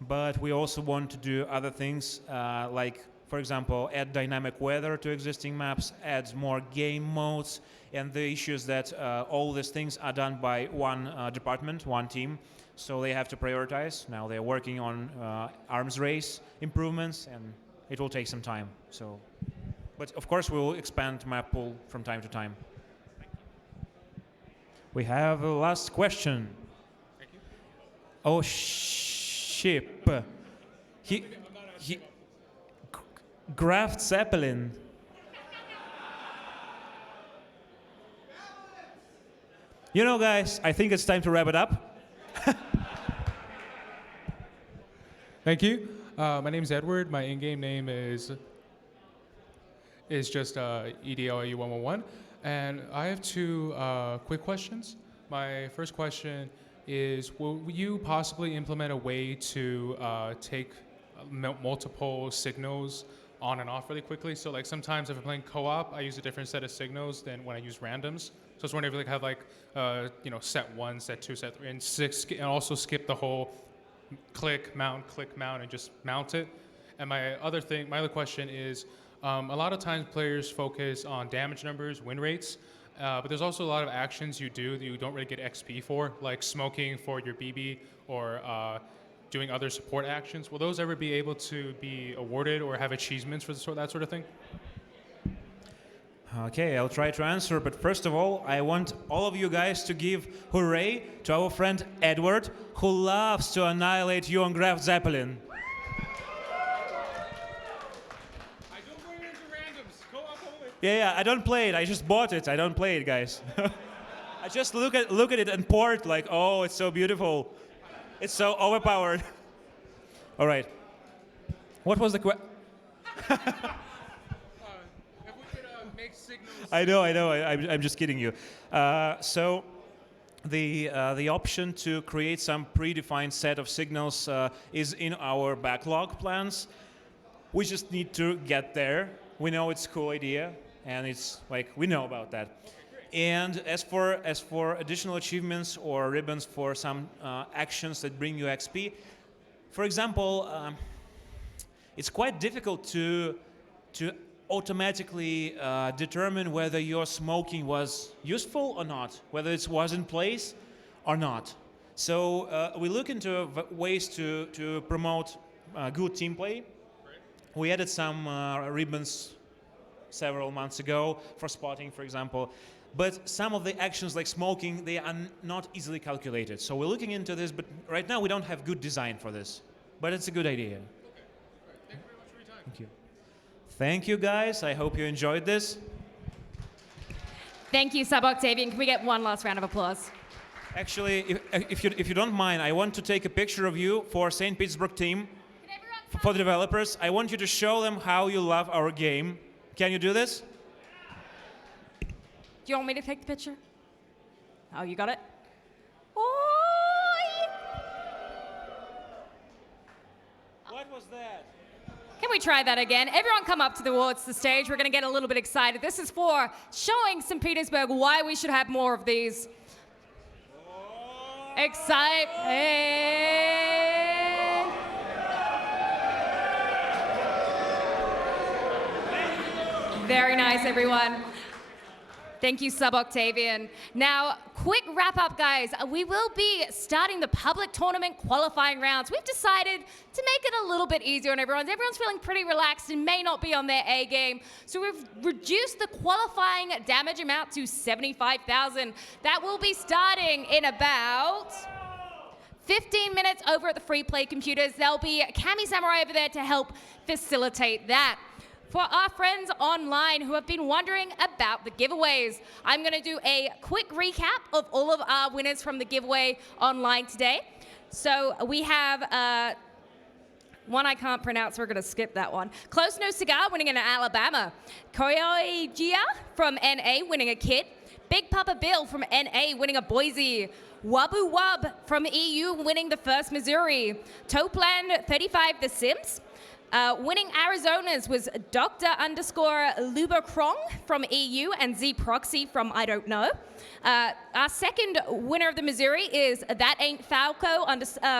but we also want to do other things like, for example, add dynamic weather to existing maps, add more game modes, and the issue is that all these things are done by one department, one team, so they have to prioritize. Now they're working on arms race improvements, and it will take some time. So, but of course we will expand map pool from time to time. We have a last question. Thank you. Oh, ship. He Graf Zeppelin. You know, guys, I think it's time to wrap it up. Thank you. My name is Edward. My in-game name is just EDLAU111. And I have two quick questions. My first question is, will you possibly implement a way to take multiple signals on and off really quickly? So like sometimes if I'm playing co-op, I use a different set of signals than when I use randoms. So I was wondering if we have like, set 1, set 2, set 3, and also skip the whole click, mount, and just mount it. And my other question is, a lot of times players focus on damage numbers, win rates, but there's also a lot of actions you do that you don't really get XP for, like smoking for your BB or doing other support actions. Will those ever be able to be awarded or have achievements for that sort of thing? Okay, I'll try to answer, but first of all, I want all of you guys to give hooray to our friend Edward, who loves to annihilate you on Graf Zeppelin. Yeah, I don't play it. I just bought it. I don't play it, guys. I just look at it and port like, oh, it's so beautiful. It's so overpowered. All right. What was the question? I know. I'm just kidding you. So the option to create some predefined set of signals is in our backlog plans. We just need to get there. We know it's a cool idea, and it's like we know about that. And as for additional achievements or ribbons for some actions that bring you XP, for example, it's quite difficult to automatically determine whether your smoking was useful or not, whether it was in place or not. So we look into ways to promote good team play. We added some ribbons several months ago for spotting, for example. But some of the actions like smoking, they are not easily calculated. So we're looking into this, but right now we don't have good design for this. But it's a good idea. Okay. Thank you very much for your time. Thank you. Thank you, guys. I hope you enjoyed this. Thank you, Sub Octavian. Can we get one last round of applause? Actually, if you don't mind, I want to take a picture of you for St. Petersburg team, for the developers. I want you to show them how you love our game. Can you do this? Do you want me to take the picture? Oh, you got it? Oh, What was that? Can we try that again? Everyone come up towards the stage. We're going to get a little bit excited. This is for showing St. Petersburg why we should have more of these. Excitement. Very nice, everyone. Thank you, Sub Octavian. Now, quick wrap up, guys. We will be starting the public tournament qualifying rounds. We've decided to make it a little bit easier on everyone. Everyone's feeling pretty relaxed and may not be on their A game. So we've reduced the qualifying damage amount to 75,000. That will be starting in about 15 minutes over at the free play computers. There'll be Kami Samurai over there to help facilitate that. For our friends online who have been wondering about the giveaways, I'm going to do a quick recap of all of our winners from the giveaway online today. So we have one I can't pronounce, we're going to skip that one. Close No Cigar winning in Alabama. Koyoi Gia from NA winning a kit. Big Papa Bill from NA winning a Boise. Wabu Wub from EU winning the first Missouri. Topeland 35 The Sims. Winning Arizona's was Dr_Luba from EU and Z Proxy from I Don't Know. Our second winner of the Missouri is That Ain't Falco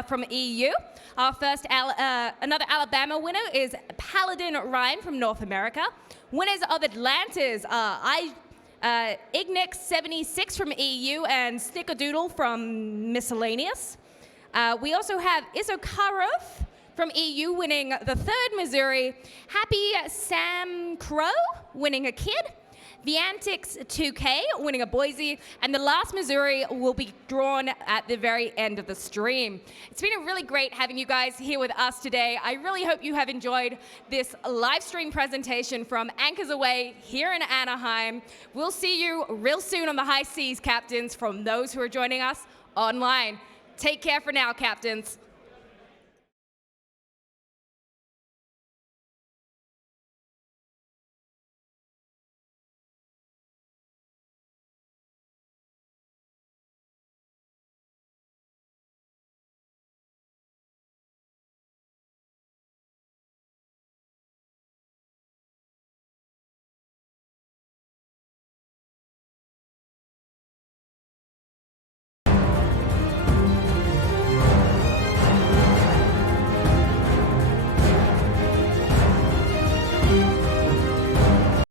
from EU. Our first another Alabama winner is Paladin Ryan from North America. Winners of Atlanta's Ignix76 from EU and Snickerdoodle from Miscellaneous. We also have Isokarov from EU winning the third Missouri. Happy Sam Crow winning a kid. The Antics 2K winning a Boise. And the last Missouri will be drawn at the very end of the stream. It's been really great having you guys here with us today. I really hope you have enjoyed this live stream presentation from Anchors Away here in Anaheim. We'll see you real soon on the high seas, captains, from those who are joining us online. Take care for now, captains.